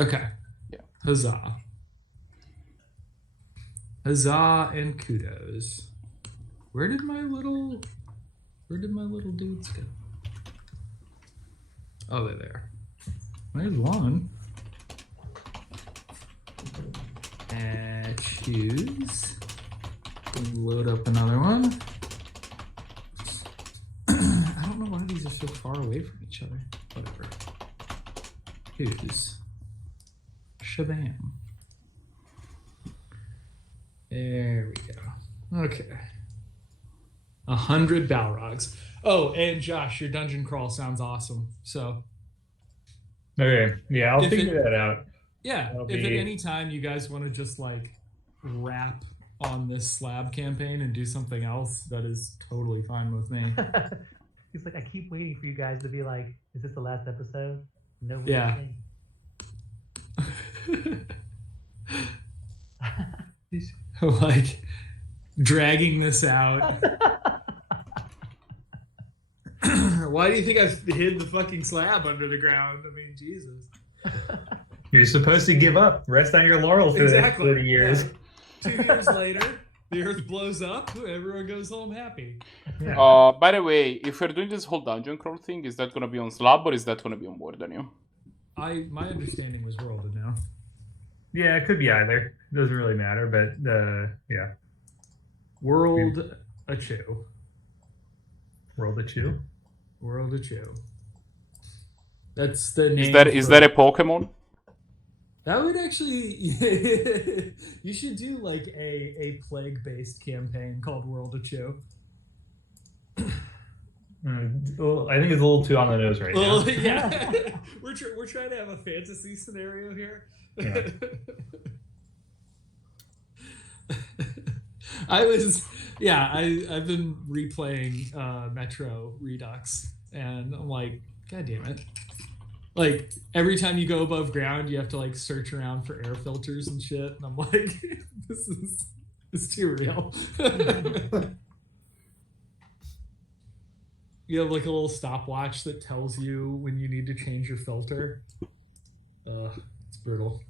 Okay. Yeah. Huzzah. Huzzah and kudos. Where did my little dudes go? Oh, they're there. There's one. And choose. Load up another one. I don't know why these are so far away from each other. Whatever. Choose. Shabam. There we go. Okay. 100 Balrogs. Oh, and Josh, your dungeon crawl sounds awesome. So. Okay. Yeah, I'll figure that out. Yeah. If at any time you guys want to just like wrap on this SLAB campaign and do something else, that is totally fine with me. He's like, I keep waiting for you guys to be like, is this the last episode? No. Yeah. Like dragging this out. Why do you think I've hid the fucking slab under the ground? I mean, Jesus. You're supposed to give up. Rest on your laurels for Exactly. 30 years. Yeah. 2 years later, the earth blows up, everyone goes home happy. Yeah. By the way, if we're doing this whole dungeon crawl thing, is that going to be on SLAB or is that going to be on Board New? My understanding was World now. Yeah, it could be either. It doesn't really matter, but yeah. World a Chew. World of Chew? World of Chew. That's the name. Is that a Pokemon? That would actually you should do like a plague-based campaign called World of Chew. Well, I think it's a little too on the nose right now. Yeah. we're trying to have a fantasy scenario here. Yeah. I've been replaying Metro Redux, and I'm like, God damn it. Like, every time you go above ground, you have to, like, search around for air filters and shit, and I'm like, it's too real. You have, like, a little stopwatch that tells you when you need to change your filter. It's brutal.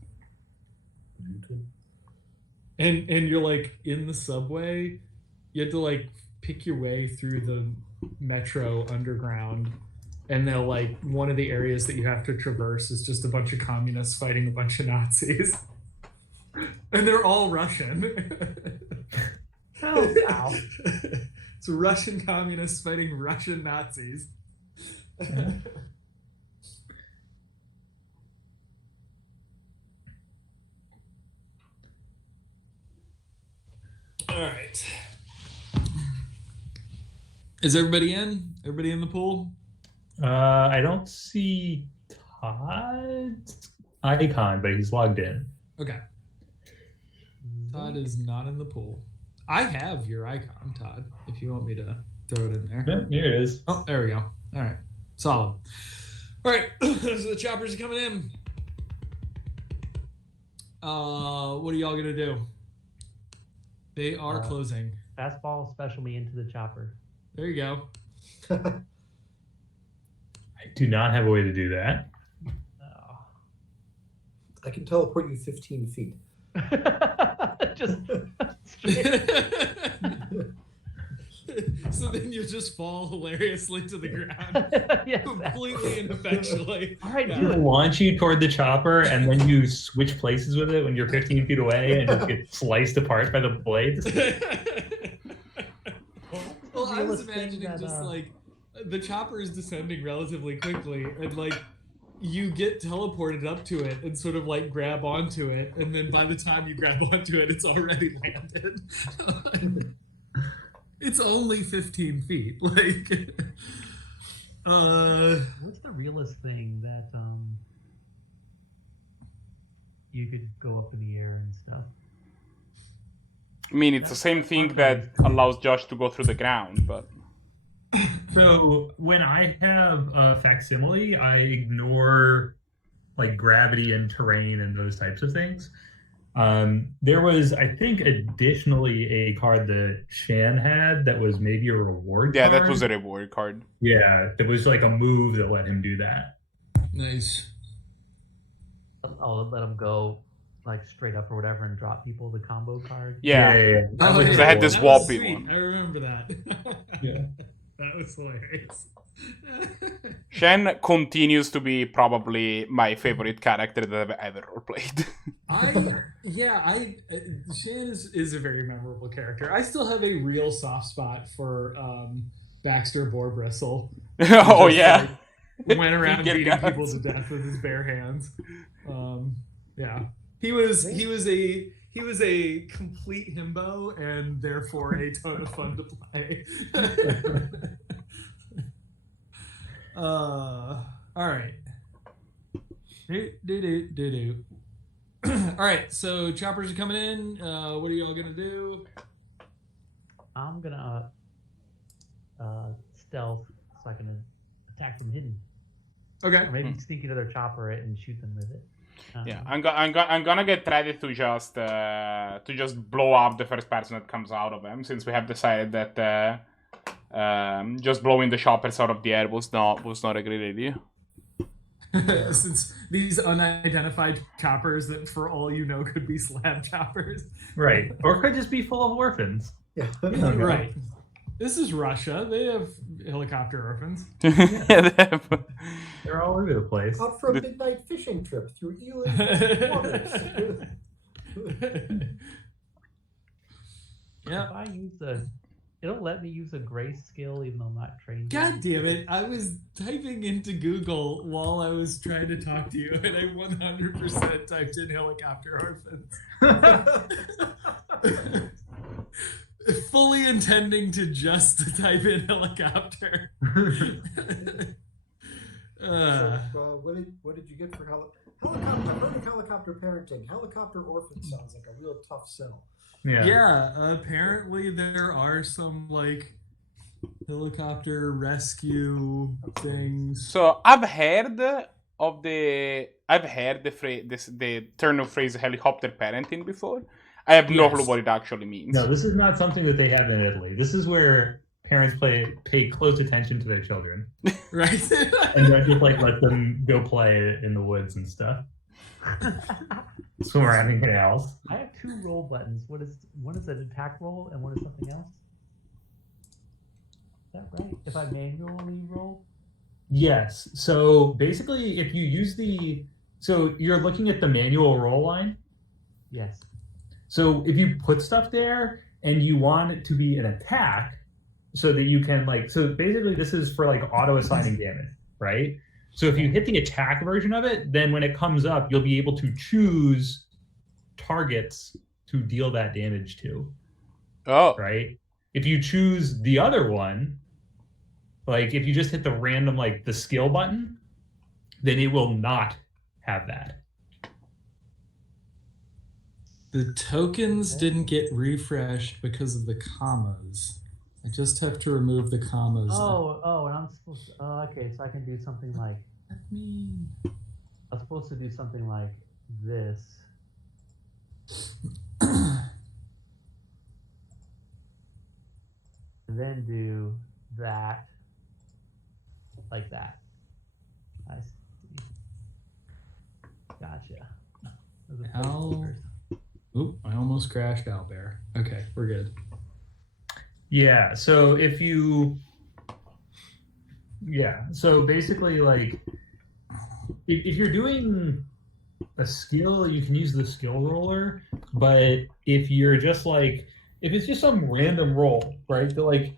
And you're like in the subway, you have to like pick your way through the metro underground, and they'll like one of the areas that you have to traverse is just a bunch of communists fighting a bunch of Nazis. And they're all Russian. Oh, wow. It's Russian communists fighting Russian Nazis. All right. Is everybody in? Everybody in the pool? I don't see Todd's icon, but he's logged in. Okay. Todd is not in the pool. I have your icon, Todd, if you want me to throw it in there. Yeah, here it is. Oh, there we go. All right. Solid. All right. So the choppers are coming in. What are y'all going to do? They are closing. Fastball special me into the chopper. There you go. I do not have a way to do that. Oh. I can teleport you 15 feet. Just So then you just fall hilariously to the ground. Yes, Completely ineffectually. all right, I do it. launch you toward the chopper, and then you switch places with it when you're 15 feet away and just get sliced apart by the blades. Well, I was Realest thing imagining that, just like the chopper is descending relatively quickly, and like you get teleported up to it and sort of like grab onto it, and then by the time you grab onto it, it's already landed. It's only 15 feet. Like, What's the realest thing that you could go up in the air and stuff? I mean, it's the same thing that allows Josh to go through the ground, but... So when I have a facsimile, I ignore like gravity and terrain and those types of things. There was, I think, additionally a card that Shan had that was maybe a reward Yeah, card. that was a reward card. Yeah, it was like a move that let him do that. nice. I'll let them go like straight up or whatever and drop people the combo card. Yeah. That was Because I had this that was wobbly sweet. one. I remember that. Yeah. That was hilarious. Shen continues to be probably my favorite character that I've ever roleplayed. Shan is a very memorable character. I still have a real soft spot for Baxter Boarbristle. Oh Just, yeah. like, went around Finger beating guns. people to death with his bare hands. Yeah, he was a complete himbo and therefore a ton of fun to play. All right. All right, so choppers are coming in. What are y'all gonna do? I'm gonna stealth so I can attack from hidden, Okay. or maybe sneak another chopper and shoot them with it. Yeah, I'm gonna get ready to just blow up the first person that comes out of them, since we have decided that just blowing the choppers out of the air was not a great idea. Since these unidentified choppers that for all you know could be slab choppers. Right. Or could just be full of orphans. Yeah. Okay. Right. This is Russia. They have helicopter orphans. Yeah, they have- They're all over the place. Out for a midnight fishing trip through Ealing waters. Yeah. If I use it'll let me use a grace skill even though I'm not trained. God damn it. I was typing into Google while I was trying to talk to you, and I 100% typed in helicopter orphans. Fully intending to just type in helicopter. What did you get for helicopter? I've heard of helicopter parenting. Helicopter orphan sounds like a real tough sell. Yeah, apparently there are some like helicopter rescue things. So I've heard the turn of phrase helicopter parenting before. I have no clue what it actually means. No, this is not something that they have in Italy. This is where parents pay close attention to their children. Right? And don't just like let them go play in the woods and stuff. Swim around in canals. I have 2 roll buttons. One is an attack roll and one is something else. Is that right? If I manually roll? Yes. So basically, if you use so you're looking at the manual roll line. Yes. So if you put stuff there and you want it to be an attack, so that you can so basically this is for auto assigning damage, right? So if you hit the attack version of it, then when it comes up, you'll be able to choose targets to deal that damage to. Oh. Right? If you choose the other one, if you just hit the random the skill button, then it will not have that. The tokens didn't get refreshed because of the commas. I just have to remove the commas. Oh, and I'm supposed to. Oh, okay, so I can do something like. I'm supposed to do something like this. And then do that. Like that. I see. Gotcha. Those are placeholders. Oop, I almost crashed Owlbear. Okay, we're good. Yeah, so so basically if you're doing a skill, you can use the skill roller, but if you're just if it's just some random roll, right, that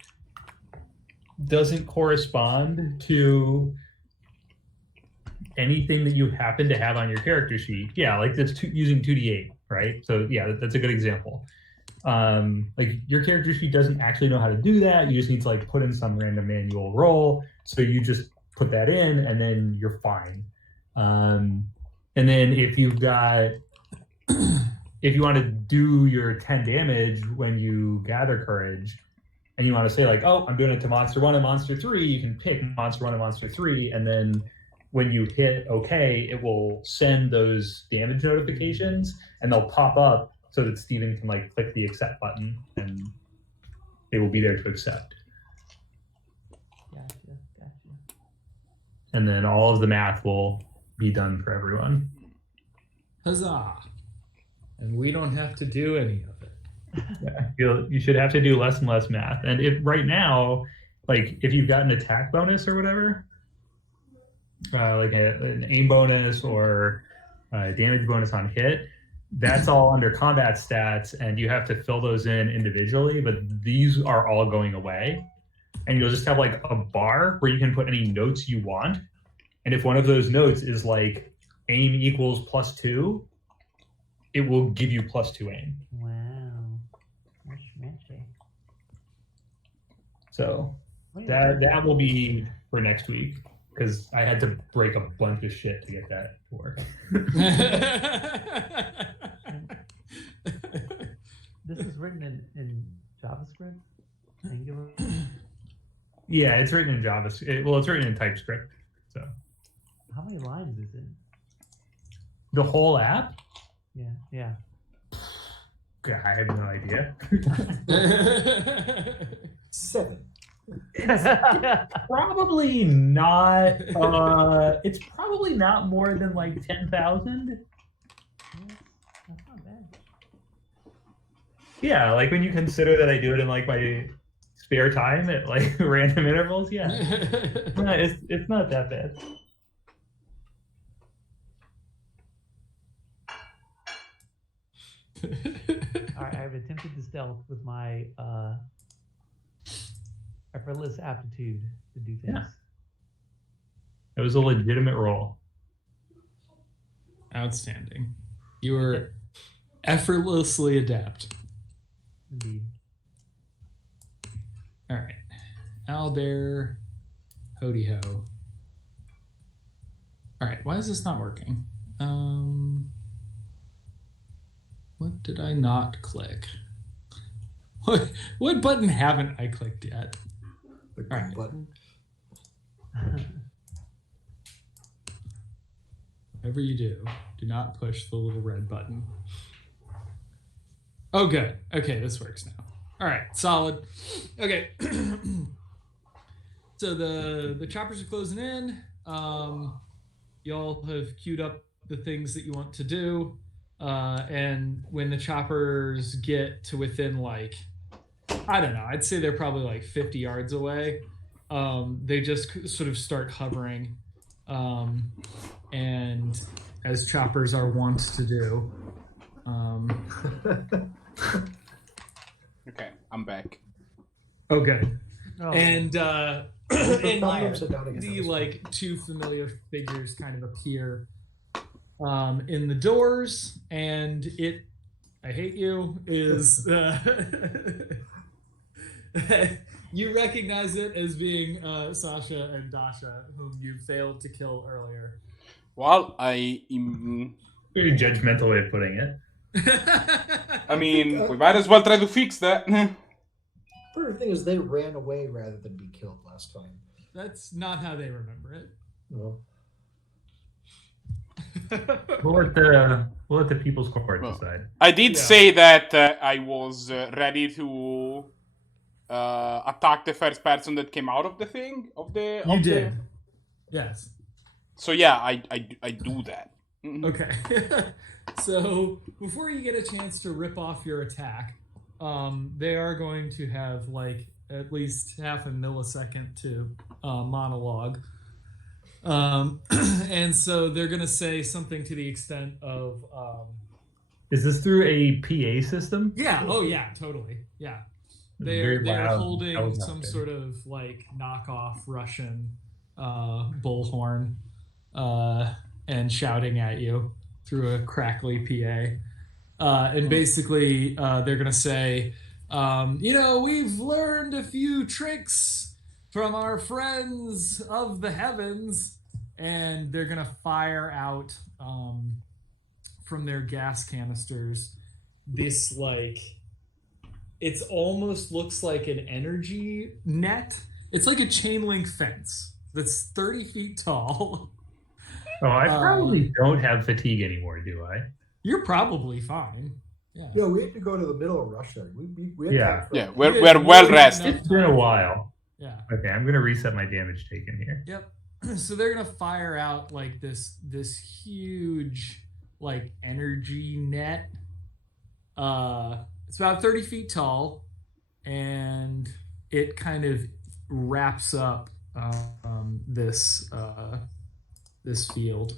doesn't correspond to anything that you happen to have on your character sheet, that's using 2d8, right? So yeah, that's a good example. Your character sheet doesn't actually know how to do that. You just need to put in some random manual roll. So you just put that in and then you're fine. And then if you want to do your 10 damage when you gather courage and you want to say oh, I'm doing it to monster 1 and monster 3, you can pick monster 1 and monster 3. And then when you hit okay, it will send those damage notifications and they'll pop up so that Steven can click the accept button and they will be there to accept. Gotcha. And then all of the math will be done for everyone. Huzzah! And we don't have to do any of it. Yeah, you should have to do less and less math. And if right now, like if you've got an attack bonus or whatever, like an aim bonus or a damage bonus on hit, that's all under combat stats, and you have to fill those in individually. But these are all going away, and you'll just have like a bar where you can put any notes you want. And if one of those notes is like aim equals +2, it will give you +2 aim. Wow. That's fancy. So What do you that will be for next week, because I had to break a bunch of shit to get that to work. This is written in JavaScript? Angular? Yeah, it's written in JavaScript. Well, it's written in TypeScript. So How many lines is it? the whole app, Yeah. God, I have no idea. 7. Probably not. It's probably not more than like 10,000. That's not bad. Yeah, like when you consider that I do it in like my spare time at like random intervals. Yeah, no, it's not that bad. Alright, I've attempted to stealth with my effortless aptitude to do things. Yeah. It was a legitimate roll. Outstanding. You were effortlessly adept. Indeed. All right. Owlbear, Hody Ho. All right. Why is this not working? What did I not click? What button haven't I clicked yet? The All right. button. Whatever you do not push the little red button. Oh, good. Okay, this works now. All right, solid. Okay. So the choppers are closing in. Y'all have queued up the things that you want to do. And when the choppers get to within like, I don't know, I'd say they're probably like 50 yards away. They just sort of start hovering. And as choppers are wont to do. Okay, I'm back. Okay. Oh, And Put and them upside down against the this one. like two familiar figures kind of appear in the doors, and it, I hate you, is you recognize it as being Sasha and Dasha, whom you failed to kill earlier. Well, Very judgmental way of putting it. I mean, we might as well try to fix that. The thing is, they ran away rather than be killed last time. That's not how they remember it. Well, We'll let the people's court Well, decide. I did Yeah. say that I was ready to attack the first person that came out of the thing You did. Yes. So yeah, I do that. Okay. So before you get a chance to rip off your attack, they are going to have like at least half a millisecond to monologue. And so they're going to say something to the extent of, Is this through a PA system? yeah, oh yeah, totally. Yeah. Very They're loud. holding That was not some good. sort of like knockoff Russian bullhorn and shouting at you through a crackly PA. And basically, they're going to say, we've learned a few tricks from our friends of the heavens. And they're going to fire out from their gas canisters this, like, it's almost looks like an energy net. It's like a chain link fence that's 30 feet tall. Oh, I probably don't have fatigue anymore, do I? You're probably fine. Yeah. no, we had to go to the middle of Russia. We had Yeah. time for- Yeah, Yeah, we're more well than rested. enough It's been a time. while. Yeah. Okay, I'm gonna reset my damage taken here. Yep. So they're gonna fire out like this huge like energy net. It's about 30 feet tall, and it kind of wraps up this field.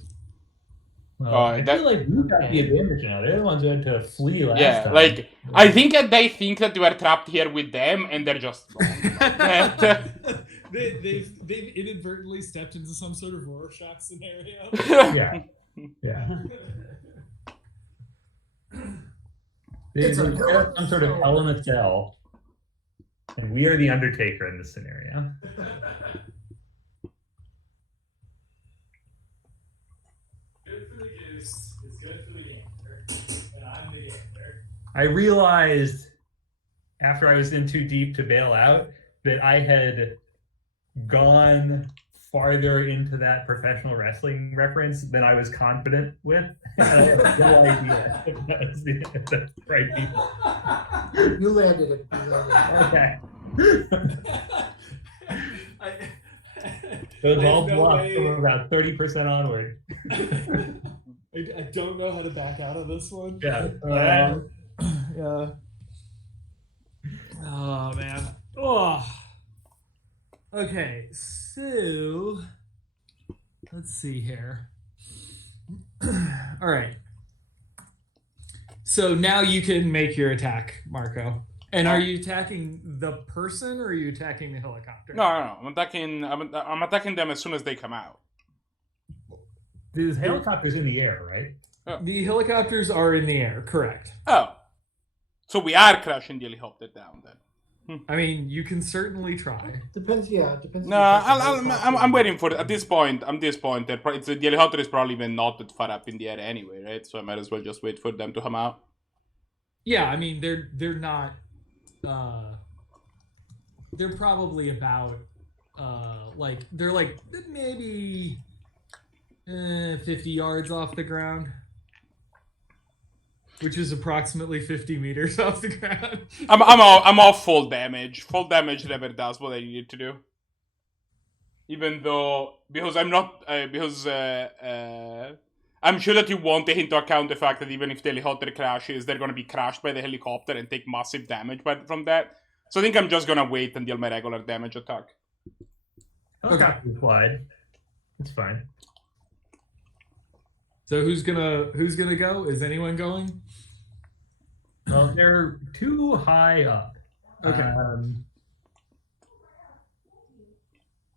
Well, I that- feel like we got the advantage now. They're the ones who had to flee last Yeah, time. like I think that they think that you are trapped here with them, and they're just wrong. They've inadvertently stepped into some sort of Rorschach scenario. Yeah. Yeah. It's a They have some sort of hell in a cell, and we are the Undertaker in this scenario. Good for the goose is good for the gander, and I'm the gander. I realized after I was in too deep to bail out that I had gone farther into that professional wrestling reference than I was confident with. And I have no idea if that's the right people. You landed it. You landed it. Okay. Those I all have no bluff way- from about 30% onward. I don't know how to back out of this one. Yeah. Yeah. Oh man. Oh. Okay, so let's see here. All right. So now you can make your attack, Marco. And are you attacking the person or are you attacking the helicopter? No. I'm attacking them as soon as they come out. There's helicopters in the air, right? The helicopters are in the air, correct. Oh, so we are crashing the helicopter down then. I mean, you can certainly try. Depends. Yeah, depends. No, I'm waiting for it. At this point, the helicopter is probably even not that far up in the air anyway, right? So I might as well just wait for them to come out. Yeah, I mean they're not. They're probably about they're like maybe 50 yards off the ground, which is approximately 50 meters off the ground. I'm all full damage. Full damage never does what I need to do. Even though I'm sure that you won't take into account the fact that even if the helicopter crashes, they're going to be crashed by the helicopter and take massive damage from that. So I think I'm just going to wait until my regular damage attack. Helicopter applied. It's fine. So who's gonna go? Is anyone going? Well, they're too high up. Okay.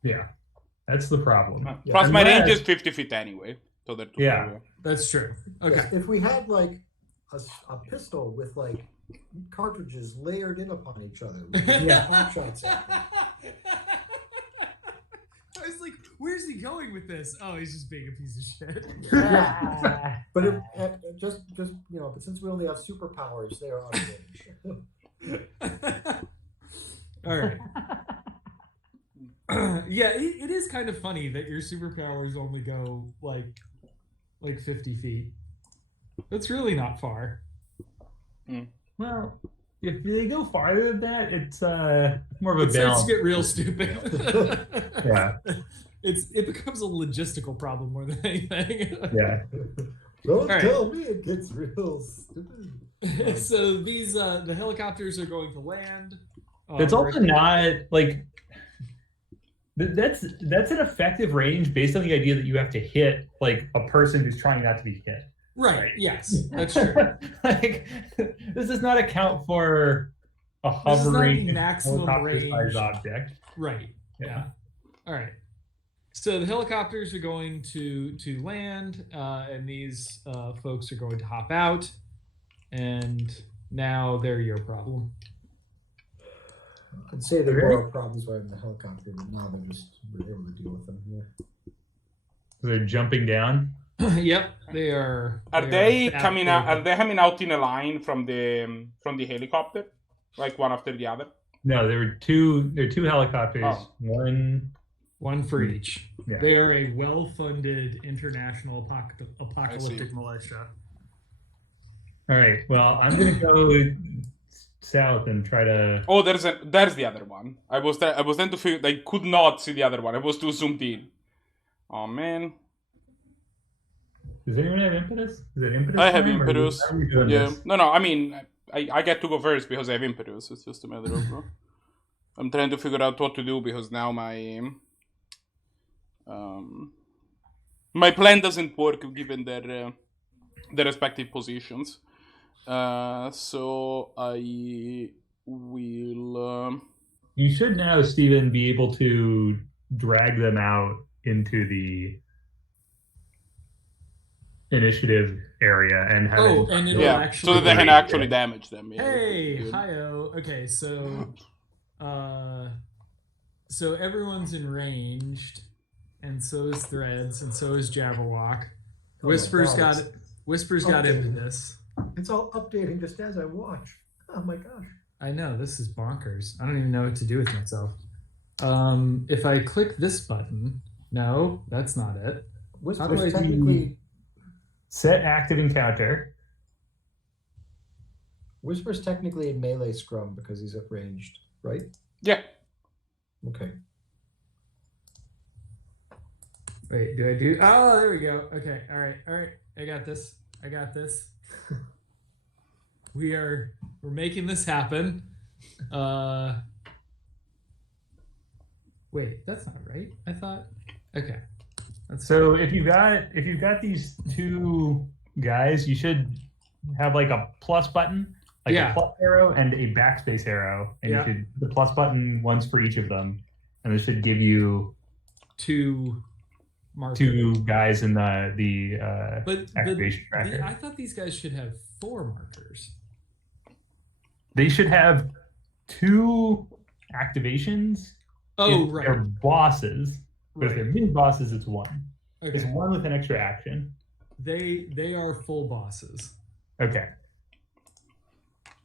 Yeah, that's the problem. Plus, my Unless- range is 50 feet anyway. So they're too Yeah. far away. That's true. Okay. If we had like a pistol with like cartridges layered in upon each other, we could Yeah. get shots at. I was like, where's he going with this? Oh, he's just being a piece of shit. But if, just but since we only have superpowers, they are out of range. All right. Yeah, it is kind of funny that your superpowers only go like 50 feet. That's really not far. Well, if they go farther than that, it's more of a It starts balance. to get real stupid. Yeah, It becomes a logistical problem more than anything. yeah. Don't right. tell me it gets real stupid. So these the helicopters are going to land. It's also not like that's an effective range based on the idea that you have to hit like a person who's trying not to be hit. right. Yes, that's true. Like this does not account for a This is not hovering the maximum helicopter-sized range. object. Right. Yeah. Yeah. All right. So the helicopters are going to land, and these folks are going to hop out, and now they're your problem. I'd say there were problems riding the helicopter, but now we're able to deal with them. Yeah. They're jumping down. Yep, they are. Are they fast coming out? moving. Are they coming out in a line from the helicopter, like one after the other? No, there are two helicopters. Oh. One for each. Yeah. They are a well-funded international apocalyptic militia. All right. Well, I'm gonna go south and try to. Oh, there's the other one. I was then to figure. I could not see the other one. I was too zoomed in. Oh man. Does anyone have impetus? Is it impetus? I have time, or impetus. how are you doing Yeah. this? No. I mean, I get to go first because I have impetus. It's just a matter of. I'm trying to figure out what to do because now my plan doesn't work given their respective positions. So I will. You should now, Stephen, be able to drag them out into the initiative area and have Oh, it and it'll Yeah, actually so that they can Yeah. actually damage them. Yeah, Hey, good. hi-oh. Okay, so everyone's in ranged, and so is Threads, and so is Jabberwock. Oh my Whispers God, got it's- Whispers got Okay. impetus. It's all updating just as I watch. Oh my gosh. I know, this is bonkers. I don't even know what to do with myself. If I click this button, no, that's not it. How do I Whisper's technically set active encounter. Whisper's technically in melee scrum because he's at ranged, right? Yeah. Okay. Wait, do I do? Oh, there we go. Okay, all right. I got this. We're making this happen. Wait, that's not right. I thought. Okay. So if you've got these two guys, you should have like a plus button, like Yeah. a plus arrow and a backspace arrow, and Yeah. you should the plus button once for each of them, and it should give you two markers. two guys in the But activation tracker. I thought these guys should have 4 markers. They should have 2 activations. Oh, if right. They're bosses. But if they're Right. mini bosses, it's 1. It's Okay. 1 with an extra action. They are full bosses. Okay.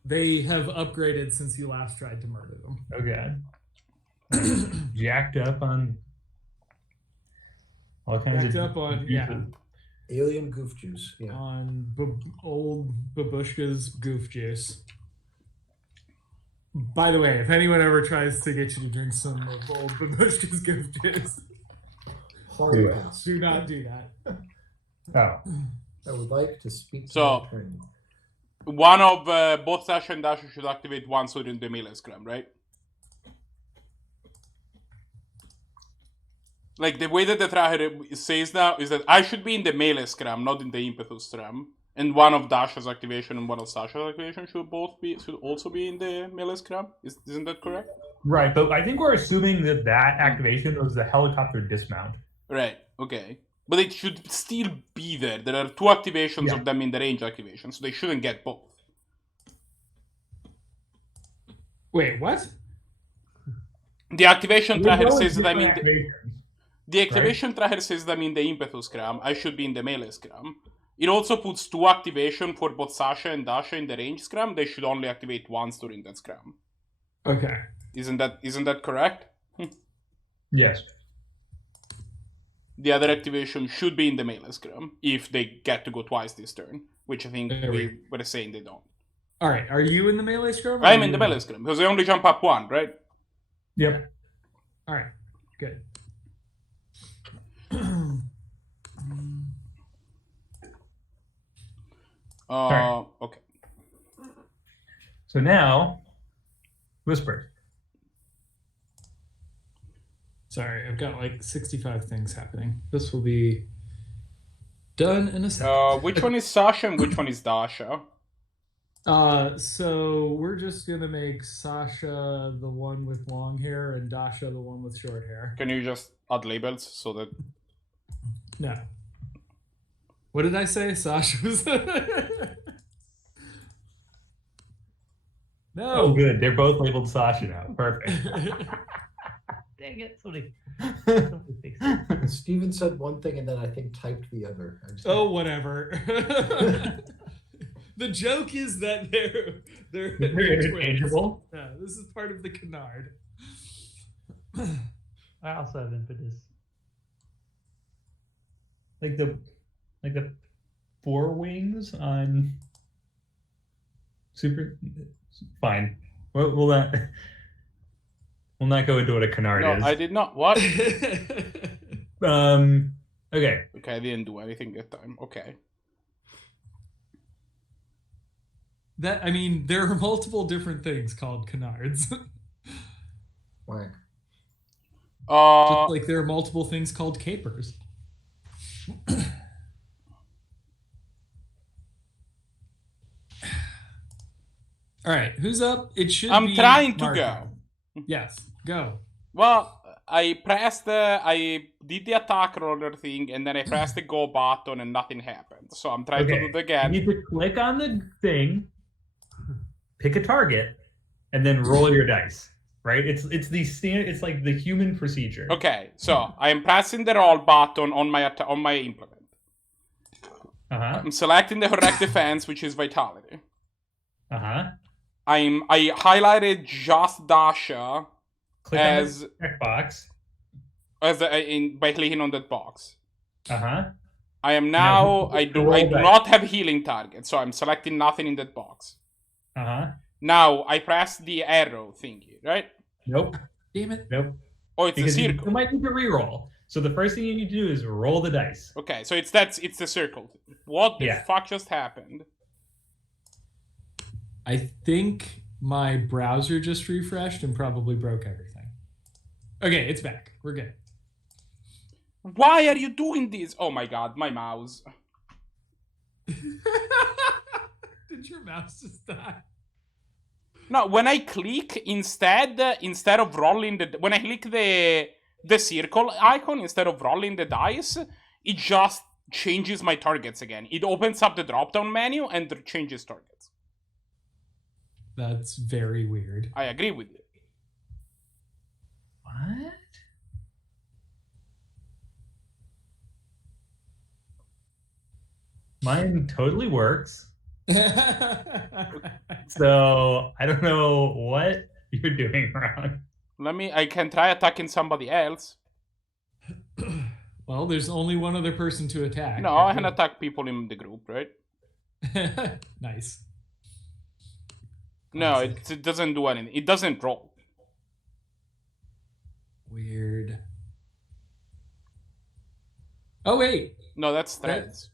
They have upgraded since you last tried to murder them. Okay. Jacked up on all kinds Jacked of up on juices. Alien goof juice. Yeah. on old babushka's goof juice. By the way, if anyone ever tries to get you to drink some of old babushka's goof juice, Hard Yeah. pass. do not do that. Oh. I would like to speak to So- my attorney. One of both Sasha and Dasha should activate once during the melee scrum, right? Like the way that the tracker says now is that I should be in the melee scrum, not in the impetus scrum. And one of Dasha's activation and one of Sasha's activation should also be in the melee scrum. Isn't that correct? Right, but I think we're assuming that activation was the helicopter dismount. Right. Okay. But it should still be there. There are 2 activations Yeah. of them in the range activation, so they shouldn't get both. Wait, what? The activation tracker says that I'm in the, Activations. the activation tracker says that I'm in the impetus scrum. I should be in the melee scrum. It also puts 2 activation for both Sasha and Dasha in the range scrum. They should only activate once during that scrum. Okay. Isn't that correct? Yes. The other activation should be in the melee scrum if they get to go twice this turn, which I think There we we were saying they don't. All right. Are you in the melee scrum? or I'm are in you the melee scrum because they only jump up 1, right? Yep. All right. Good. Sorry. Okay. So now, Whisper. Sorry, I've got like 65 things happening. This will be done in a second. Which one is Sasha and which one is Dasha? So we're just gonna make Sasha the one with long hair and Dasha the one with short hair. Can you just add labels so that... No. What did I say? Sasha was. Oh, No. good. They're both labeled Sasha now. Perfect. Dang it! Somebody fix it. Steven said one thing and then I think typed the other. I just- Oh, whatever. The joke is that they're They're twins. interchangeable. Yeah, this is part of the canard. I also have impetus. Like the 4 wings on Super. Fine. We'll not go into what a canard No, is. I did not. What? Okay. Okay, I didn't do anything that time. Okay. That, I mean, there are multiple different things called canards. Whack. Just Uh, like there are multiple things called capers. All right, who's up? It should I'm be trying to Marco. go. Yes, go. Well, I I did the attack roller thing, and then I pressed the go button, and nothing happened. So I'm trying to do it You again. need to click on the thing, pick a target, and then roll your dice. Right? It's the standard. It's like the human procedure. Okay, so I am pressing the roll button on my implement. Uh-huh. I'm selecting the correct defense, which is vitality. Uh-huh. I highlighted just Dasha Click as on the checkbox. by clicking on that box. Uh-huh. I am Now, I do roll dice. not have healing target, so I'm selecting nothing in that box. Uh-huh. Now I press the arrow thingy, right? Nope. Damn it. Nope. Oh, it's Because a you circle. might need to re-roll. So the first thing you need to do is roll the dice. Okay, so it's the circle. What the fuck just happened? I think my browser just refreshed and probably broke everything. Okay, it's back. We're good. Why are you doing this? Oh my god, my mouse. Did your mouse just die? No, when I click instead of rolling when I click the circle icon instead of rolling the dice, it just changes my targets again. It opens up the drop-down menu and changes targets. That's very weird. I agree with you. What? Mine totally works. So I don't know what you're doing wrong. I can try attacking somebody else. Well, there's only one other person to attack. No, I can attack people in the group, right? Nice. No, Classic. it doesn't do anything. It doesn't roll. Weird. Oh wait. No, that's threads.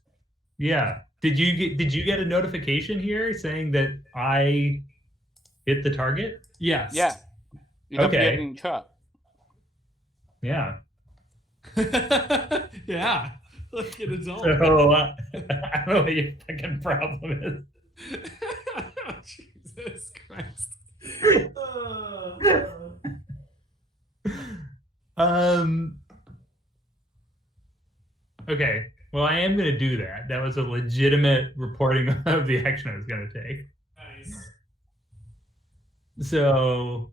Yeah. Did you get a notification here saying that I hit the target? Yes. Yeah. It Okay. appeared in chat. Yeah. Yeah. Look at it all. So I don't know what your fucking problem is. Jesus Christ. Okay. Well, I am going to do that. That was a legitimate reporting of the action I was going to take. Nice. So,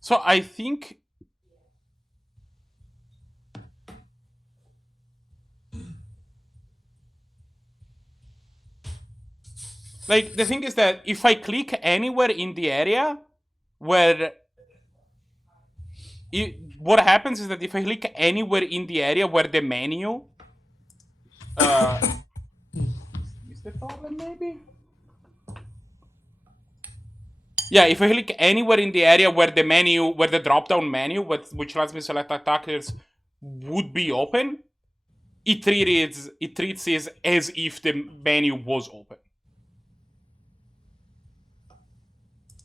So I think like the thing is that if I click anywhere in the area where what happens is that if I click anywhere in the area where the menu is the problem maybe? Yeah, if I click anywhere in the area where the drop-down menu, which lets me select attackers, would be open, it treats it as if the menu was open.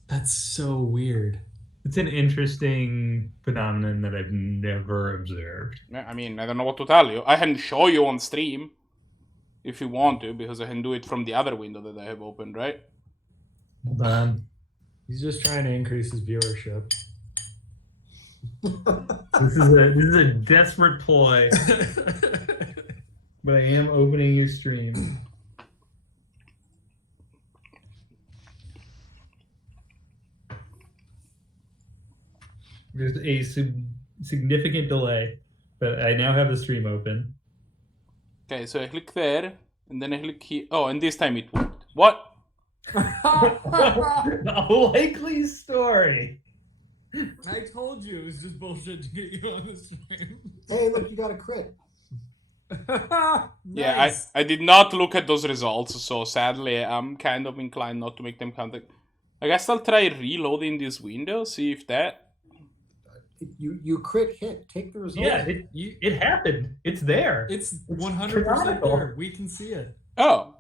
That's so weird. it's an interesting phenomenon that I've never observed. I mean, I don't know what to tell you. I can show you on stream if you want to, because I can do it from the other window that I have opened, right? Hold on. He's just trying to increase his viewership. This is a desperate ploy, but I am opening your stream. There's a significant delay, but I now have the stream open. Okay, so I click there, and then I click here. Oh, and this time it worked. What? A likely story. I told you it was just bullshit to get you on the stream. Hey, look, you got a crit. Yeah, Nice. I did not look at those results, so sadly I'm kind of inclined not to make them count. I guess I'll try reloading this window, see if that... You crit hit. Take the result. Yeah, it happened. It's there. It's 100% canonical. there. We can see it. Oh.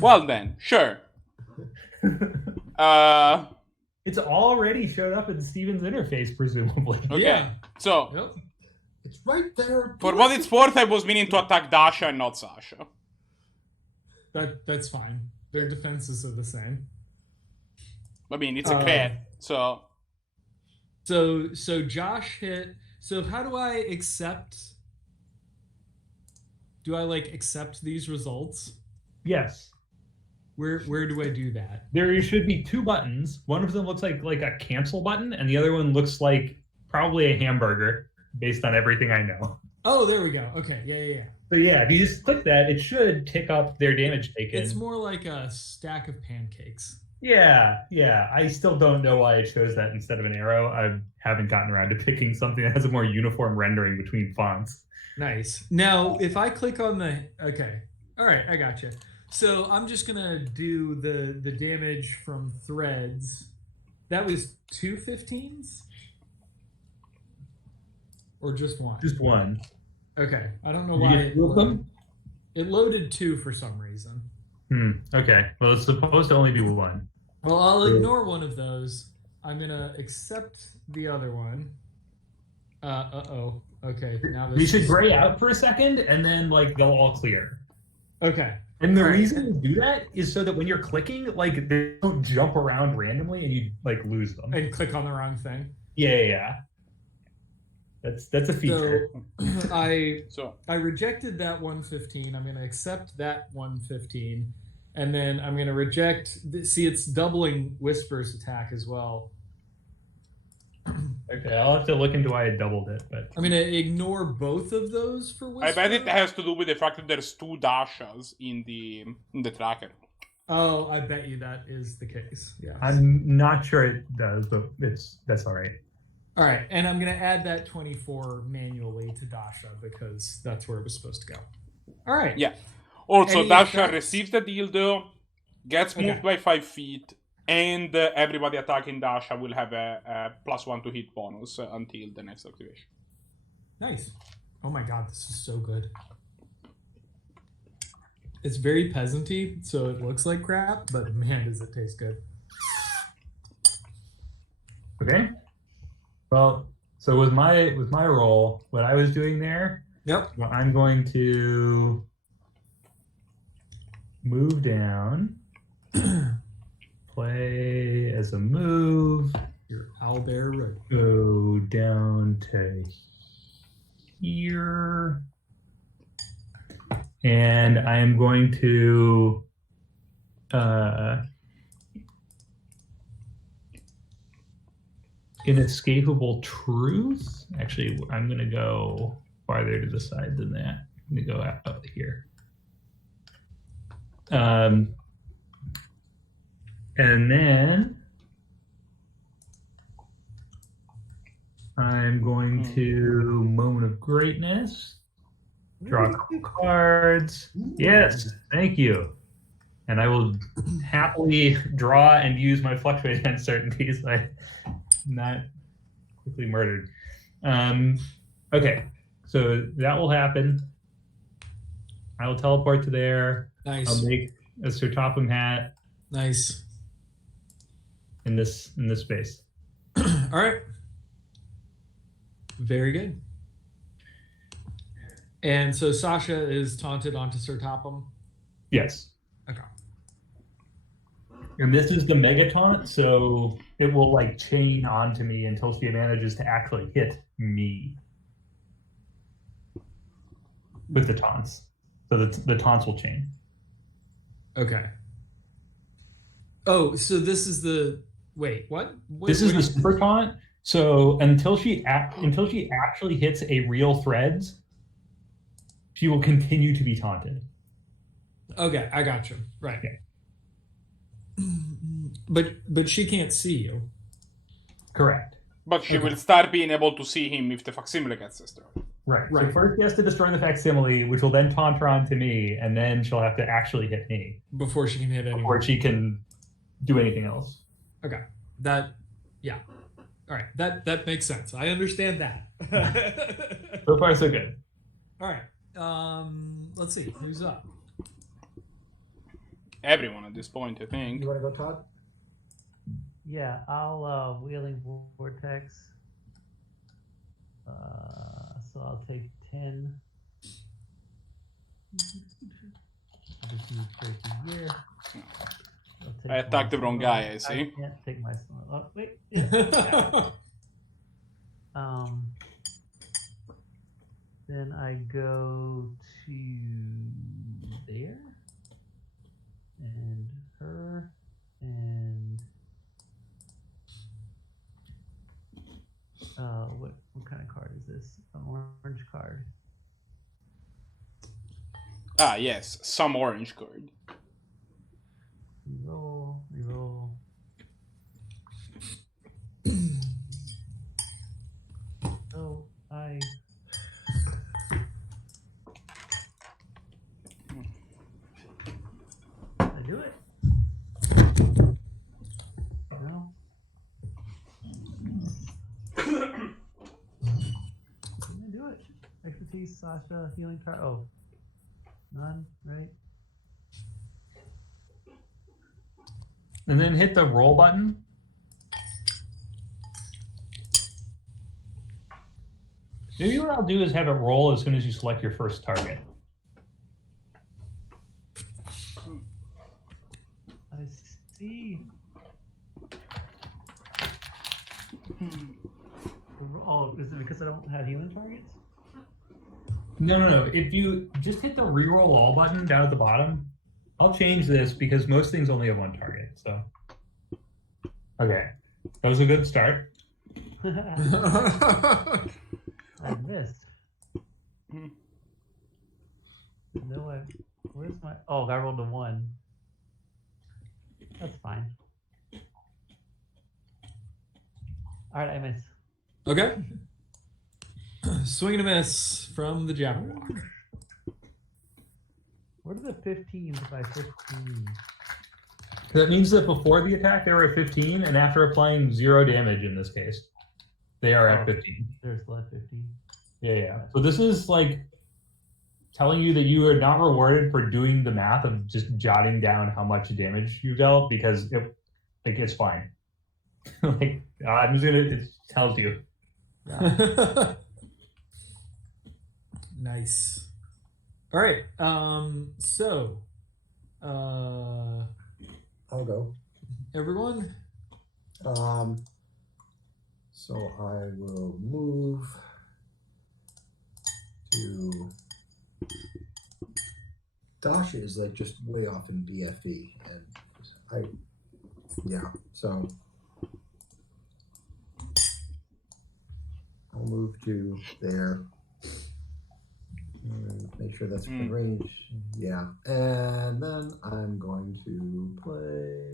Well then, sure. It's already showed up in Steven's interface, presumably. Okay. Yeah. So, Yep. It's right there. for what it's worth, I was meaning to attack Dasha and not Sasha. That's fine. Their defenses are the same. I mean, it's a crit, so... So Josh hit. So how do I accept? Do I like accept these results? Yes. Where do I do that? There should be two buttons. One of them looks like a cancel button, and the other one looks like probably a hamburger, based on everything I know. Oh, there we go. Okay, yeah. So yeah, if you just click that, it should tick up their damage taken. It's more like a stack of pancakes. Yeah. I still don't know why I chose that instead of an arrow. I haven't gotten around to picking something that has a more uniform rendering between fonts. Nice. Now, if I click on the okay, all right, I got you. So I'm just gonna do the damage from threads. That was 2 15s, or just one? Just one. Okay, I don't know You why get two of them? it loaded 2 for some reason. Okay. Well, it's supposed to only be one. Well, I'll ignore one of those. I'm gonna accept the other one. Uh-oh. Okay, now this We should is- gray out for a second, and then they'll all clear. Okay. And the Right. reason you do that is so that when you're clicking, they don't jump around randomly and you lose them. And click on the wrong thing. Yeah. That's a feature. So I So, rejected that 115. I'm gonna accept that 115, and then I'm gonna reject. See, it's doubling Whisper's attack as well. Okay, I'll have to look into why I doubled it, but I'm gonna ignore both of those for Whisper. I bet it has to do with the fact that there's 2 Dashas in the tracker. Oh, I bet you that is the case. Yeah. I'm not sure it does, but that's all right. All right, and I'm gonna add that 24 manually to Dasha because that's where it was supposed to go. All right. Yeah. Also, Any Dasha effects? receives the dildo, gets moved Okay. by 5 feet, and everybody attacking Dasha will have a +1 to hit bonus until the next activation. Nice. Oh my god, this is so good. It's very peasanty, so it looks like crap, but man, does it taste good. Okay. Well, so with my roll, what I was doing there, Yep. well, I'm going to move down, play as a move, Your owlbear road. go down to here, and I am going to inescapable truth. Actually, I'm going to go farther to the side than that. I'm going to go out here. And then I'm going to Moment of Greatness, draw a couple cards. Yes, thank you. And I will happily draw and use my fluctuate uncertainties. I'm not quickly murdered. Okay, so that will happen. I will teleport to there. Nice. I'll make a Sir Topham hat Nice. in this space. All right. Very good. And so Sasha is taunted onto Sir Topham. Yes. Okay. And this is the mega taunt, so it will chain onto me until she manages to actually hit me with the taunts. So the taunts will chain. Okay. Oh, so this is the wait. What? This is the super taunt. So until she actually hits a real threads, she will continue to be taunted. Okay, I got you. Right. Okay. But she can't see you. Correct. But she Okay. will start being able to see him if the facsimile gets destroyed. Right. Right. So first she has to destroy the facsimile, which will then taunt her onto me, and then she'll have to actually hit me Before she can hit anyone. before she can do anything else. Okay. That, yeah. All right, that makes sense. I understand that. So far, so good. All right. Let's see who's up. Everyone at this point, I think. You want to go, Todd? Yeah, I'll wheeling vortex. So I'll take 10. I'll just move Turkey here. I'll take I attacked the my wrong snow. guy, I see. can't take my snow. Oh, wait. Yeah. Then I go to there, and her, and what kind of card is this? An orange card. Ah, yes, some orange card. Reroll. Oh, I. Did I do it? No. Didn't I do it? Expertise, Sasha, healing card. Oh, none, right? And then hit the roll button. Maybe what I'll do is have it roll as soon as you select your first target. I see. Oh, is it because I don't have healing targets? No. If you just hit the reroll all button down at the bottom, I'll change this because most things only have one target. So, okay, that was a good start. I missed. No, where's my? Oh, I rolled a 1. That's fine. All right, I missed. Okay. Swing and a miss from the Jabberwock. What are the 15s by 15? That means that before the attack they were at 15, and after applying 0 damage in this case, they are at 15. There's left 15. Yeah. So this is like telling you that you are not rewarded for doing the math of just jotting down how much damage you dealt because it's fine. Like I'm just gonna it tells you. Nice. All right. So, I'll go. everyone. So I will move to. Dasha is like just way off in DFE, and so I'll move to there. And make sure that's within range. Yeah, and then I'm going to play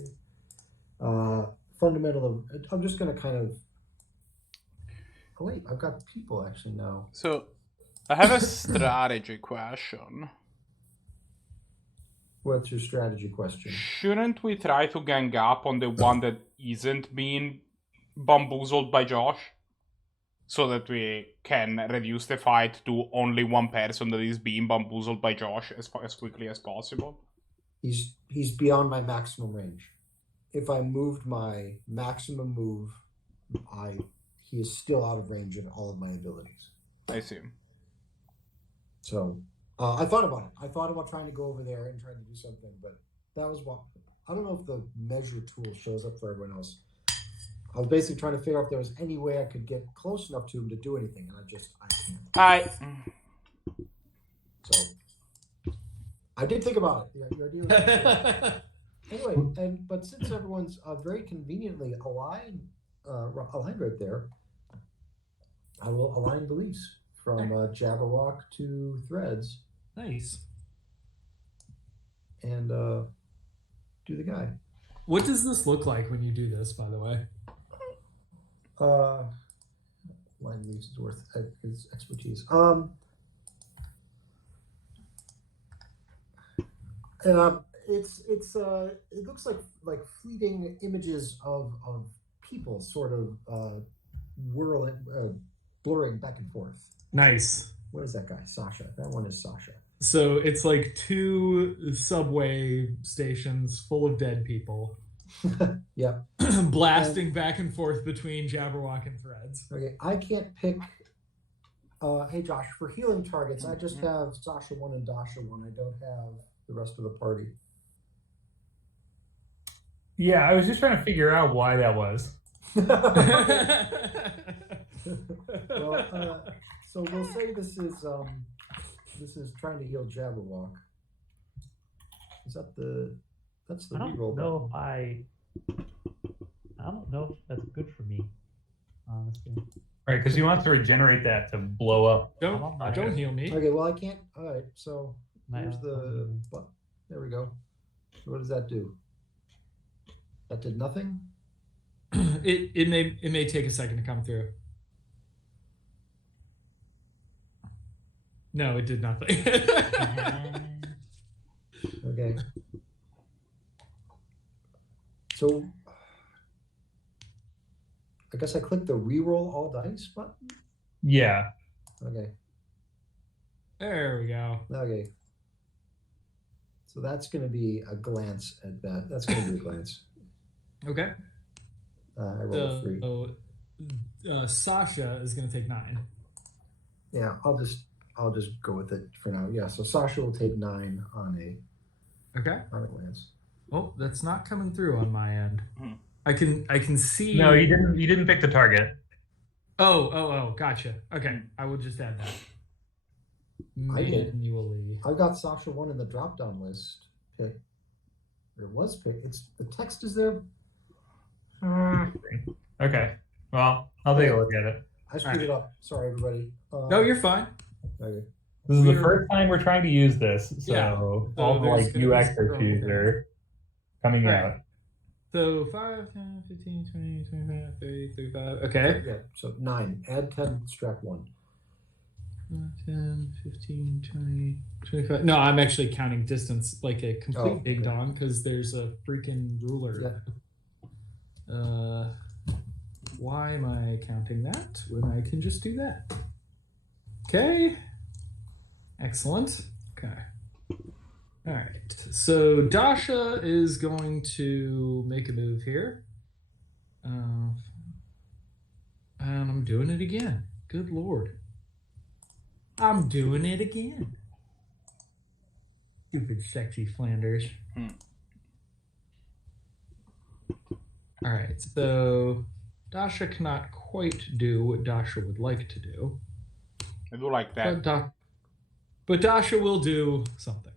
fundamental of. I'm just going to kind of. Oh wait, I've got people actually now. So, I have a strategy question. What's your strategy question? Shouldn't we try to gang up on the one that isn't being bamboozled by Josh? So that we can reduce the fight to only one person that is being bamboozled by Josh as quickly as possible? He's beyond my maximum range. If I moved my maximum move, he is still out of range of all of my abilities. I see. So I thought about it. I thought about trying to go over there and trying to do something, but that was what I don't know if the measure tool shows up for everyone else. I was basically trying to figure out if there was any way I could get close enough to him to do anything, and I can't. So I did think about it. Your idea was anyway, but since everyone's very conveniently aligned right there, I will align beliefs from Jabberwock to Threads. Nice. And do the guy. What does this look like when you do this, by the way? Line beliefs is worth his expertise. It looks like fleeting images of people sort of whirling, blurring back and forth. Nice. What is that guy? Sasha. That one is Sasha. So it's like 2 subway stations full of dead people. Yep. Blasting back and forth between Jabberwock and threads. Okay, I can't pick. Hey Josh, for healing targets, I just have Sasha 1 and Dasha 1. I don't have the rest of the party. Yeah, I was just trying to figure out why that was. Well, so we'll say this is trying to heal Jabberwock. Is that that's the I don't reroll know button. if I don't know if that's good for me, honestly. Right, because he wants to regenerate that to blow up. Don't heal me. Okay, well I can't. All right, so My here's the button. There we go. So what does that do? That did nothing. It may take a second to come through. No, it did nothing. Okay. So I guess I click the reroll all dice button. Yeah. Okay. There we go. Okay. So that's going to be a glance at that. That's going to be a glance. Okay. I roll a 3. So Sasha is going to take 9. Yeah, I'll just go with it for now. Yeah, so Sasha will take 9 on a glance. Oh, that's not coming through on my end. I can see. No, you didn't pick the target. Oh, gotcha. Okay, I will just add that. I did. Manually. I've got Sasha 1 in the drop-down list. Pick. It was picked. It's the text is there. Okay. Well, I'll take a look at it. I screwed it up. Sorry, everybody. No, you're fine. Okay. This is the first time we're trying to use this, so Yeah. all the there's like gonna be UX scroll issues down. are coming Right. out. So 5, 10, 15, 20, 25, 30, 35. Okay. Yeah. So 9. Add 10. Subtract 1. 10, 15, 20, 25. No, I'm actually counting distance like a complete ding dong because there's a freaking ruler. Why am I counting that when I can just do that? Okay. Excellent. Okay. All right. So Dasha is going to make a move here. And I'm doing it again. Good Lord. I'm doing it again. Stupid sexy Flanders. All right, so Dasha cannot quite do what Dasha would like to do. I do like that. But Dasha will do something.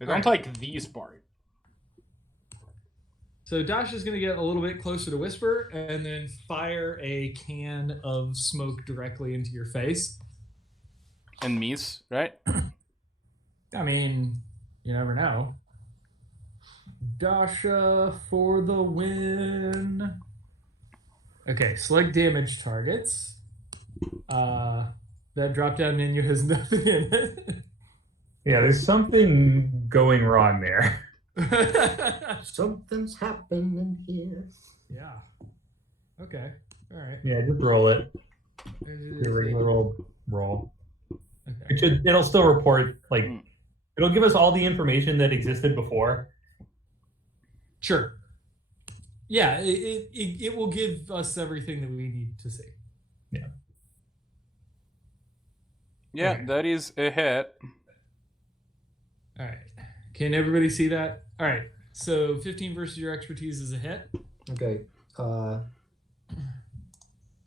I don't like these part. So Dasha's going to get a little bit closer to Whisper and then fire a can of smoke directly into your face. And miss, right? I mean, you never know. Dasha for the win. Okay, select damage targets. That drop-down menu has nothing in it. Yeah, there's something going wrong there. Something's happening here. Yeah. Okay. All right. Yeah, just roll it. Your regular roll. Okay. It'll still report, like, it'll give us all the information that existed before. Sure. Yeah, it will give us everything that we need to see. Yeah. Yeah, Okay. that is a hit. All right. Can everybody see that? All right. So 15 versus your expertise is a hit. Okay.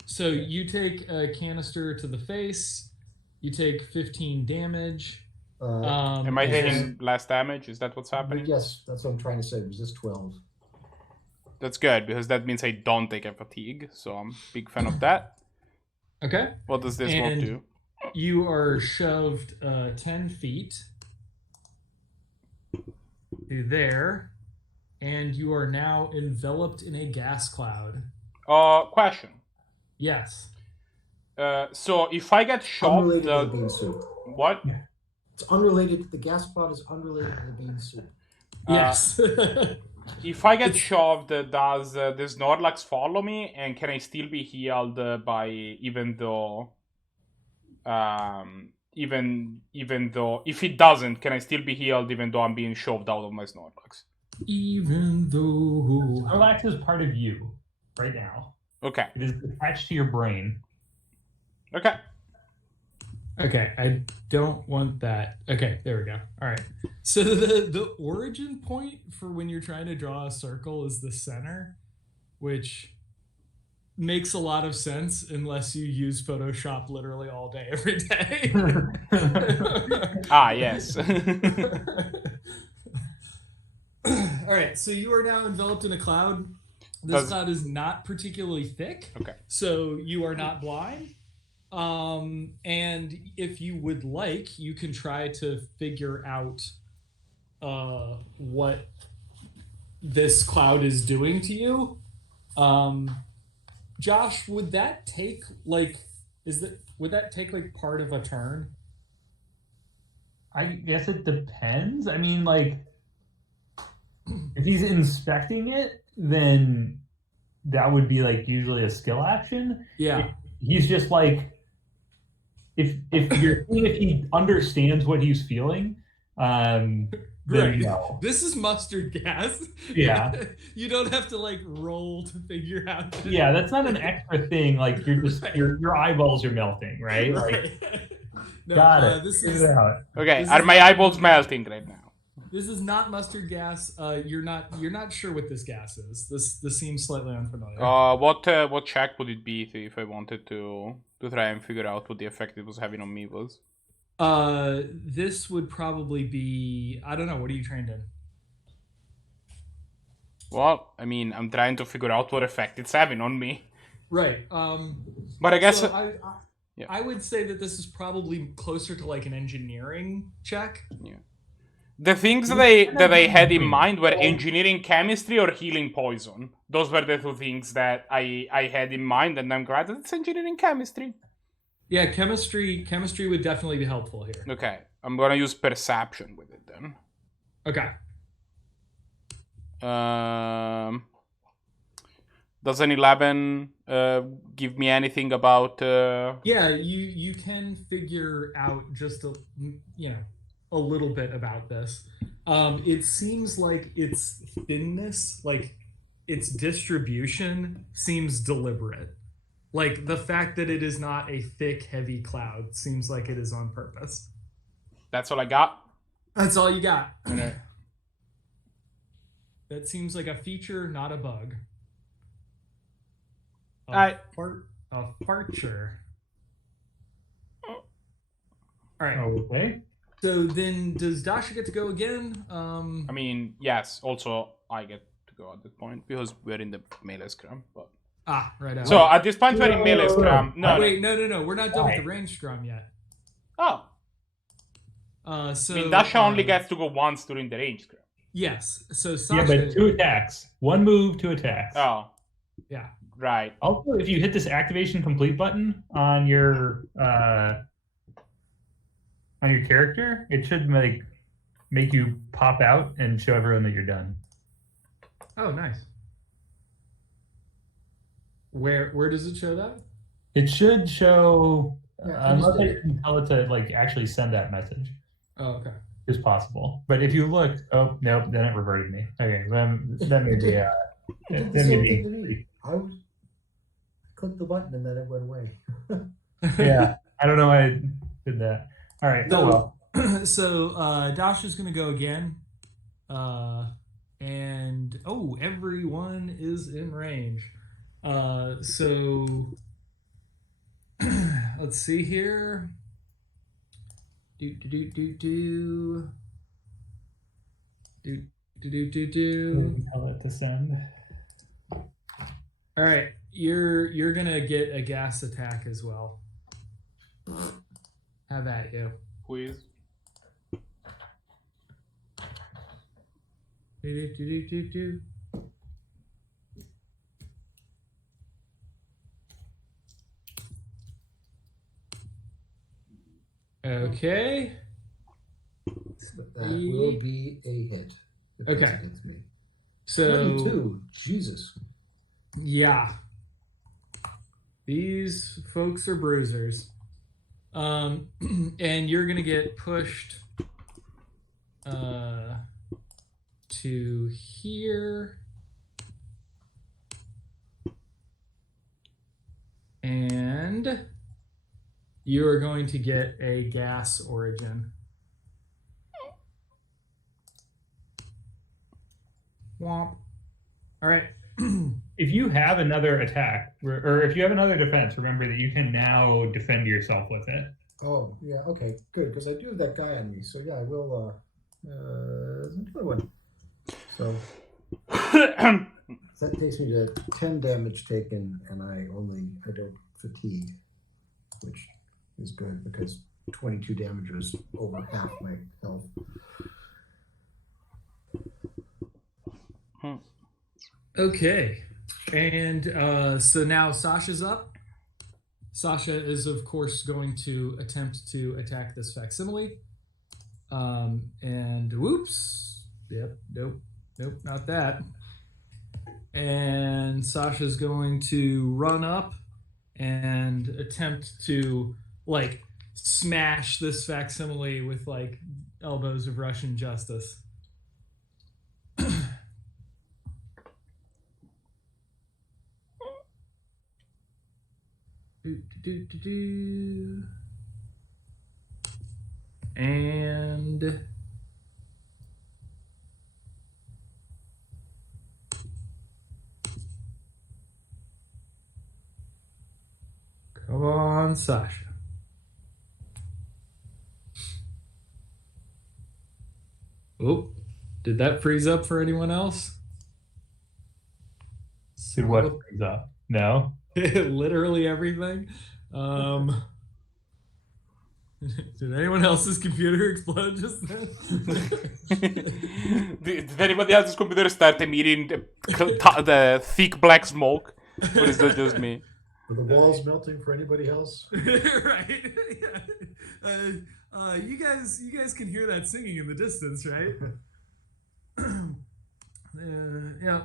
So you take a canister to the face. You take 15 damage. Am I taking less damage? Is that what's happening? Yes, that's what I'm trying to say. Resist 12. That's good, because that means I don't take a fatigue, so I'm a big fan of that. Okay. What does this wolf do? You are shoved 10 feet to there, and you are now enveloped in a gas cloud. Question. Yes. So if I get shot, Unrelated to the bean soup. What? It's unrelated. The gas cloud is unrelated to the bean soup. Yes. If I get shoved, does the Snorlax follow me, and can I still be healed by even though if it doesn't, can I still be healed even though I'm being shoved out of my Snorlax? Even though Snorlax is part of you right now. Okay. It is attached to your brain. Okay. Okay, I don't want that. Okay, there we go. All right. So the origin point for when you're trying to draw a circle is the center, which makes a lot of sense unless you use Photoshop literally all day, every day. Ah, yes. All right, so you are now enveloped in a cloud. This cloud is not particularly thick. Okay. So you are not blind. And if you would like, you can try to figure out what this cloud is doing to you. Josh, would that take would that take like part of a turn? I guess it depends. I mean, like, if he's inspecting it, then that would be like usually a skill action. Yeah. He's just like, if you're seeing if he understands what he's feeling, then Great. no. This is mustard gas. Yeah. You don't have to like roll to figure out. Yeah, that's not an extra thing. Like you're just Right. your eyeballs are melting, right? Like, Right. No, got it. This Figure is it out. Okay, This are is- my eyeballs melting right now? this is not mustard gas. You're not sure what this gas is. This seems slightly unfamiliar. What check would it be if I wanted to try and figure out what the effect it was having on me was? This would probably be, I don't know, what are you trained in? Well, I mean, I'm trying to figure out what effect it's having on me. Right. But I guess So yeah. I would say that this is probably closer to like an engineering check. the things that I had in mind were engineering chemistry or healing poison. Those were the two things that I had in mind, and I'm glad that it's engineering chemistry. Yeah, chemistry would definitely be helpful here. Okay, I'm gonna use perception with it then. Okay. Does an 11 give me anything about? Yeah, you can figure out just a little bit about this. It seems like its thinness, like its distribution, seems deliberate. Like the fact that it is not a thick, heavy cloud seems like it is on purpose. That's all I got. That's all you got. Okay. That seems like a feature, not a bug. A Farture. All right. Okay. So then, does Dasha get to go again? I mean, yes. Also, I get to go at this point because we're in the melee scrum. But Right on. so at this point, we're in melee scrum. No, Wait, no. We're not done with the Why? range scrum yet. Oh, So I mean, Dasha only gets to go once during the range scrum. Yes. So Yeah, Sasha. but 2 attacks. 1 move, 2 attacks. Oh, Yeah. right. Also, if you hit this activation complete button on your character, it should make you pop out and show everyone that you're done. Oh, nice. Where does it show that? It should show Yeah, unless I can tell it to like actually send that message. Oh, okay. Is possible. But if you look, oh nope, then it reverted me. Okay, then that made me It did the that made same me thing to me. I clicked the button and then it went away. yeah. I don't know why I did that. All right. Oh well. So Dasha's gonna go again. And everyone is in range. So let's see here. Do. Tell it to send. All right, you're gonna get a gas attack as well. Have at you. Please. Do. Okay. That will be a hit. if Okay. this hits me. So 22. Jesus. yeah, these folks are bruisers. And you're gonna get pushed to here. And you are going to get a gas origin. Womp. All right. If you have another attack, or if you have another defense, remember that you can now defend yourself with it. Oh, yeah, okay, good, because I do have that guy on me. So, yeah, I will, there's another one. So, that takes me to 10 damage taken, and I don't fatigue, which is good because 22 damage is over half my health. Okay. And so now Sasha's up. Sasha is, of course, going to attempt to attack this facsimile. And whoops. Yep. Nope, not that. And Sasha's going to run up and attempt to, like, smash this facsimile with, like, elbows of Russian justice. And come on, Sasha. Oh, did that freeze up for anyone else? Did what freeze up? No. Literally everything. Did anyone else's computer explode just then? Did anybody else's computer start emitting the thick black smoke? Or is that just me? Are the walls melting for anybody else? Right. Yeah. You guys can hear that singing in the distance, right? Yeah.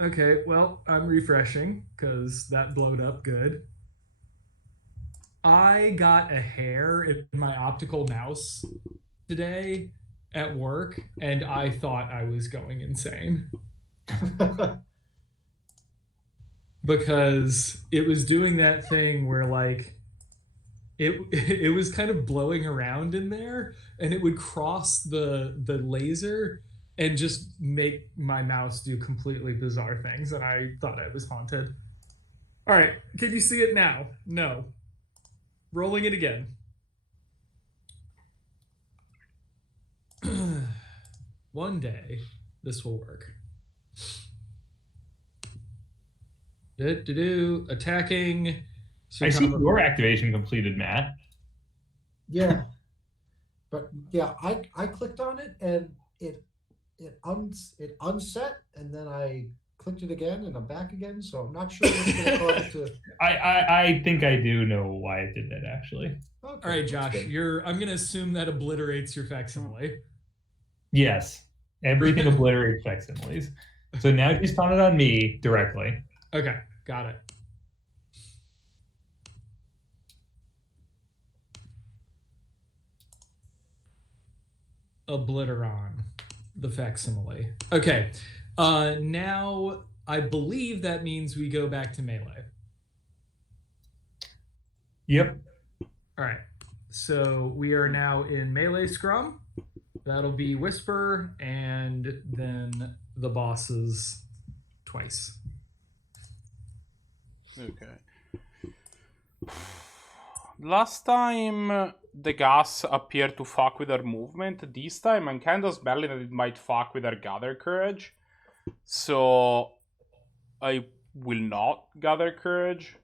Okay, well, I'm refreshing because that blowed up good. I got a hair in my optical mouse today at work, and I thought I was going insane. Because it was doing that thing where, like, it was kind of blowing around in there, and it would cross the laser and just make my mouse do completely bizarre things, and I thought I was haunted. All right, can you see it now? No. Rolling it again. One day, this will work. Attacking. I see your activation completed, Matt. Yeah. But yeah, I clicked on it and it unset, and then I clicked it again and I'm back again, so I'm not sure what's going to cause it to. I think I do know why it did that, actually. Okay, all right, Josh, I'm gonna assume that obliterates your facsimile. Yes, everything obliterates facsimiles. So now you spawn it on me directly. Okay, got it. Obliteron, the facsimile. Okay, now I believe that means we go back to melee. Yep. All right, so we are now in melee scrum. That'll be Whisper and then the bosses twice. Okay. Last time the gas appeared to fuck with our movement. This time I'm kind of smelling that it might fuck with our gather courage. So I will not gather courage.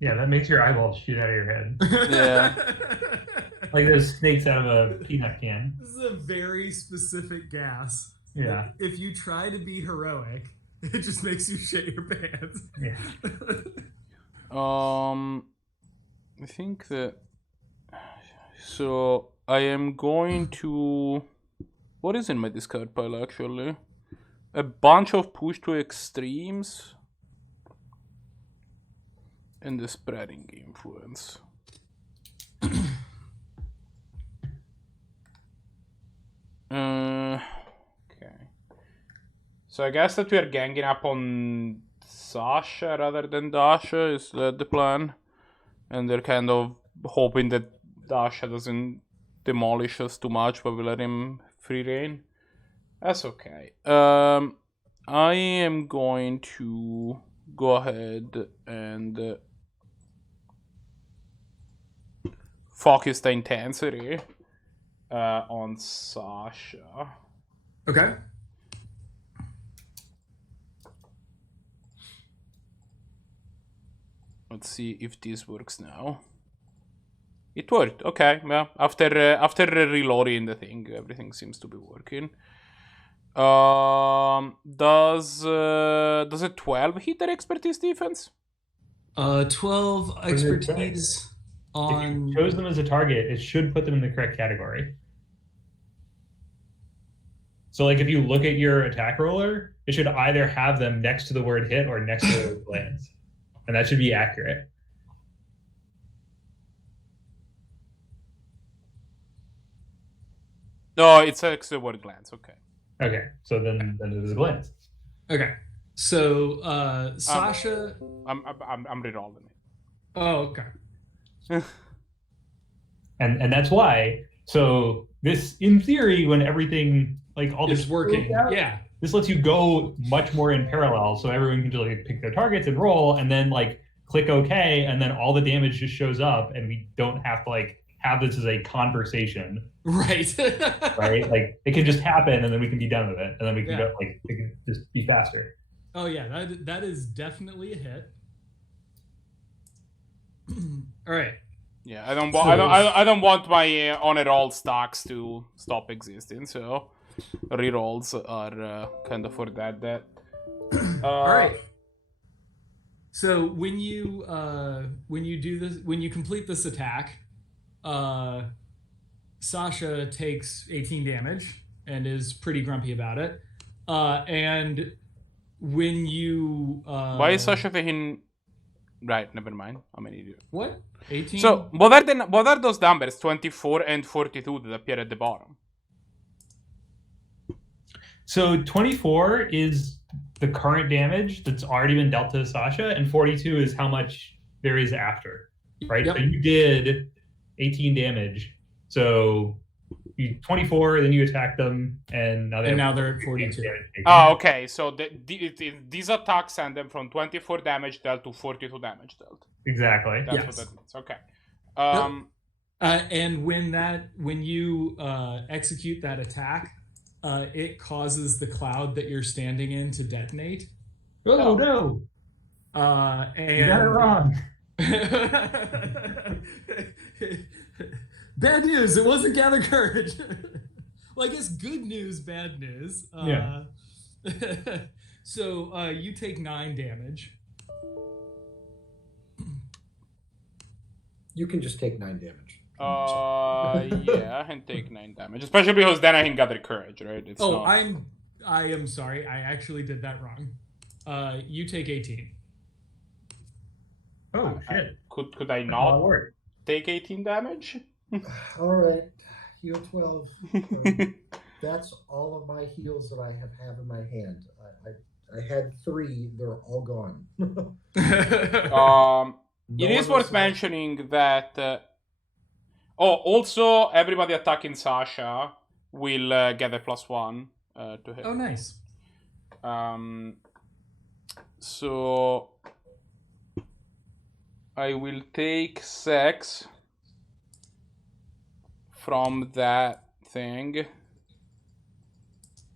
Yeah, that makes your eyeballs shoot out of your head. Yeah. Like those snakes out of a peanut can. This is a very specific gas. Yeah. If you try to be heroic, it just makes you shit your pants. Yeah. I think that. So I am going to. What is in my discard pile actually? a bunch of push to extremes and the spreading influence. Okay. So I guess that we are ganging up on Sasha rather than Dasha. Is that the plan? And they're kind of hoping that Dasha doesn't demolish us too much, but we let him free reign. That's okay. I am going to go ahead and focus the intensity on Sasha. Okay. Let's see if this works now. It worked. Okay. Well, after reloading the thing, everything seems to be working. Does a 12 hit their expertise defense? 12 expertise If on. you chose them as a target, it should put them in the correct category. So, like, if you look at your attack roller, it should either have them next to the word hit or next to the word glance. And that should be accurate. No, it's the word glance. Okay. Okay, so then it is a glance. Okay. So Sasha. I'm rerolling it. Oh, okay. And that's why. So this, in theory, when everything like all It's this working. out, Yeah. this lets you go much more in parallel. So everyone can just like pick their targets and roll, and then like click OK, and then all the damage just shows up, and we don't have to like have this as a conversation. Right. Right? Like it can just happen, and then we can be done with it, and then we can Yeah. go like it can just be faster. Oh yeah, that is definitely a hit. All right. Yeah, I don't want my honor roll stocks to stop existing. So rerolls are kind of for that. All right. So when you do this, when you complete this attack, Sasha takes 18 damage and is pretty grumpy about it. And when you Why is Sasha taking? Right, never mind. How many do you? what 18? So what are those numbers? 24 and 42 that appear at the bottom. So 24 is the current damage that's already been dealt to Sasha, and 42 is how much there is after. Right? Yep. So you did 18 damage. So you 24, then you attack them, and now they're at 42. Oh, okay. So these attacks send them from 24 damage dealt to 42 damage dealt. Exactly. That's Yes. what that means. Okay. And when you execute that attack, it causes the cloud that you're standing in to detonate. Oh no! And You got it wrong. Bad news. It wasn't gather courage. Well, I guess good news, bad news. Yeah. So you take 9 damage. You can just take 9 damage. Yeah, I can take 9 damage, especially because then I can gather courage, right? It's not... I am sorry. I actually did that wrong. You take 18. Oh shit! Could I That'll not work. take 18 damage? All right, heal 12. That's all of my heals that I have in my hand. I had 3. They're all gone. It is worth mentioning that. Also, everybody attacking Sasha will get a +1 to hit. Oh, nice. So I will take 6 from that thing,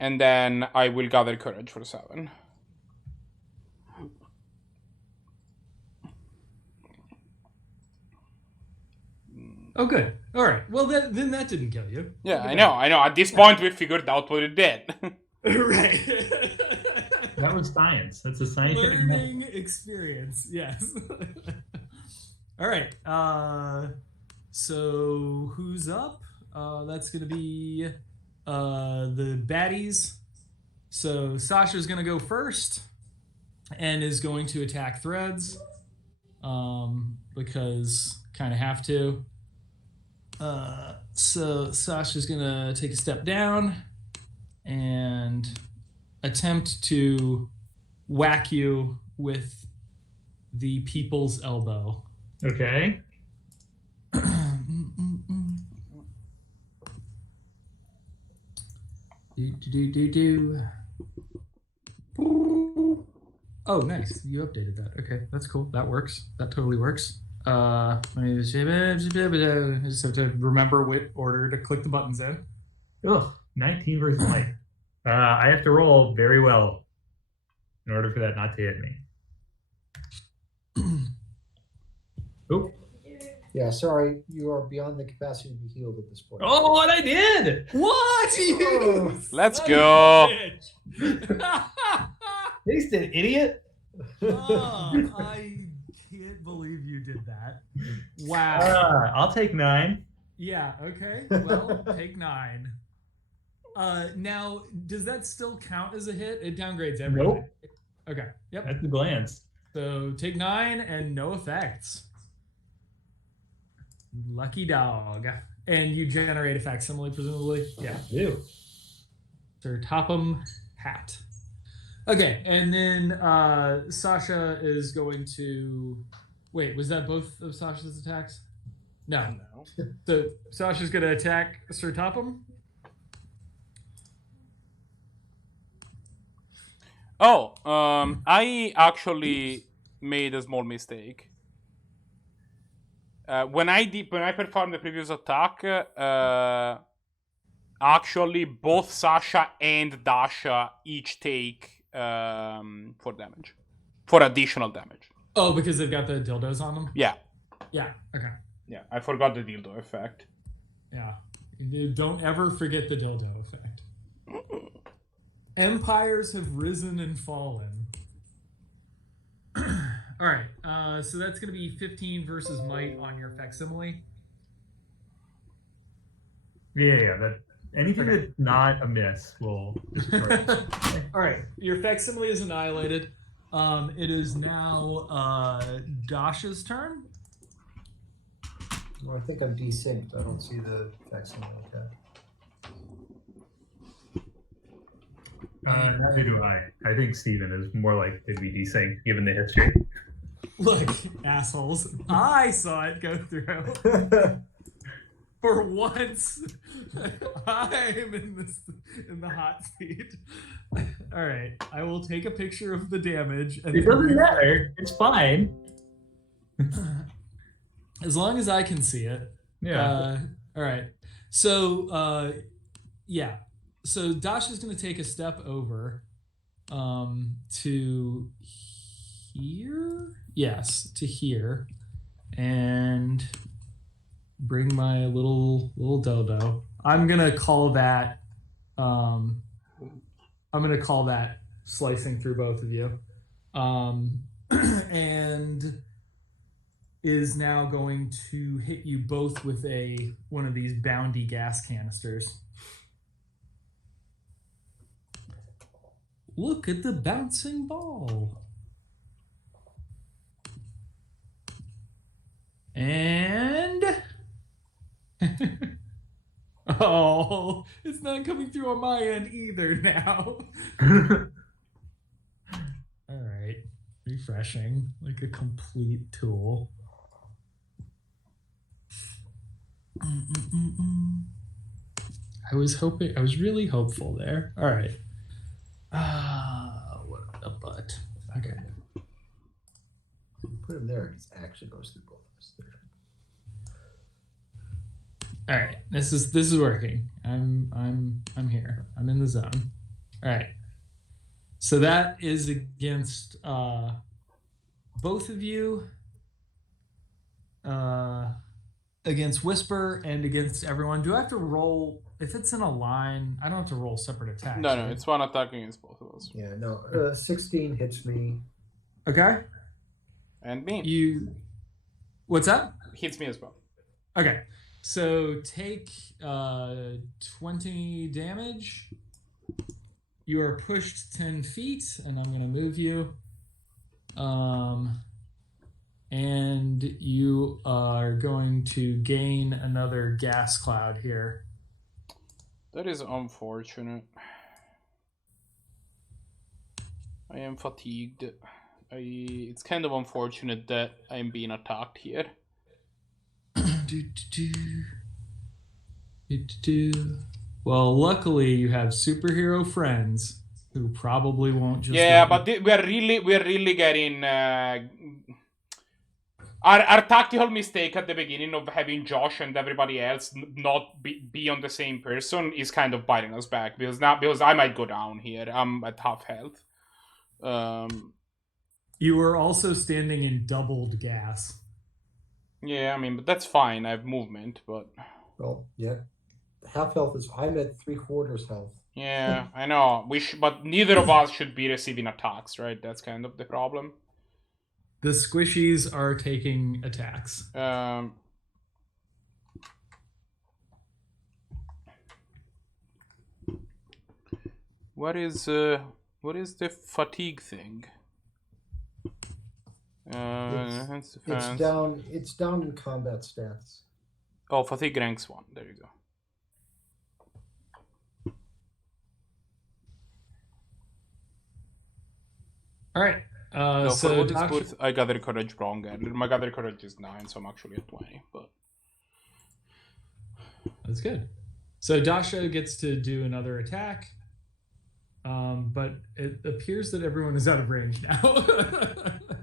and then I will gather courage for 7. Oh, good. All right. Well, then that didn't kill you. Yeah, I know. At this point, we figured out what it did. Right. That was science. That's a scientific method. Learning experience. Yes. All right. So who's up? That's gonna be the baddies. So Sasha's gonna go first, and is going to attack Threads, because kind of have to. So Sasha's gonna take a step down and attempt to whack you with the people's elbow. Okay. Oh, nice. You updated that. Okay, that's cool. That works. That totally works. I just have to remember what order to click the buttons in. Ugh, 19 versus light. I have to roll very well in order for that not to hit me. Oh, Yeah, sorry, you are beyond the capacity to be healed at this point. oh, and I did! What? Oh. Let's go. Wasted, idiot! Oh, I can't believe you did that. Wow. I'll take 9. Yeah, okay. Well, take 9. Now, does that still count as a hit? It downgrades everything. Nope. Okay. Yep. That's a glance. So take 9 and no effects. Lucky dog. And you generate a facsimile, presumably? Yeah. Ew. Sir Topham hat. Okay, and then Sasha is going to... Wait, was that both of Sasha's attacks? No. So Sasha's going to attack Sir Topham. Oh, I actually made a small mistake. When I performed the previous attack, actually both Sasha and Dasha each take 4 damage, for additional damage. Oh, because they've got the dildos on them? Yeah, Yeah, okay. yeah. I forgot the dildo effect. Yeah. Don't ever forget the dildo effect. Empires have risen and fallen. All right, so that's going to be 15 versus might on your facsimile. Yeah. That anything Okay. that's not a miss will destroy it. All right, your facsimile is annihilated. It is now Dasha's turn. Well, I think I'm desynced. I don't see the facsimile attack. Neither do I. I think Steven is more likely to be desynced given the history. Look, assholes. I saw it go through. For once, I'm in the hot seat. All right, I will take a picture of the damage. And It doesn't matter. It's fine. as long as I can see it. Yeah. All right. So, yeah. So Dasha's going to take a step over to here. Yes, to here, and bring my little dildo. I'm gonna call that. I'm gonna call that slicing through both of you, and is now going to hit you both with one of these bounty gas canisters. Look at the bouncing ball. And oh, it's not coming through on my end either now. All right, refreshing like a complete tool. I was really hopeful there. All right. What a butt. Okay. Put him there. It actually goes through both of us. All right, this is working. I'm here. I'm in the zone. All right. So that is against both of you, against Whisper and against everyone. Do I have to roll if it's in a line? I don't have to roll separate attacks. No, right? it's one attack against both of us. Yeah, no. 16 hits me. Okay. And me. What's that? Hits me as well. Okay. So take 20 damage. you are pushed 10 feet, and I'm going to move you. And you are going to gain another gas cloud here. That is unfortunate. I am fatigued. It's kind of unfortunate that I'm being attacked here. Well, luckily you have superhero friends who probably won't just. Yeah, but we are really getting. Our tactical mistake at the beginning of having Josh and everybody else not be on the same person is kind of biting us back, because I might go down here. I'm at half health. You were also standing in doubled gas. Yeah, I mean, but that's fine. I have movement, but Well, yeah. Half health is. I'm at 3/4 health. yeah, I know. But neither of us should be receiving attacks, right? That's kind of the problem. The squishies are taking attacks. What is the fatigue thing? It's down. It's down in combat stats. Oh, fatigue ranks 1. There you go. All right. No, So for what it's worth, I gathered courage wrong. My gathered courage is 9, so I'm actually at 20. But that's good. So Dasha gets to do another attack. But it appears that everyone is out of range now.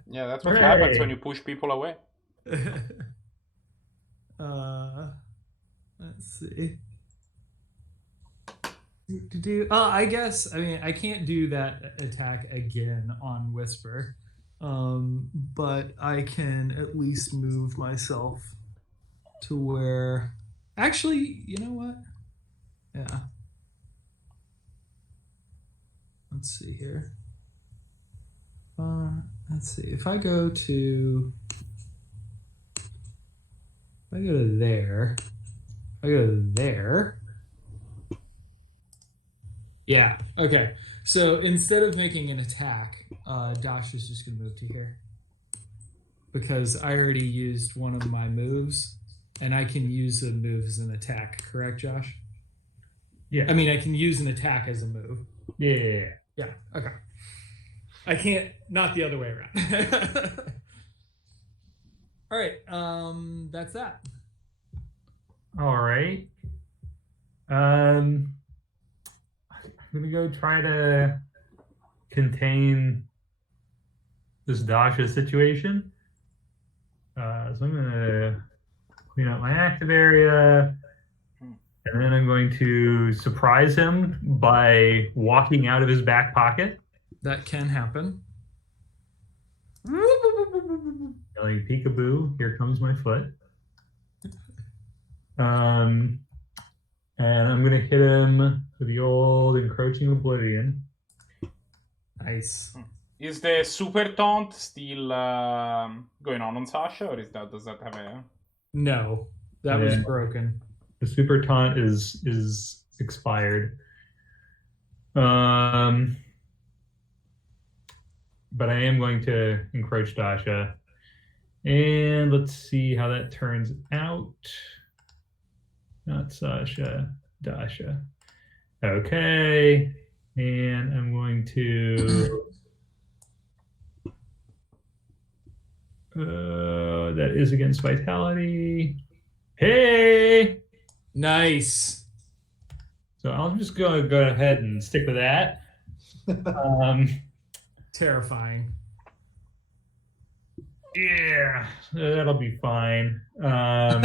yeah, that's what happens when you push people away. Let's see. I guess, I mean, I can't do that attack again on Whisper. But I can at least move myself to where... Actually, you know what? Yeah. Let's see here. Let's see. If I go to there, yeah, okay. So instead of making an attack, Dash is just gonna move to here because I already used one of my moves, and I can use a move as an attack. Correct, Josh? Yeah. I mean, I can use an attack as a move. Yeah. Yeah, okay. I can't, not the other way around. All right, that's that. All right. I'm gonna go try to contain this Dasha situation. So I'm gonna clean up my active area. And then I'm going to surprise him by walking out of his back pocket. That can happen. Yelling peekaboo, here comes my foot. And I'm going to hit him with the old encroaching oblivion. Nice. Is the super taunt still going on Sasha, or does that have a... No, that was broken. The super taunt is expired. But I am going to encroach Dasha. And let's see how that turns out. Not Sasha, Dasha. Okay. And I'm going to... that is against vitality. Hey! Nice. So I'm just going to go ahead and stick with that. Terrifying. Yeah, that'll be fine. I'm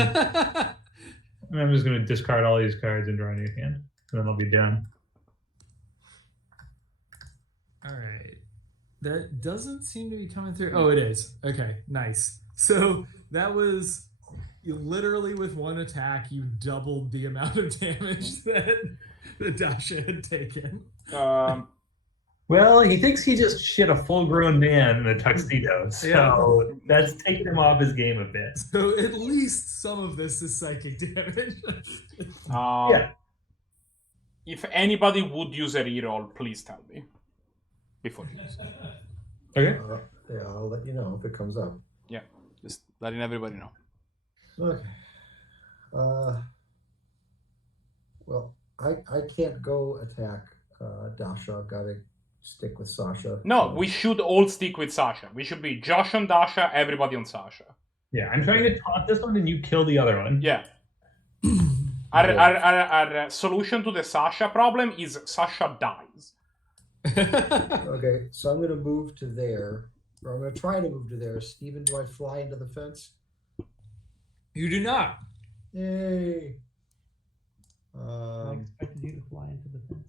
just going to discard all these cards and draw a new hand. And then I'll be done. All right. That doesn't seem to be coming through. Oh, it is. Okay, nice. So that was... You literally, with one attack, you doubled the amount of damage that Dasha had taken. Well, he thinks he just shit a full-grown man in a tuxedo, so that's taken him off his game a bit. So at least some of this is psychic damage. Yeah. If anybody would use a reroll, please tell me before you use it. Okay. Yeah, I'll let you know if it comes up. Yeah, just letting everybody know. Okay. Well, I can't go attack Dasha. I've got to stick with Sasha. No, so- we should all stick with Sasha. We should be Josh on Dasha, everybody on Sasha. Yeah, I'm trying to taunt this one and you kill the other one. Yeah. Our solution to the Sasha problem is Sasha dies. Okay, so I'm going to move to there. Or I'm going to try to move to there. Steven, do I fly into the fence? You do not. Yay! I expected you to fly into the fence.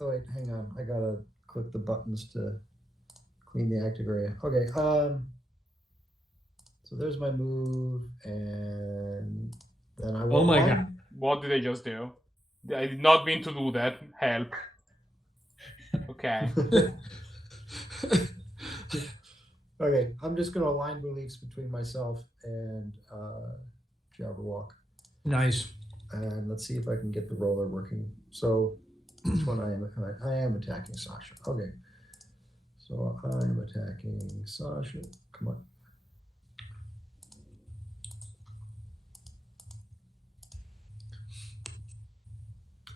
Oh wait, hang on. I gotta click the buttons to clean the active area. Okay. So there's my move, and then I. Oh my god! What did I just do? I did not mean to do that. Help. Okay. Okay, I'm just gonna align beliefs between myself and Jabberwock, Nice. and let's see if I can get the roller working. So, which one I am attacking Sasha. Okay, so I am attacking Sasha. Come on.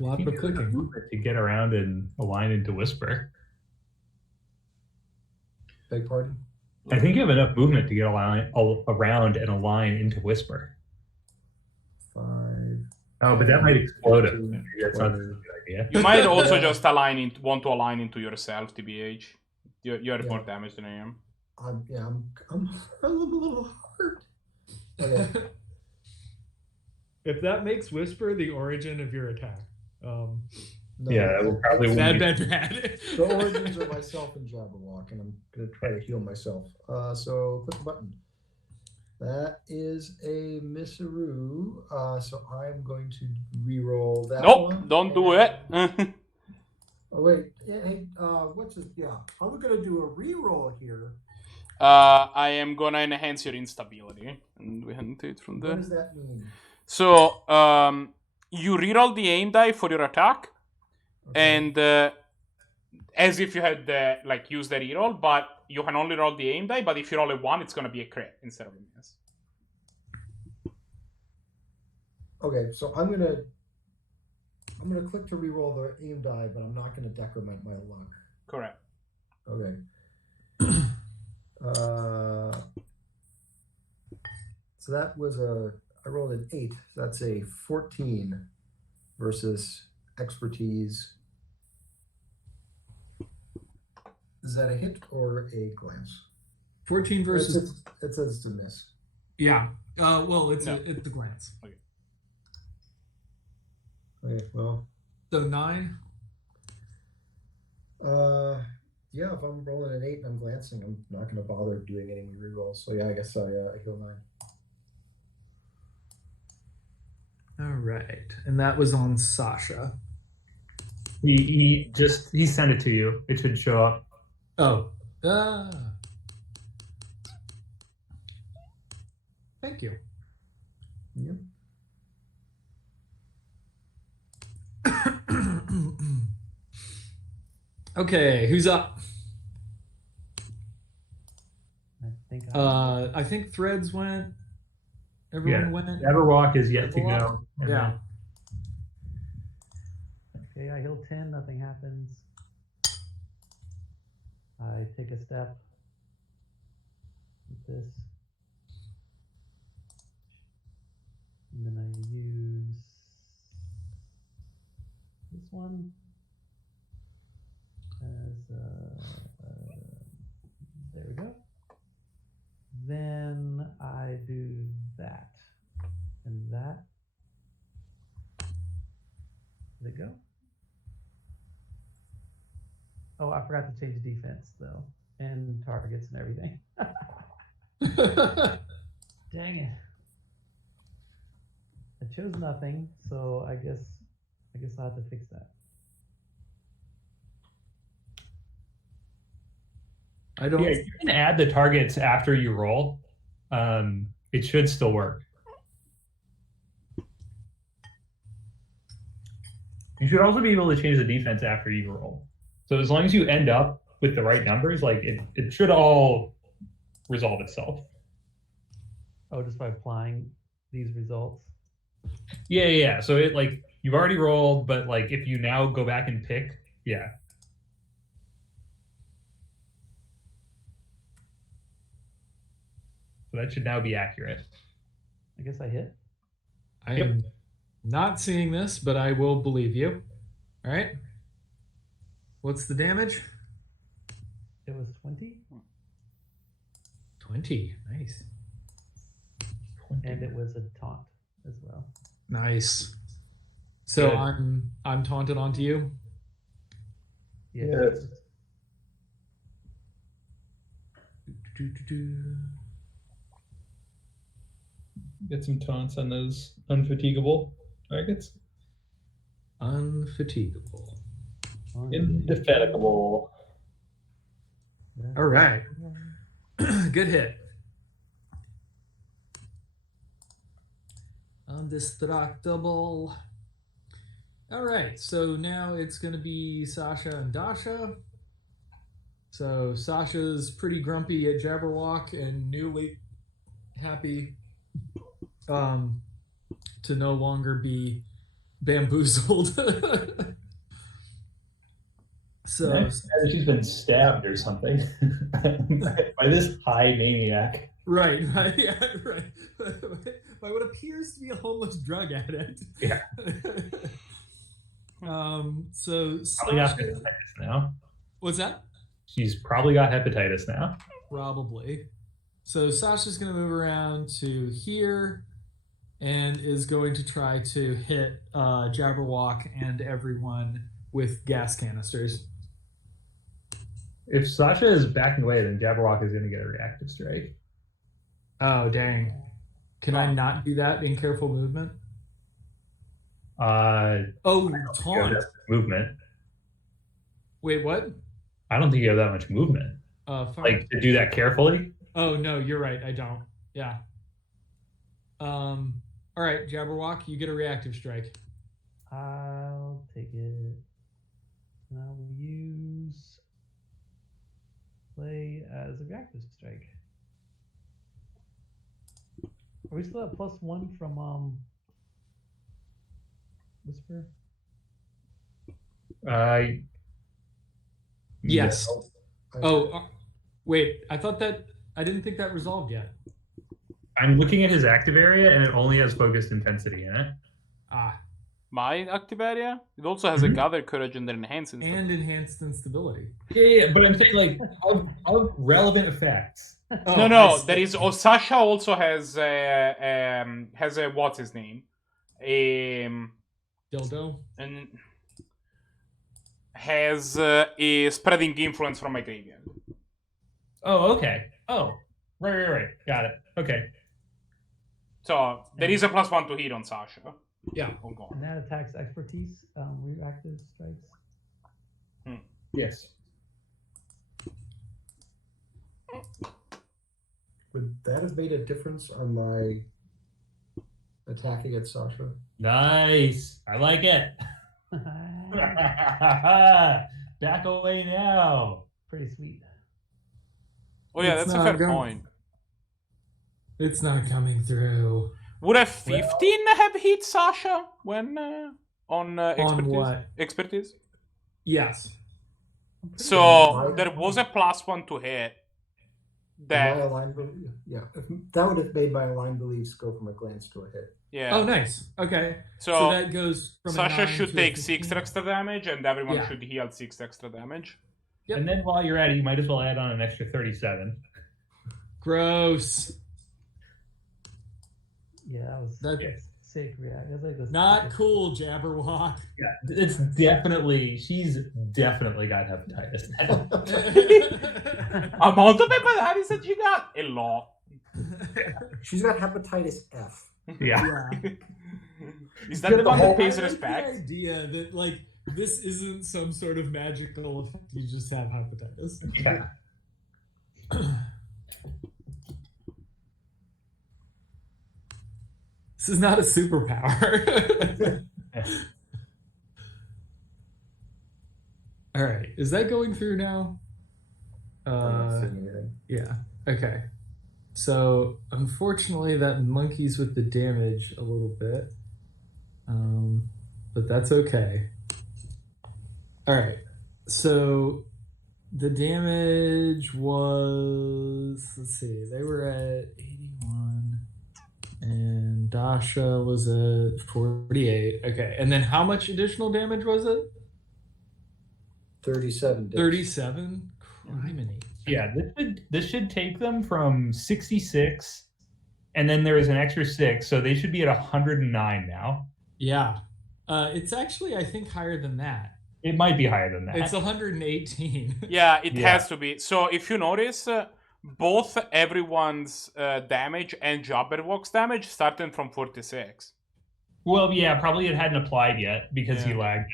Lot of clicking. Movement to get around and align into Whisper. Beg pardon. I think you have enough movement to get around and align into Whisper. 5. Oh, but that might explode him. 15, Maybe that's not a 20. good idea. You might also just want to align into yourself, TBH. You are more Yeah. damaged than I am. I'm a little hurt. Okay. If that makes Whisper the origin of your attack, No, Yeah, that will probably bad, won't be- bad. The origins are myself and Jabberwock, and I'm gonna try to heal myself. So click the button. That is a Misseroo. So I'm going to re-roll that Nope, one. don't do and- it. Oh wait, yeah, hey, what's this? Yeah, I'm gonna do a re-roll here. I am gonna enhance your instability. And we hand it from What there. does that mean? So, you reroll the aim die for your attack, Okay. and as if you had used the reroll, but you can only roll the aim die. But if you roll a 1, it's gonna be a crit instead of a miss. Okay, so I'm gonna click to re-roll the aim die, but I'm not gonna decrement my luck. Correct. Okay. So that was I rolled an 8. That's a 14 versus expertise. Is that a hit or a glance? 14 versus. It says it's a miss. Yeah. Well, it's No. it's the glance. Okay, well, So 9. yeah, if I'm rolling an 8 and I'm glancing, I'm not gonna bother doing any rerolls. So yeah, I guess I heal 9. All right, and that was on Sasha. He sent it to you. It should show up. Oh. Thank you. Yep. Okay, who's up? I think. I think Threads went. Everyone went. Jabberwock is yet to Jabberwock? go. And Yeah. Okay, I heal 10, nothing happens. I take a step with this. And then I use this one as there we go. Then I do that and that. Did it go? Oh, I forgot to change defense though, and targets and everything. Dang it! I chose nothing, so I guess I'll have to fix that. I don't. Yeah, you can add the targets after you roll. It should still work. You should also be able to change the defense after you roll. So as long as you end up with the right numbers, like it should all resolve itself. Oh, just by applying these results. Yeah. So it like you've already rolled, but like if you now go back and pick, yeah. So that should now be accurate. I guess I hit. I am not seeing this, but I will believe you. All right. What's the damage? It was 20, 20. Nice. and it was a taunt as well. Nice. So Good. I'm taunted onto you. Yeah. Yes. Get some taunts on those unfatigable targets. Unfatigable. Indefatigable. All right. Good hit. Indestructible. All right. So now it's going to be Sasha and Dasha. So Sasha's pretty grumpy at Jabberwock and newly happy to no longer be bamboozled. So She's been stabbed or something by this high maniac. right, yeah, right. By what appears to be a homeless drug addict. Yeah. So Probably got Sasha, hepatitis now. what's that? She's probably got hepatitis now. Probably. So Sasha's going to move around to here and is going to try to hit Jabberwock and everyone with gas canisters. If Sasha is backing away, then Jabberwock is going to get a reactive strike. Oh, dang. Can I not do that in careful movement? Oh, Taunt. movement. Wait, what? I don't think you have that much movement. Fine. Like to do that carefully. Oh, no, you're right. I don't. Yeah. All right, Jabberwock, you get a reactive strike. I'll take it. And I will use play as a reactive strike. Are we still at +1 from Whisper? Yes. I- Wait. I didn't think that resolved yet. I'm looking at his active area, and it only has focused intensity in it. Ah, My active area? It also has a gather courage and an enhance and instant. enhanced instability. Yeah, but I'm saying like of relevant effects. Oh, No, I see. there is. Oh, Sasha also has a what's his name? Dildo. And has a spreading influence from my graveyard. Oh, okay. Oh, right. Got it. Okay. So there is a +1 to hit on Sasha. Yeah. Oh god. And that attacks expertise, reactive strikes. Yes. Would that have made a difference on my attack against Sasha? Nice. I like it. Back away now. Pretty sweet. Oh yeah, It's that's a not fair going- point. It's not coming through. Would a 15 have hit Sasha when on expertise? what? Expertise. Yes. So there was a +1 to hit. My That aligned belief, yeah, that would have made my aligned beliefs go from a glance to a hit. yeah. Oh, nice. Okay. So So that goes from a Sasha 9 should to a take 15. 6 extra damage, and everyone Yeah. should heal 6 extra damage. Yep. And then while you're at it, you might as well add on an extra 37. Gross. Yeah, that was That's sick react. That's like this. not cool, Jabberwock. Yeah, it's definitely, she's definitely got hepatitis now. Amount of hepatitis that you got? A lot. She's got hepatitis F. Yeah. Yeah. Is that the one whole- that pays I like respect? the idea that like this isn't some sort of magical effect. You just have hepatitis. Yeah. This is not a superpower. All right. Is that going through now? I'm not seeing anything. Yeah. Okay. So unfortunately, that monkeys with the damage a little bit, but that's okay. All right. So the damage was, let's see, they were at 81, and Dasha was at 48. Okay. And then how much additional damage was it? 37 days. 37. Criminy. Yeah, this should take them from 66, and then there is an extra 6, so they should be at 109 now. Yeah. It's actually, I think, higher than that. It might be higher than that. It's 118. Yeah, it Yeah. has to be. So if you notice, both everyone's damage and Jabberwock's damage starting from 46. Well, yeah, probably it hadn't applied yet because he Yeah. lagged.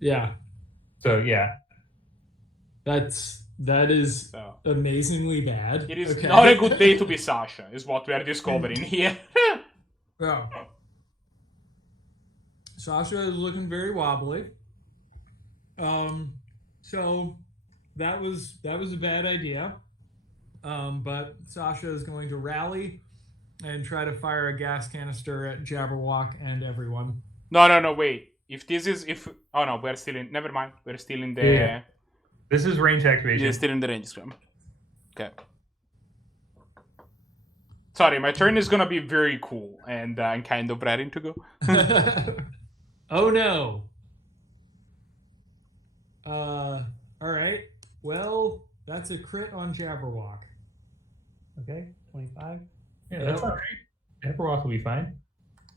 Yeah. So yeah, That is So amazingly bad. it is Okay. not a good day to be Sasha, is what we are discovering here. Yeah. Sasha is looking very wobbly. So that was a bad idea. But Sasha is going to rally and try to fire a gas canister at Jabberwock and everyone. No, wait. Oh no, we're still in. Never mind. We're still in the. Yeah. This is range activation. We're still in the range scrum. Okay. Sorry, my turn is gonna be very cool, and I'm kind of ready to go. Oh no. All right. Well, that's a crit on Jabberwock. Okay, 25. Yeah, that's all right. Jabberwock will be fine.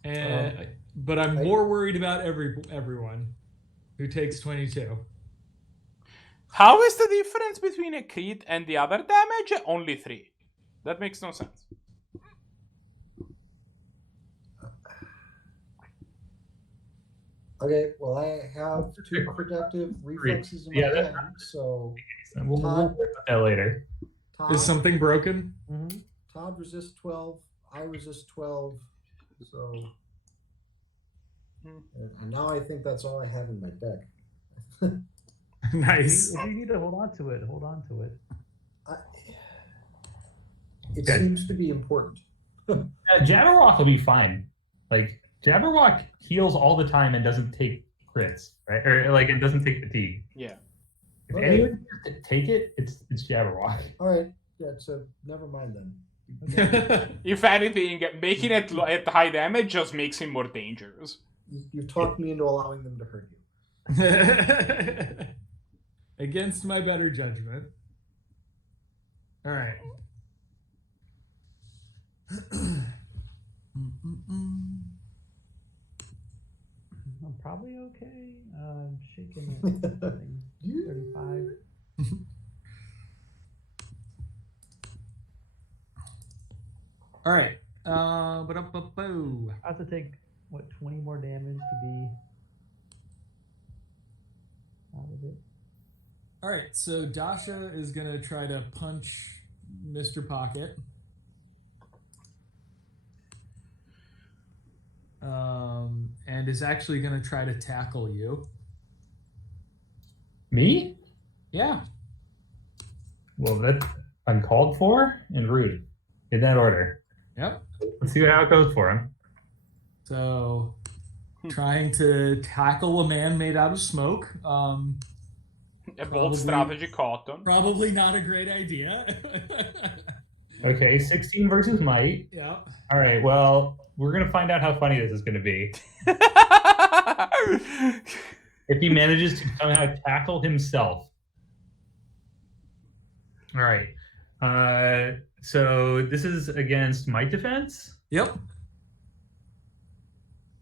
And but I'm more worried about everyone who takes 22. How is the difference between a crit and the other damage? Only 3. That makes no sense. Okay, well, I have 2 productive reflexes in my Yeah, that's hand, so We'll worry about that later. Todd, Is something broken? Mm-hmm. Todd resists 12, I resist 12, so... And now I think that's all I have in my deck. Nice. If you need to hold on to it, hold on to it. It Okay. seems to be important. Jabberwock will be fine. Like Jabberwock heals all the time and doesn't take crits, right? Or like it doesn't take fatigue. Yeah. If Okay. anyone has to take it, it's Jabberwock. All right, yeah, so never mind then. If anything, making it at high damage just makes him more dangerous. You've talked me into allowing them to hurt you. Against my better judgment. All right. I'm probably okay. I'm shaking it. 35. All right. Ba-da-ba-boo. I have to take, what, 20 more damage to be out of it? All right. So Dasha is gonna try to punch Mr. Pocket. And is actually gonna try to tackle you. Me? Yeah. Well, that's uncalled for and rude. In that order. Yep. Let's see how it goes for him. So, trying to tackle a man made out of smoke. A Probably. bold strategy, Cotton. Probably not a great idea. Okay, 16 versus might. Yeah. All right, well, we're going to find out how funny this is going to be. If he manages to somehow tackle himself. All right. So this is against might defense. Yep.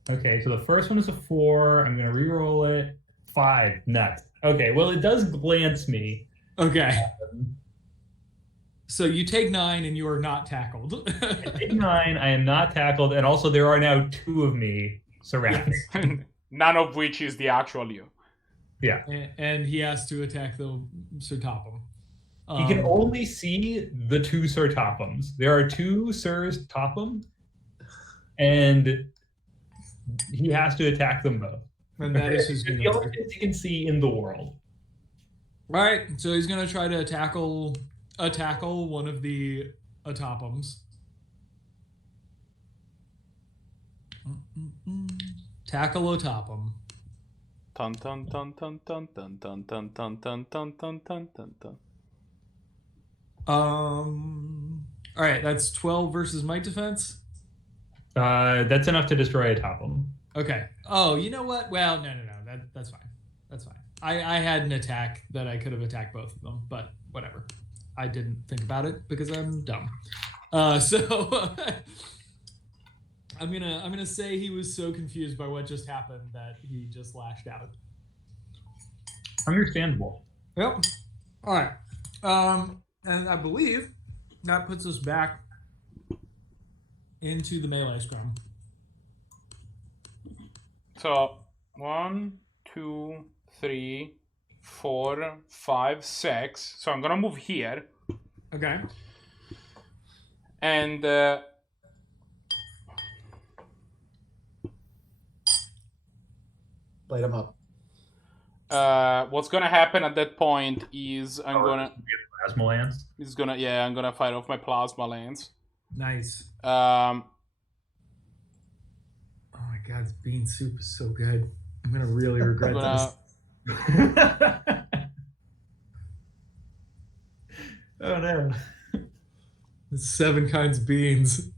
Okay, so the first one is a 4. I'm going to re-roll it. 5. Nuts. Okay, well, it does glance me. Okay. So you take 9 and you are not tackled. I take 9. I am not tackled, and also there are now 2 of me surrounded. None of which is the actual you. Yeah. And he has to attack the Sir Topham. He can only see the 2 Sir Tophams. There are 2 Sirs Topham, and he has to attack them both. And that is his The only universe. things he can see in the world. All right, so he's gonna try to tackle one of the atopums. Tackle atopum. Dun dun dun dun dun dun dun dun dun dun dun dun dun dun dun. All right, that's 12 versus might defense. That's enough to destroy a topum. Okay. Oh, you know what? Well, no. That's fine. That's fine. I had an attack that I could have attacked both of them, but whatever. I didn't think about it because I'm dumb. So I'm gonna say he was so confused by what just happened that he just lashed out. Understandable. Yep. All right. And I believe that puts us back into the melee scrum. So 1, 2, 3, 4, 5, 6. So I'm gonna move here, Okay. and Light him up. what's gonna happen at that point is I'm gonna Plasma lance. I'm gonna fire off my plasma lance. Nice. Um, Oh my god, this bean soup is so good. I'm gonna really regret gonna- Oh no. this. 7 kinds of beans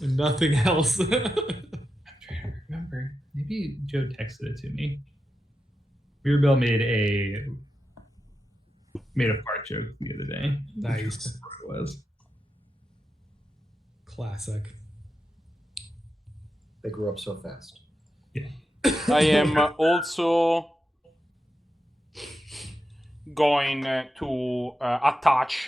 and nothing else. I'm trying to remember. Maybe Joe texted it to me. Mirabelle made a fart joke the other day. Nice. That's what it was. Classic. They grew up so fast. I am also going to attach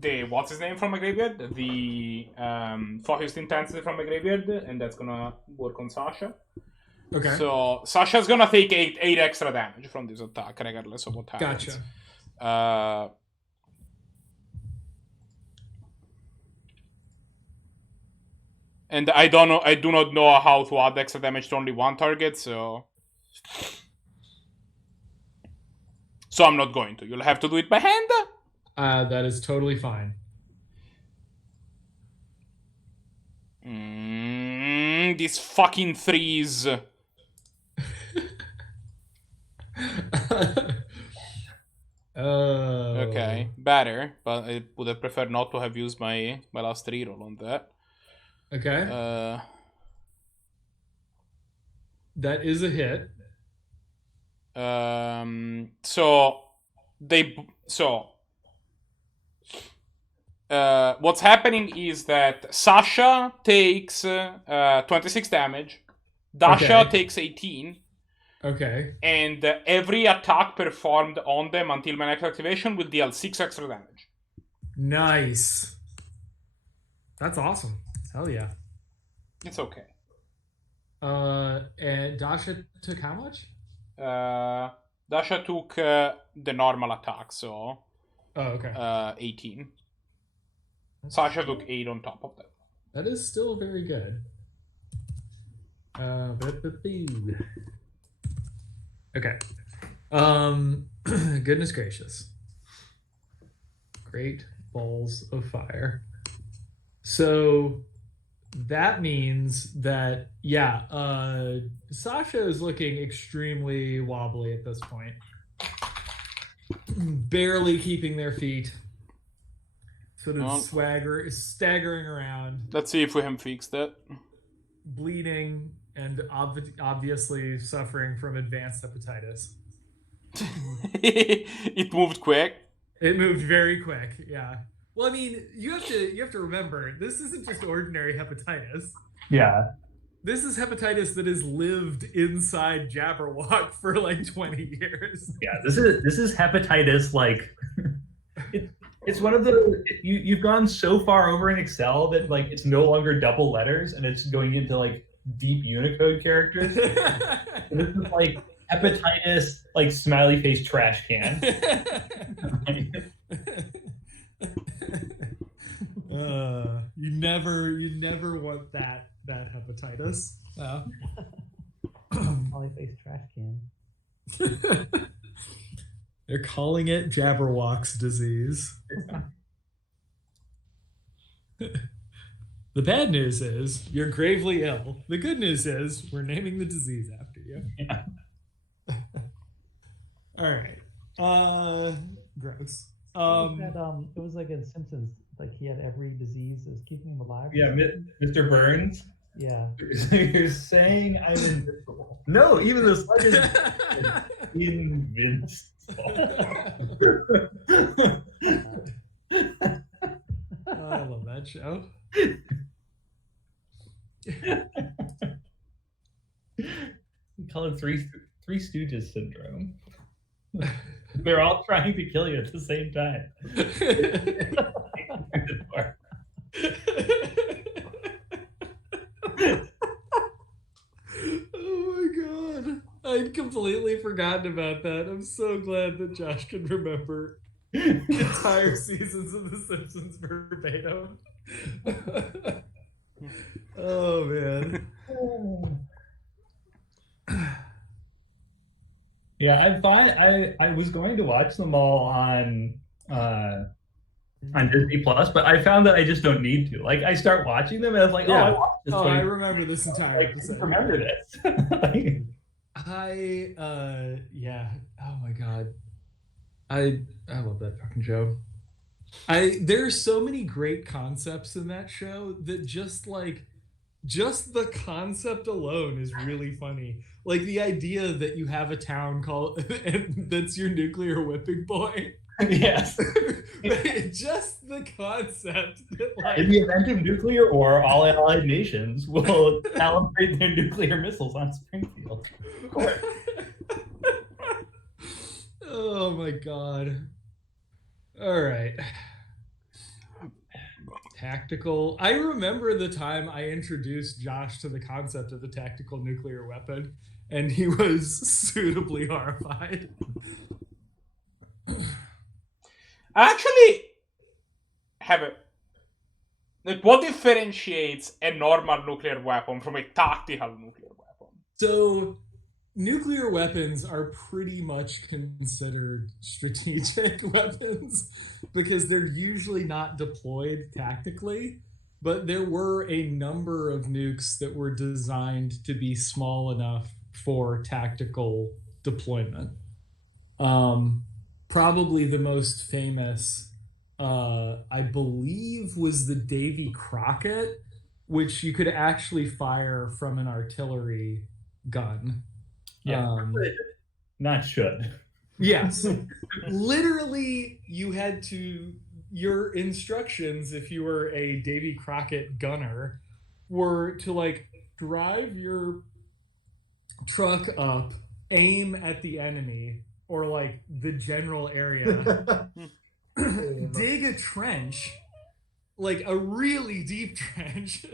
the what's his name from my graveyard, the focused intensity from my graveyard, and that's gonna work on Sasha. Okay. So Sasha's gonna take 8 extra damage from this attack, regardless of what happens. Gotcha. And I do not know how to add extra damage to only one target, so I'm not going to. You'll have to do it by hand. That is totally fine. These fucking 3s. Okay, better, but I would have preferred not to have used my last reroll on that. Okay. That is a hit. What's happening is that Sasha takes 26 damage, Dasha Okay. takes 18, Okay. and every attack performed on them until my next activation will deal 6 extra damage. Nice. That's awesome. Hell yeah. It's okay. And Dasha took how much? Dasha took the normal attack, so Oh, okay. 18. Sasha took 8 on top of that. That is still very good. Okay. Goodness gracious. Great balls of fire. So that means that, Sasha is looking extremely wobbly at this point. Barely keeping their feet. Sort of staggering around. Let's see if we can fix that. Bleeding and obviously suffering from advanced hepatitis. It moved quick. It moved very quick, yeah. Well, I mean, you have to remember, this isn't just ordinary hepatitis. Yeah. This is hepatitis that has lived inside Jabberwock for like 20 years. Yeah, this is hepatitis. Like, it's one of the you've gone so far over in Excel that like it's no longer double letters and it's going into like deep Unicode characters. And this is like hepatitis, like smiley face trash can. You never want that hepatitis. Polyface trash can. They're calling it Jabberwock's disease. The bad news is you're gravely ill. The good news is we're naming the disease after you. Yeah. All right. Gross. It was like in Simpsons, like he had every disease that was keeping him alive. Yeah, Mr. Burns. Yeah. You're saying I'm invincible. No, even the slug is invincible. Oh, I love that show. We call it Three Stooges syndrome. They're all trying to kill you at the same time. Oh my god. I'd completely forgotten about that. I'm so glad that Josh can remember entire seasons of The Simpsons verbatim. Oh man. Yeah, I was going to watch them all on Disney Plus, but I found that I just don't need to. Like, I start watching them, and I was like, Yeah. I watched this. Oh, I remember this entire episode. Remember this. Yeah. Oh my god. I love that fucking show. There's so many great concepts in that show that just the concept alone is really funny. Like the idea that you have a town called and that's your nuclear whipping boy. Yes. Just the concept that In the event of nuclear war, all allied nations will calibrate their nuclear missiles on Springfield. Of course. Oh my god. All right. Tactical. I remember the time I introduced Josh to the concept of the tactical nuclear weapon, and he was suitably horrified. I actually have a. Like, what differentiates a normal nuclear weapon from a tactical nuclear weapon? So, nuclear weapons are pretty much considered strategic weapons because they're usually not deployed tactically, but there were a number of nukes that were designed to be small enough for tactical deployment. Probably the most famous, I believe, was the Davy Crockett, which you could actually fire from an artillery gun. Yeah, not should. Yes. Literally, you had to, your instructions, if you were a Davy Crockett gunner, were to like drive your truck up, aim at the enemy or like the general area, dig a trench, like a really deep trench,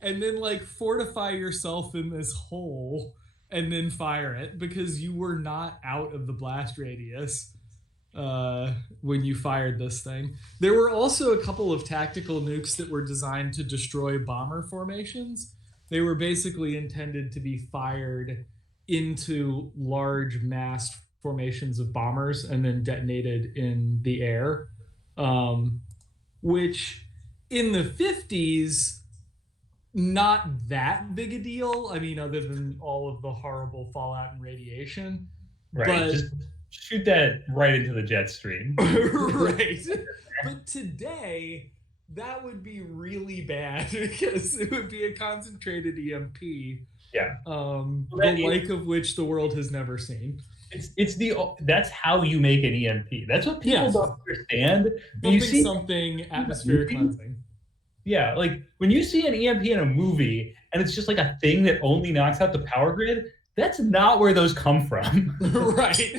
and then like fortify yourself in this hole and then fire it because you were not out of the blast radius when you fired this thing. There were also a couple of tactical nukes that were designed to destroy bomber formations. They were basically intended to be fired into large massed formations of bombers and then detonated in the air, which in the 50s, not that big a deal. I mean, other than all of the horrible fallout and radiation. Right. But, just shoot that right into the jet stream. Right. But today, that would be really bad because it would be a concentrated EMP. Yeah. The like of which the world has never seen. That's how you make an EMP. That's what people don't understand. You see something atmospheric cleansing. Yeah, like when you see an EMP in a movie and it's just like a thing that only knocks out the power grid, that's not where those come from. Right.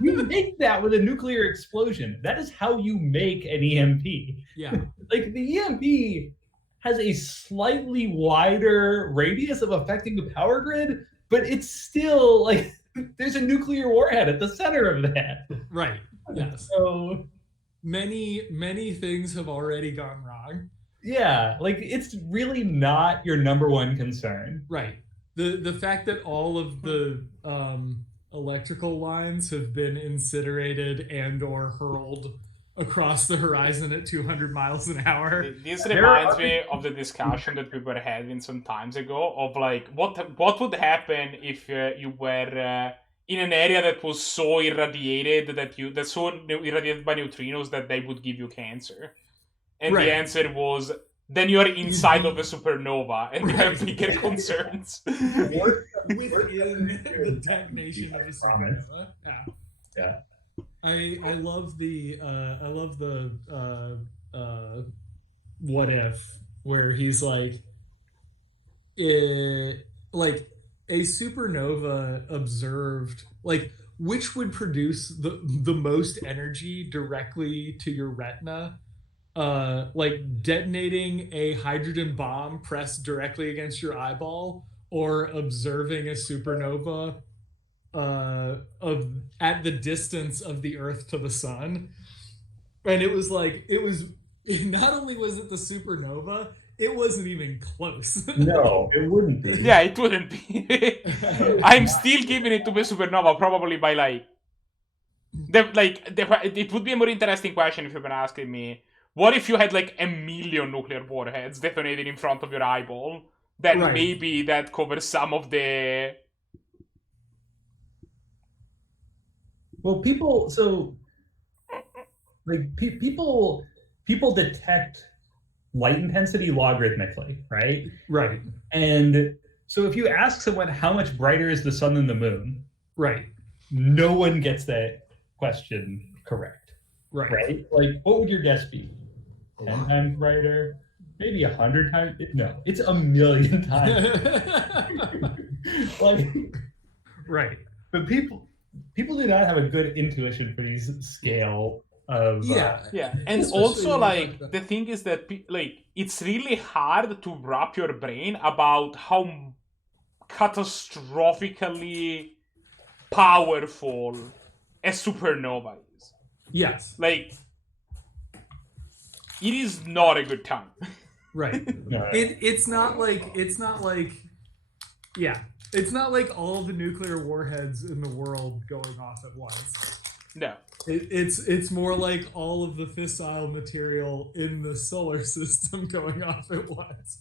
You make that with a nuclear explosion. That is how you make an EMP. Yeah. Like the EMP has a slightly wider radius of affecting the power grid, but it's still like there's a nuclear warhead at the center of that. Right. Yes. So many things have already gone wrong. Yeah, like it's really not your number one concern. Right. the fact that all of the electrical lines have been incinerated and or hurled across the horizon at 200 miles an hour. This reminds me of the discussion that we were having some times ago of like what would happen if you were in an area that was so irradiated that's so irradiated by neutrinos that they would give you cancer, and Right. the answer was then you are inside of a supernova and you have bigger concerns. Within the detonation of a supernova. Yeah. Yeah. I love the what if, where he's like like a supernova observed, like which would produce the most energy directly to your retina, like detonating a hydrogen bomb pressed directly against your eyeball, or observing a supernova of at the distance of the Earth to the sun. And it was like, not only was it the supernova, it wasn't even close. No, it wouldn't be. Yeah, it wouldn't be. I'm still giving it to the supernova, probably by like it would be a more interesting question if you're gonna ask me, what if you had like 1 million nuclear warheads detonated in front of your eyeball? Then Right. maybe that covers some of the. Well, people detect light intensity logarithmically, right? Right. And so if you ask someone how much brighter is the sun than the moon, Right. no one gets that question correct, Right. right? Like, what would your guess be? 10 times brighter? Maybe 100 times? No, it's 1,000,000 times. Like, Right. but people do not have a good intuition for these scale of Yeah, and Especially also when like it's like the thing is that like it's really hard to wrap your brain about how catastrophically powerful a supernova is. Yes. Like, it is not a good time. Right. no, It's not like yeah. It's not like all the nuclear warheads in the world going off at once. No. It's more like all of the fissile material in the solar system going off at once.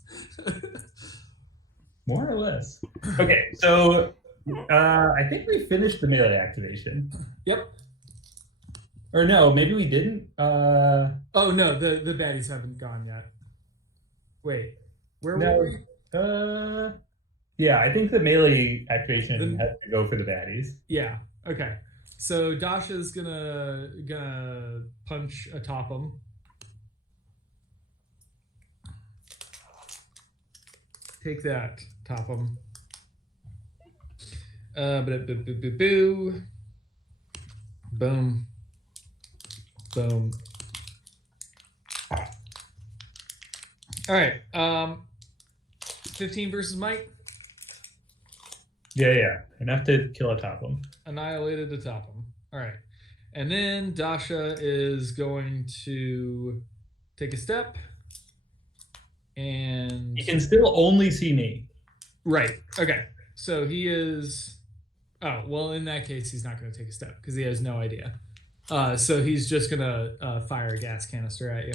more or less. Okay, so I think we finished the melee activation. Yep. Or no, maybe we didn't. Oh no, the baddies haven't gone yet. Wait, where No. were we? Yeah, I think the melee activation has to go for the baddies. Yeah. Okay. So Dasha's gonna punch atop him. Take that, top him. Boo. Boom. Boom. All right. 15 versus Mike. Yeah. Enough to kill a top him. Annihilated to top him. All right. And then Dasha is going to take a step. And He can still only see me. right. Okay. So he is. Oh, well, in that case, he's not going to take a step because he has no idea. So he's just going to fire a gas canister at you.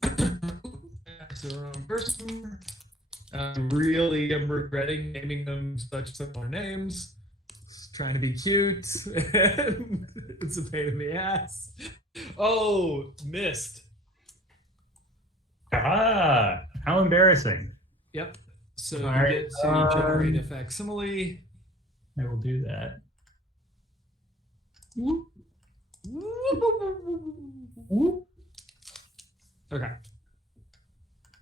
That's the wrong person. I really am regretting naming them such similar names. It's trying to be cute. And it's a pain in the ass. Oh, missed. Ah, how embarrassing. Yep. So All you right, get to generate a facsimile. I will do that. Okay.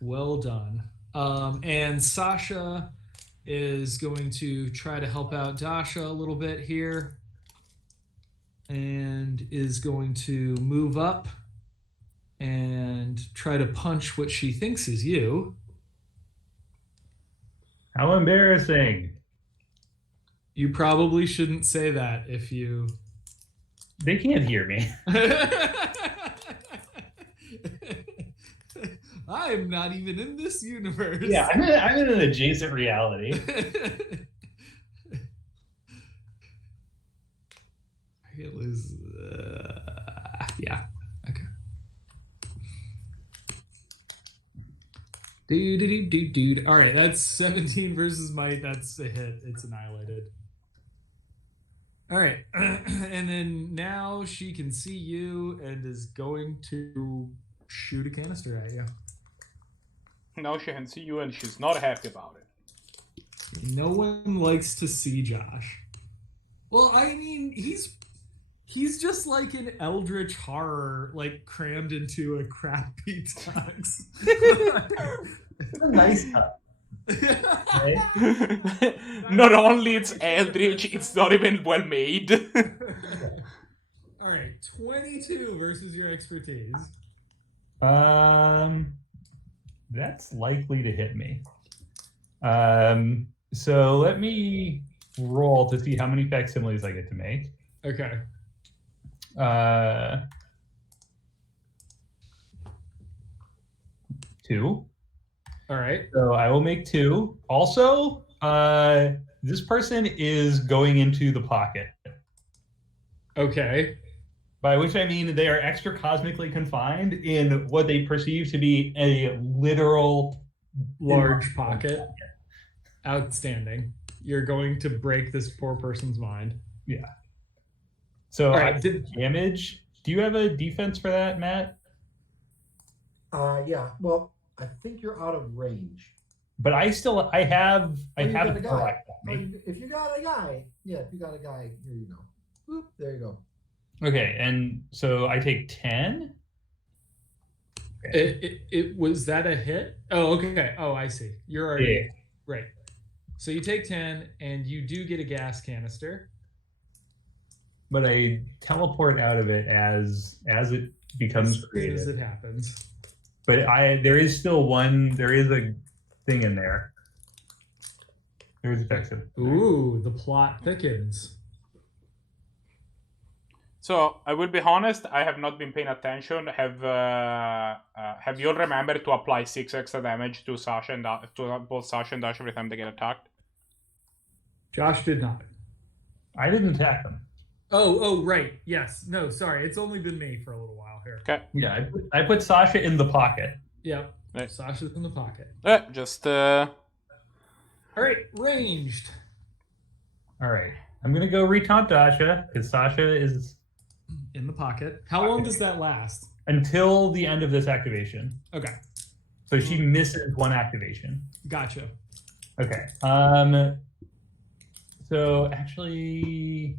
Well done. And Sasha is going to try to help out Dasha a little bit here. And is going to move up and try to punch what she thinks is you. How embarrassing. You probably shouldn't say that if you... They can't hear me. I'm not even in this universe. Yeah, I'm in an adjacent reality. It was, yeah. Okay. Dude. All right, that's 17 versus might. That's a hit. It's annihilated. All right, and then now she can see you and is going to shoot a canister at you. Now she can see you and she's not happy about it. No one likes to see Josh. Well, I mean, he's just like an eldritch horror, like crammed into a crappy tux. It's a nice cut. Right? Not only it's eldritch, it's not even well made. All right, 22 versus your expertise. That's likely to hit me. So let me roll to see how many facsimiles I get to make. Okay. 2. All right. So I will make 2. Also, this person is going into the pocket, Okay. by which I mean they are extra cosmically confined in what they perceive to be a literal Large pocket. Outstanding. You're going to break this poor person's mind. Yeah. So All right, I did damage. Do you have a defense for that, Matt? Yeah. Well, I think you're out of range. But I have you got a the guy. correct Oh, on me. if you got a guy, here you go. Boop, there you go. Okay, and so I take 10. It was that a hit? Oh, okay. Oh, I see. You're already Yeah. right. So you take 10 and you do get a gas canister. But I teleport out of it as it becomes As soon as created. it happens. But there is a thing in there. There is a text. Ooh, the plot thickens. So I will be honest, I have not been paying attention. Have you all remembered to apply 6 extra damage to Sasha and to both Sasha and Dash every time they get attacked? Josh did not. I didn't attack them. Oh, right. Yes. No, sorry. It's only been me for a little while here. Okay. Yeah, I put Sasha in the pocket. Yep. Right. Sasha's in the pocket. Just All right, ranged. All right. I'm going to go retaunt Dasha because Sasha is In the pocket. How long does that last? until the end of this activation. Okay. So she misses one activation. Gotcha. Okay. So actually,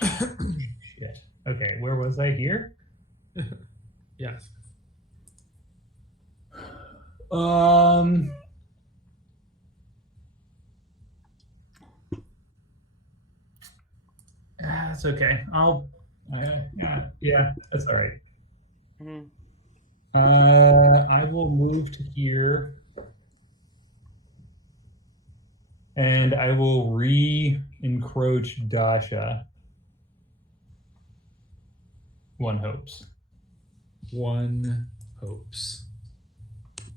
shit. Okay, where was I here? Yes. That's okay. Yeah, that's all right. Mhm. I will move to here. And I will re-encroach Dasha. One hopes. One hopes.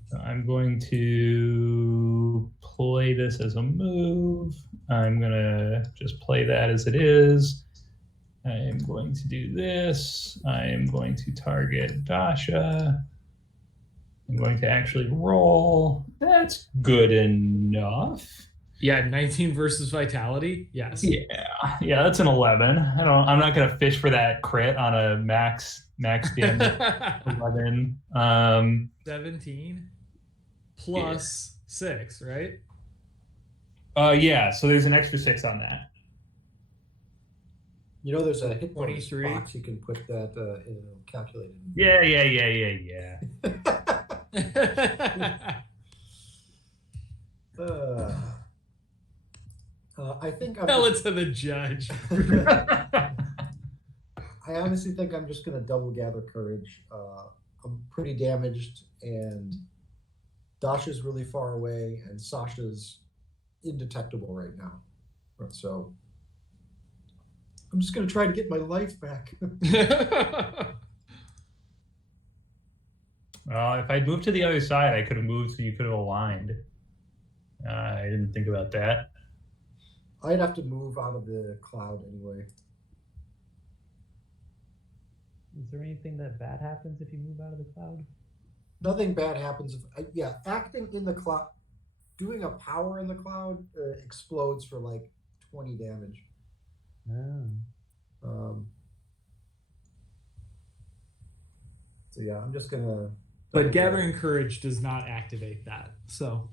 So I'm going to play this as a move. I'm going to just play that as it is. I am going to do this. I am going to target Dasha. I'm going to actually roll. That's good enough. Yeah, 19 versus vitality. Yes. Yeah, that's an 11. I'm not gonna fish for that crit on a max damage 11. 17 plus 6, right? Yeah. So there's an extra 6 on that. You know, there's a hit bonus 23. box you can put that in a calculator. Yeah. I think I'm Tell it just, to the judge. I honestly think I'm just going to double gather courage. I'm pretty damaged, and Dasha's really far away, and Sasha's indetectable right now. So I'm just going to try to get my life back. If I'd moved to the other side, I could have moved so you could have aligned. I didn't think about that. I'd have to move out of the cloud anyway. Is there anything that bad happens if you move out of the cloud? Nothing bad happens if acting in the cloud, doing a power in the cloud explodes for like 20 damage. Oh. So yeah, I'm just gonna. But gathering courage does not activate that. So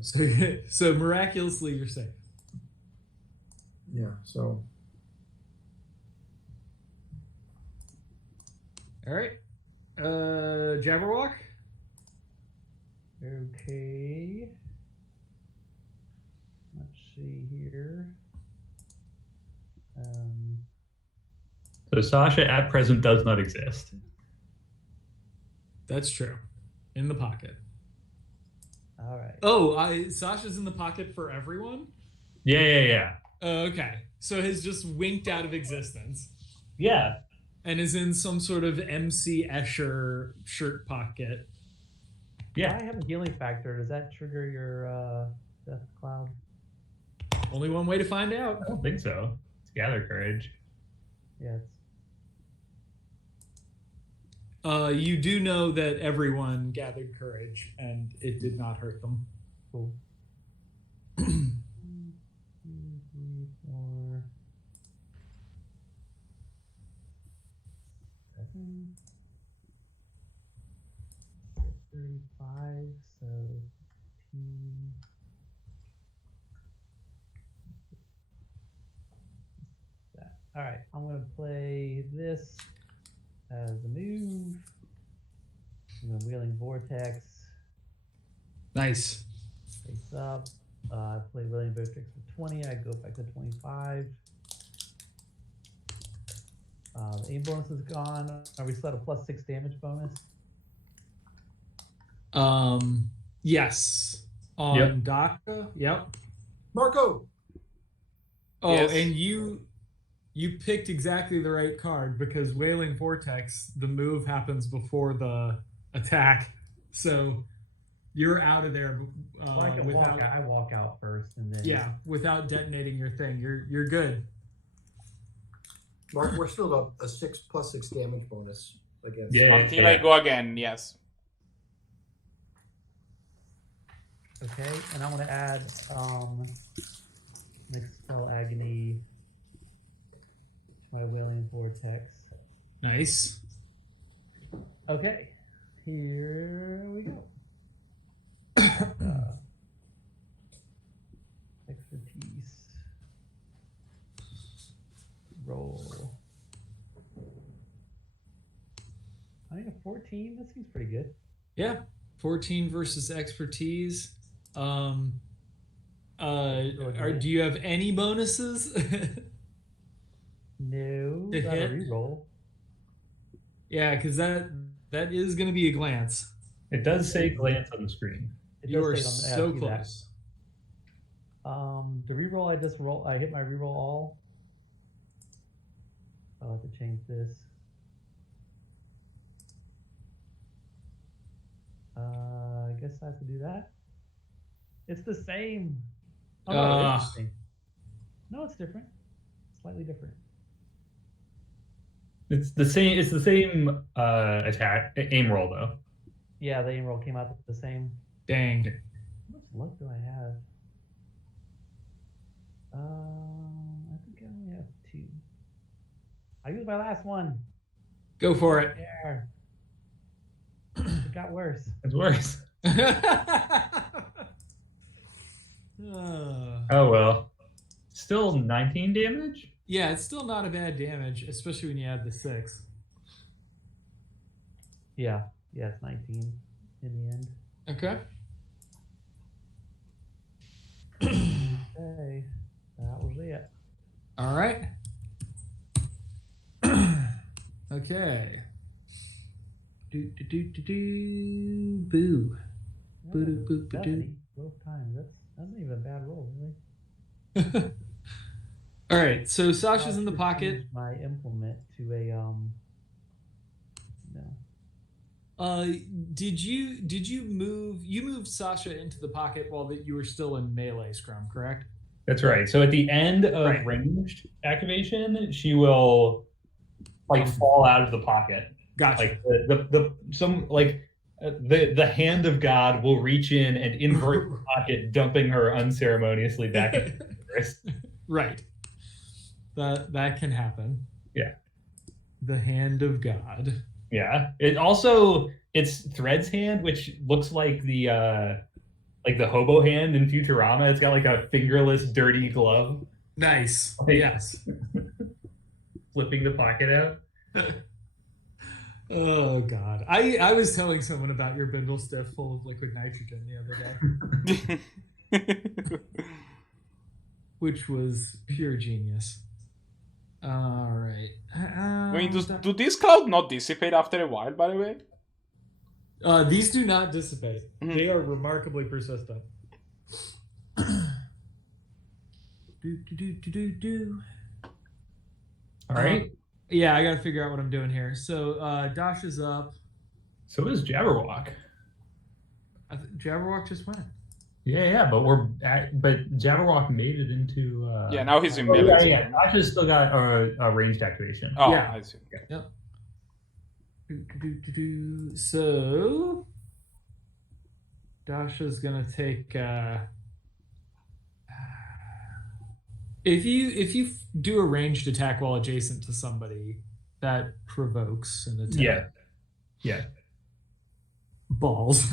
so miraculously you're safe. Yeah. So. All right. Jabberwock. Okay. Let's see here. So Sasha at present does not exist. That's true. In the pocket. All right. Oh, Sasha's in the pocket for everyone? Yeah. Okay. So has just winked out of existence. Yeah. And is in some sort of MC Escher shirt pocket. Yeah. I have a healing factor. Does that trigger your death cloud? Only one way to find out. I don't think so. It's gather courage. Yeah. You do know that everyone gathered courage and it did not hurt them. Cool. 1, 2, 3, 4, 7, 35, so 15. That. All right, I'm going to play this as a move. I'm going to Wheeling Vortex. Nice. Face up. I play Wheeling Vortex for 20. I go back to 25. The aim bonus is gone. Are we still at a +6 damage bonus? Yes. On Daka. Yep. Marco. Oh, Yes. and you picked exactly the right card because Wailing Vortex, the move happens before the attack. So you're out of there Well, I can walk out. I walk out first, and then without detonating your thing. You're good. Mark, we're still a 6 + 6 damage bonus against. Yeah. Until I go again, yes. Okay, and I'm gonna add next spell agony to my Wailing Vortex. Nice. Okay, here we go. Expertise. Roll. I think a 14. That seems pretty good. Yeah. 14 versus expertise. Do you have any bonuses? No, To got a hit? reroll. Yeah, because that is going to be a glance. It does say glance on the screen. It You are does say so I see that. close. The reroll I just roll. I hit my reroll all. I'll have to change this. I guess I have to do that. It's the same. Oh, no, it's interesting. No, it's different. Slightly different. It's the same. It's the same attack aim roll though. Yeah, the aim roll came out the same. Dang. How much luck do I have? I think I only have 2. I used my last one. Go for it. There. It got worse. It's worse. Uh, Oh well. Still 19 damage. yeah, it's still not a bad damage, especially when you add the 6. Yeah, it's 19 in the end. Okay. Okay, that was it. All right. Okay. Do. Boo. Boo, boo, boo, boo, 70 both times. That's not even a bad roll, really. All right. So Sasha's in the I should pocket. change my implement to a Did you moved Sasha into the pocket while that you were still in melee scrum, correct? That's right. So at the end of Right. ranged activation, she will like fall out of the pocket. Gotcha. Like the hand of God will reach in and invert the pocket, dumping her unceremoniously back into the forest. Right. That can happen. Yeah. The hand of God. Yeah. It's Thread's hand, which looks like the hobo hand in Futurama. It's got like a fingerless, dirty glove. Nice. Okay. Yes. Flipping the pocket out. Oh God. I was telling someone about your bindle stiff full of liquid nitrogen the other day. Which was pure genius. All right. I mean, do these clouds not dissipate after a while, by the way? These do not dissipate. Mm-hmm. They are remarkably persistent. All right. Yeah, I got to figure out what I'm doing here. So Dasha's up. So is Jabberwock. Jabberwock just went. Yeah, but Jabberwock made it into. Yeah, now he's in melee. Yeah. Dasha's still got a ranged activation. Oh, yeah. I see. Okay. Yep. So Dasha's gonna take. If you do a ranged attack while adjacent to somebody, that provokes an attack. Yeah. Balls.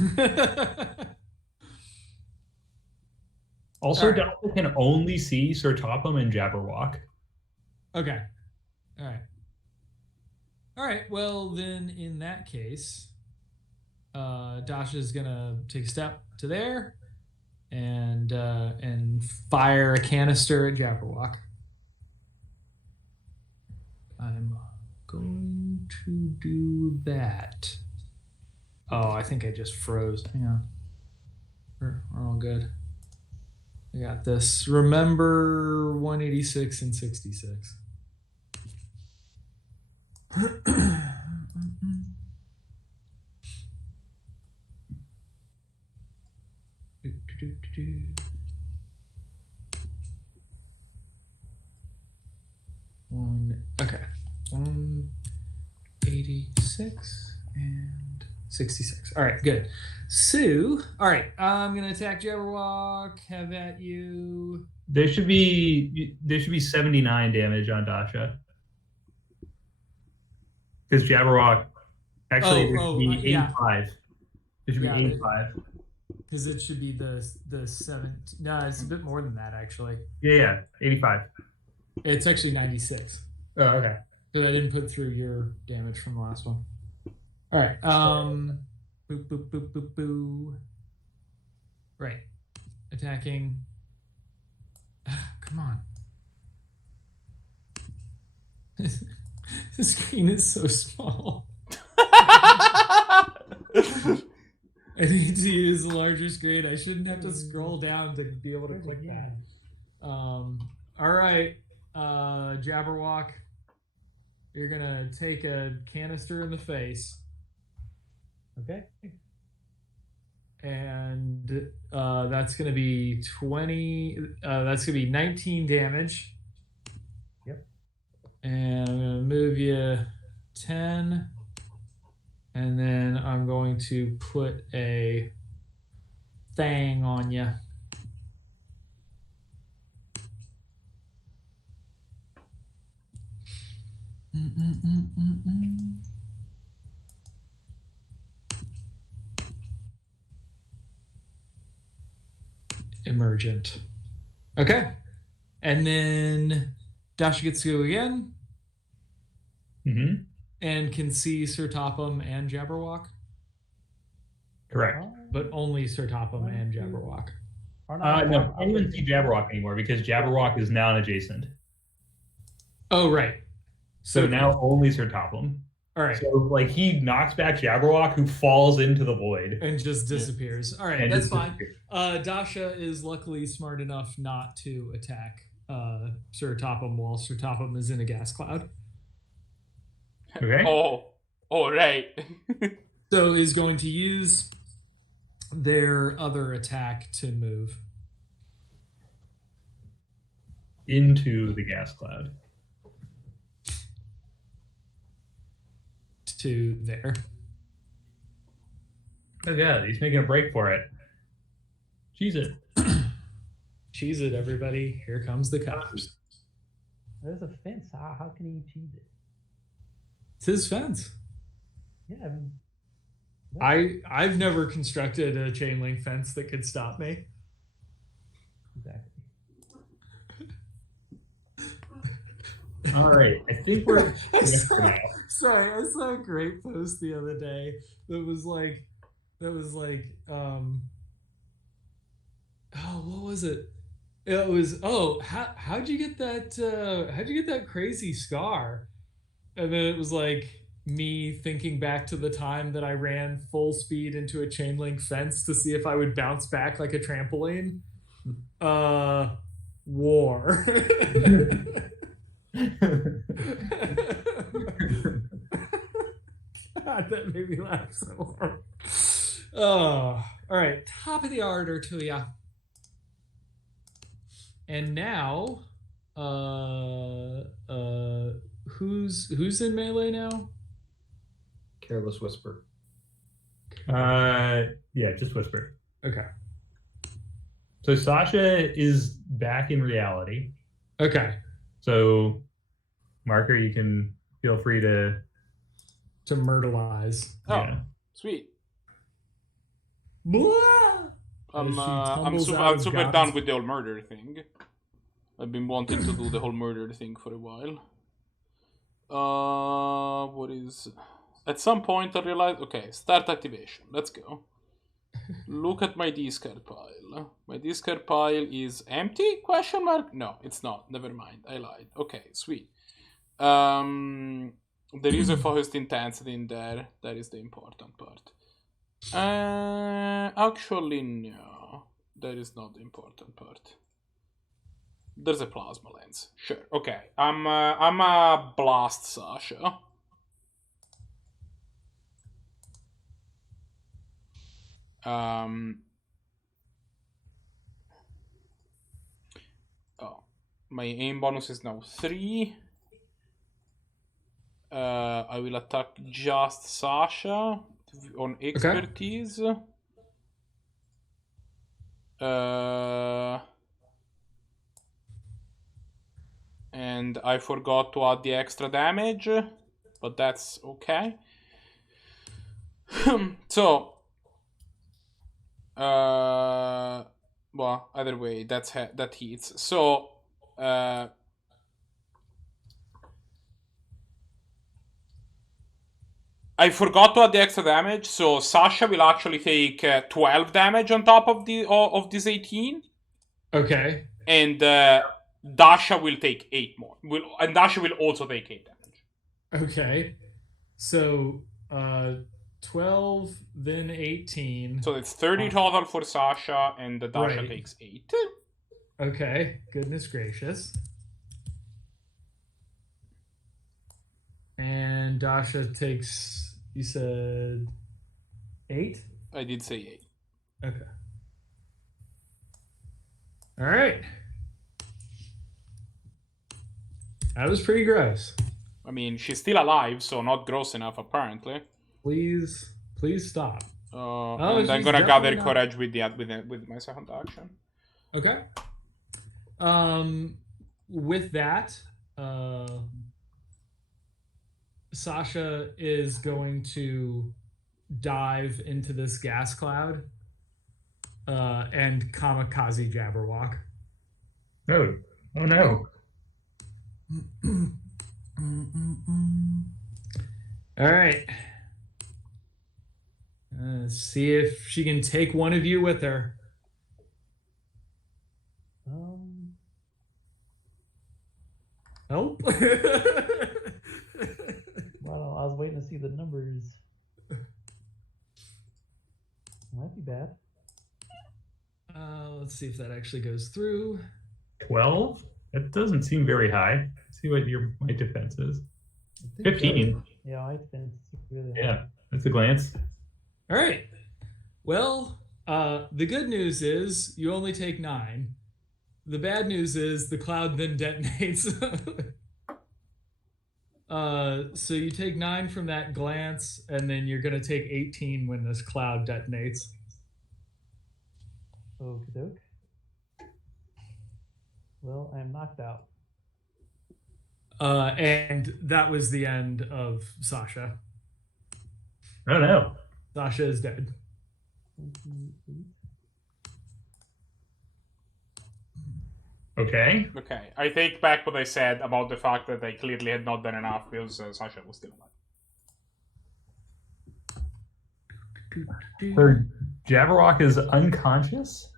Also, Dasha can only see Sir Topham and Jabberwock. Okay. All right. Well, then in that case, Dasha's gonna take a step to there and fire a canister at Jabberwock. I'm going to do that. Oh, I think I just froze. Hang on. We're all good. I got this. Remember 186 and 66. Okay. 186 and 66. All right, good. So, all right, I'm gonna attack Jabberwock. Have at you. There should be 79 damage on Dasha. Because Jabberwock there should be 85. There should be 85. Because it should be the 7. No, it's a bit more than that actually. Yeah, 85. It's actually 96. Oh, okay. But I didn't put through your damage from the last one. All right. Boop, boop, boop, boop, boo. Right. Attacking. Come on. The screen is so small. I need to use a larger screen. I shouldn't have to scroll down to be able to click that. All right. Jabberwock. You're going to take a canister in the face. Okay. And that's going to be 20. That's going to be 19 damage. Yep. And I'm going to move you 10. And then I'm going to put a thing on you. Emergent. Okay. And then Dasha gets to go again. Mm-hmm. And can see Sir Topham and Jabberwock. Correct. But only Sir Topham and Jabberwock. No, I don't even see Jabberwock anymore because Jabberwock is now adjacent. Oh, right. So now only Sir Topham. All right. So like he knocks back Jabberwock, who falls into the void and just disappears. All right, that's fine. Dasha is luckily smart enough not to attack Sir Topham while Sir Topham is in a gas cloud. Okay. Oh, right. So is going to use their other attack to move Into the gas cloud. to there. Oh god, he's making a break for it. Cheese it. Cheese it, everybody. Here comes the cops. There's a fence. How can he cheese it? It's his fence. Yeah, I mean, I've never constructed a chain link fence that could stop me. exactly. All right, I think we're I finished for saw, now. sorry, I saw a great post the other day that was like, oh, what was it? It was, oh, how'd you get that crazy scar? And then it was like me thinking back to the time that I ran full speed into a chain link fence to see if I would bounce back like a trampoline. War. God, that made me laugh so hard. Oh, all right. Top of the order to ya. And now, who's in melee now? Careless Whisper. Yeah, just whisper. Okay. So Sasha is back in reality. Okay. So, Marker, you can feel free to. To myrtleize. Oh, Yeah. sweet. Blah! I'm she I'm tumbles super, out I'm of super God's- done with the whole murder thing. I've been wanting to do the whole murder thing for a while. What is? At some point I realized. Okay, start activation. Let's go. Look at my discard pile. My discard pile is empty? Question mark? No, it's not. Never mind. I lied. Okay, sweet. There is a focused intensity in there. That is the important part. Actually, no. That is not the important part. There's a plasma lens. Sure. Okay. I'm a blast Sasha. Oh, my aim bonus is now 3. I will attack just Sasha on expertise. And I forgot to add the extra damage, but that's okay. So, well, either way, that hits. So, I forgot to add the extra damage, so Sasha will actually take 12 damage on top of this 18. Okay. And Dasha will take 8 more. And Dasha will also take 8 damage. Okay. So 12, then 18. So it's 30 total for Sasha, and Dasha Right. takes 8. Okay. Goodness gracious. And Dasha takes, you said 8? I did say 8. Okay. All right. That was pretty gross. I mean, she's still alive, so not gross enough, apparently. Please stop. And I'm she's gonna gather definitely not- courage with my second action. Okay. With that, Sasha is going to dive into this gas cloud and kamikaze Jabberwock. Oh no. All right. See if she can take one of you with her. Help. Well, I was waiting to see the numbers. Might be bad. Let's see if that actually goes through. 12? That doesn't seem very high. Let's see what my defense is. 15. Yeah, I think it's really high. Yeah, that's a glance. All right. Well, the good news is you only take 9. The bad news is the cloud then detonates. So you take 9 from that glance, and then you're going to take 18 when this cloud detonates. Okie doke. Well, I'm knocked out. And that was the end of Sasha. Oh no. Sasha is dead. 28. Okay. Okay, I take back what I said about the fact that I clearly had not done enough because Sasha was still alive. So Jabberwock is unconscious?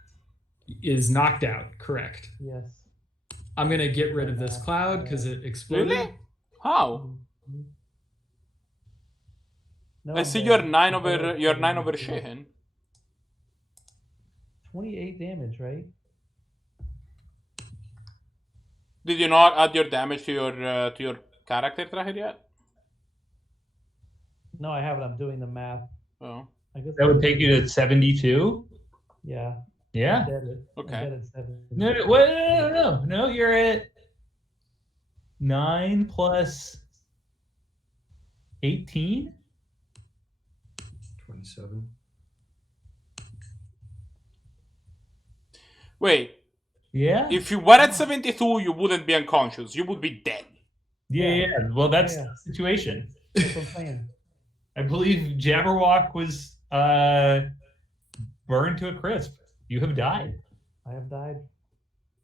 Is knocked out, correct. Yes. I'm going to get rid of this cloud because it exploded. Really? How? No, I see I'm you're dead. 9 over Sheehan. 28 damage, right? Did you not add your damage to your character tracker yet? No, I haven't. I'm doing the math. Oh, I guess That would take you to 72? Yeah. Yeah. I'm dead at, okay. I'm dead at 7. No, you're at 9 plus 18? 27. Wait, Yeah? if you were at 72, you wouldn't be unconscious. You would be dead. Yeah. Well, that's Yeah. the situation. That's what I'm saying. I believe Jabberwock was burned to a crisp. You have died. I have died.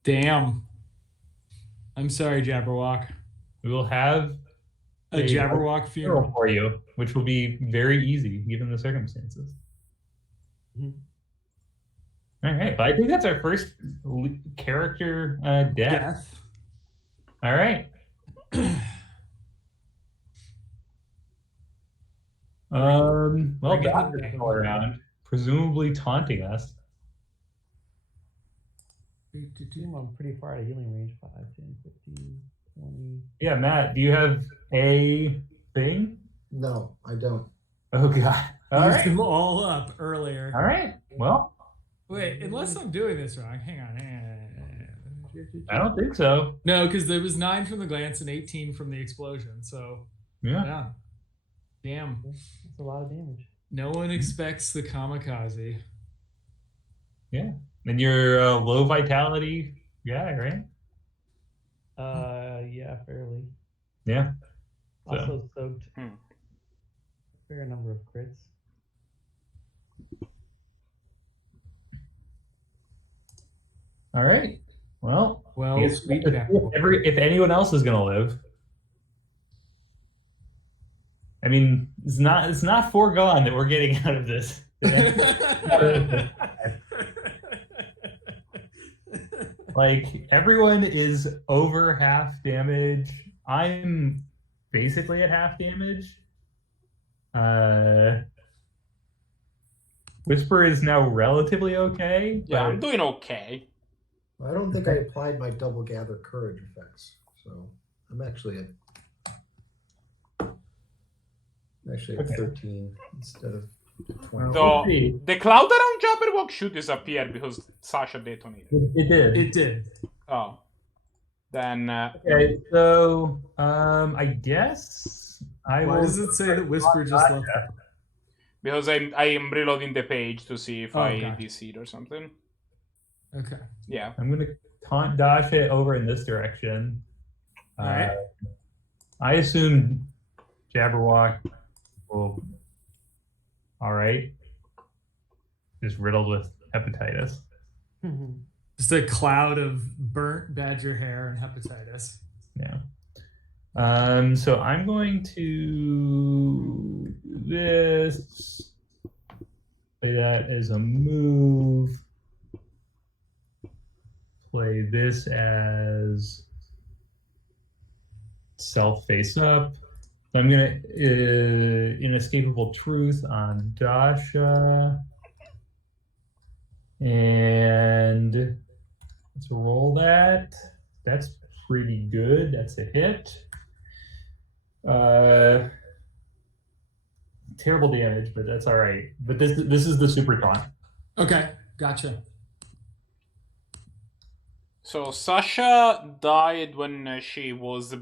Damn. I'm sorry, Jabberwock. We will have A Jabberwock funeral funeral. for you, which will be very easy given the circumstances. Mhm. All right, but I think that's our first character death. Death. All right. Well, Bring it Doctor's in. still around, presumably taunting us. I'm pretty far out of healing range. 5, 10, 15, 20. Yeah, Matt, do you have a thing? No, I don't. Oh God! All Used right. them all up earlier. All right. Well, Wait, unless I'm doing this wrong. Hang on. I don't think so. No, because there was 9 from the glance and 18 from the explosion. So, Yeah. yeah. Damn. That's a lot of damage. No one expects the kamikaze. Yeah. And you're a low vitality guy, right? Yeah, fairly. Yeah. So. Also soaked Hmm. a fair number of crits. All right. Well, Well, I guess sweet if Jabberwock. if anyone else is gonna live, I mean, it's not foregone that we're getting out of this. Like everyone is over half damage. I'm basically at half damage. Whisper is now relatively okay. Yeah, I'm but- doing okay. I don't think I applied my double gather courage effects, so I'm actually at Okay. 13 instead of 20. So We'll see. the cloud around Jabberwock should disappear because Sasha detonated. It did. It did. Oh, then Okay, so I guess I Why will. does it say that Whisper just left? because I am reloading the page to see if Oh, I gotcha. DC'd or something. Okay. Yeah. I'm gonna taunt Dasha over in this direction. All right. I assume Jabberwock will. All right. Just riddled with hepatitis. Just a cloud of burnt badger hair and hepatitis. Yeah. So I'm going to do this. Play that as a move. Play this as self face up. So I'm gonna inescapable truth on Dasha. And let's roll that. That's pretty good. That's a hit. terrible damage, but that's all right. But this is the super taunt. Okay, gotcha. So Sasha died when she was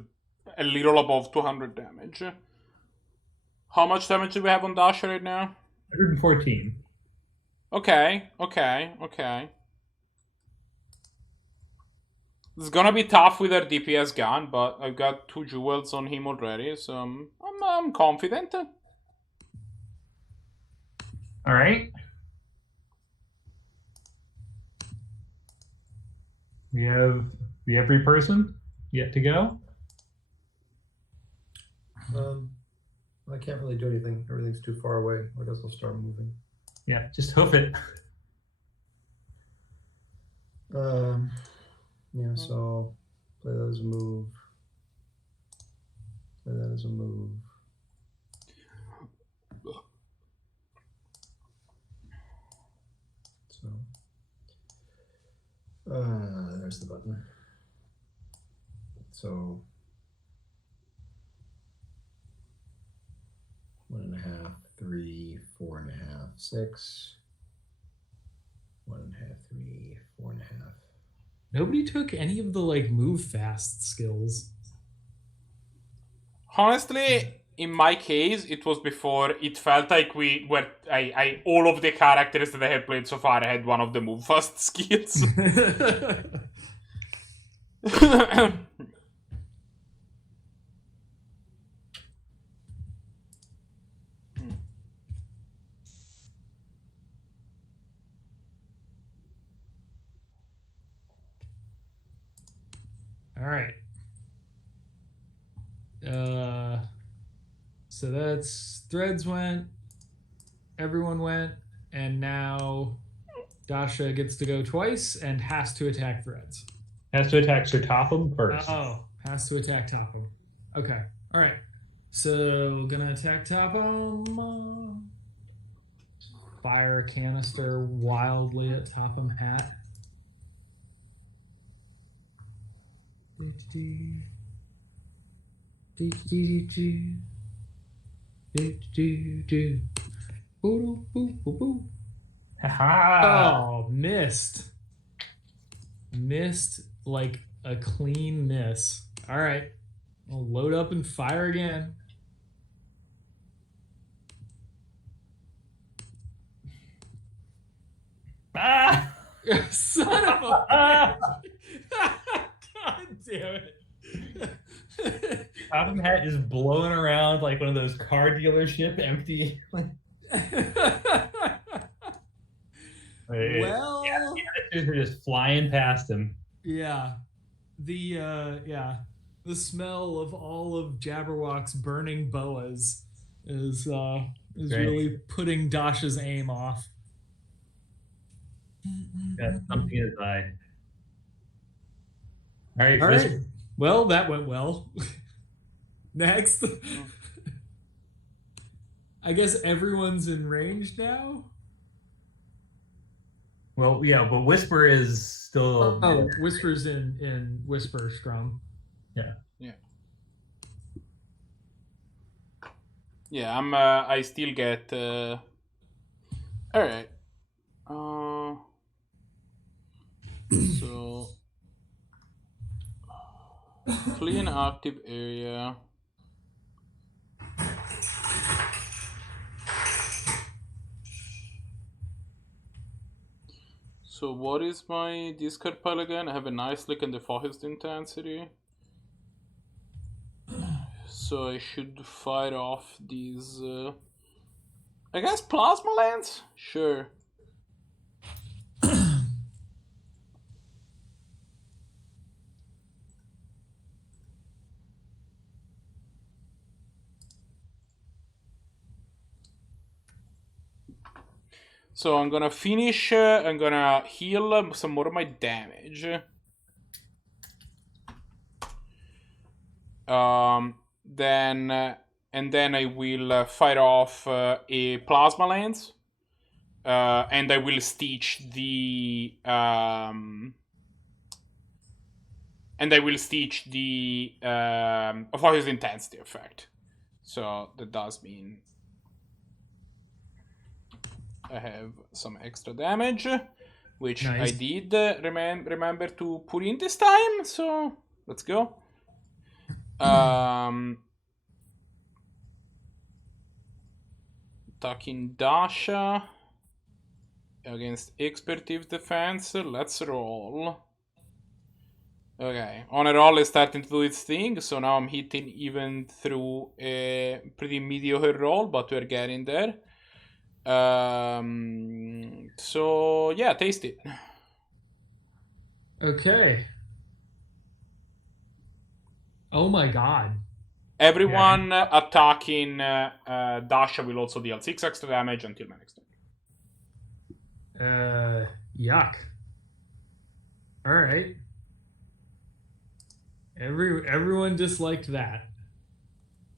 a little above 200 damage. How much damage do we have on Dasha right now? 114. Okay. It's gonna be tough with her DPS gun, but I've got 2 jewels on him already, so I'm confident. All right. We have every person yet to go. I can't really do anything. Everything's too far away. I guess I'll start moving. Yeah, just hoof it. Yeah, so play that as a move. Play that as a move. So, there's the button. So, 1.5, 3, 4.5, 6. 1.5, 3, 4.5. Nobody took any of the like move fast skills. Honestly, in my case, it was before. It felt like we were. All of the characters that I had played so far had one of the move fast skills. All right. So that's Threads went, everyone went, and now Dasha gets to go twice and has to attack Threads. Has to attack Sir Topham first. Has to attack Topham. Okay. All right. So gonna attack Topham. Fire a canister wildly at Topham hat. Oh, missed. Missed like a clean miss. All right. I'll load up and fire again. Ah! Son of a God damn it. Topham hat is blowing around like one of those car dealership empty. Well, they're just flying past him. yeah. The smell of all of Jabberwock's burning boas is really putting Dasha's aim off. Got something in his eye. All right. All right. Well, that went well. Next. I guess everyone's in range now. Well, yeah, but Whisper is still. Oh, Whisper's in Whisper Scrum. Yeah, I still get. All right. So clean active area. So what is my discard pile again? I have a nice lick and the focused intensity. So I should fire off these. I guess plasma lens? Sure. So I'm gonna finish, I'm gonna heal some more of my damage. And then I will fire off a plasma lens. And I will stitch the focus intensity effect. So that does mean I have some extra damage, which Nice. I did remember to put in this time. So let's go. Attacking Dasha against expertise defense. Let's roll. Okay, on a roll is starting to do its thing, so now I'm hitting even through a pretty mediocre roll, but we're getting there. So yeah, taste it. Okay. Oh my god. Everyone attacking Dasha will also deal 6 extra damage until my next turn. Yuck. All right. Everyone disliked that.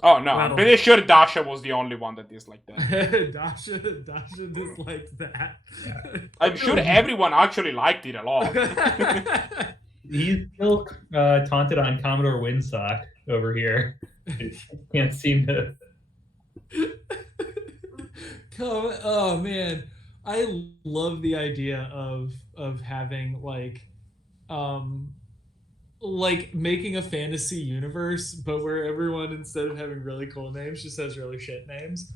Oh no, I'm Well- pretty sure Dasha was the only one that disliked that. Dasha disliked that. I'm sure everyone actually liked it a lot. He's still taunted on Commodore Windsock over here. Can't seem to. Oh man, I love the idea of having like making a fantasy universe, but where everyone, instead of having really cool names, just has really shit names.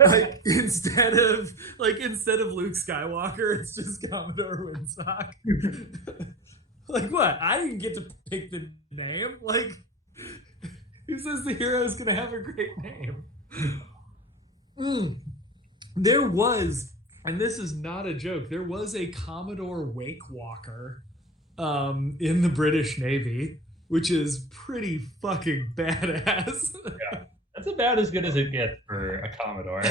Like instead of Luke Skywalker, it's just Commodore Windsock. Like what? I didn't get to pick the name. Like who says the hero is gonna have a great name? There was, and this is not a joke, there was a Commodore Wake Walker in the British Navy, which is pretty fucking badass. Yeah, that's about as good as it gets for a Commodore.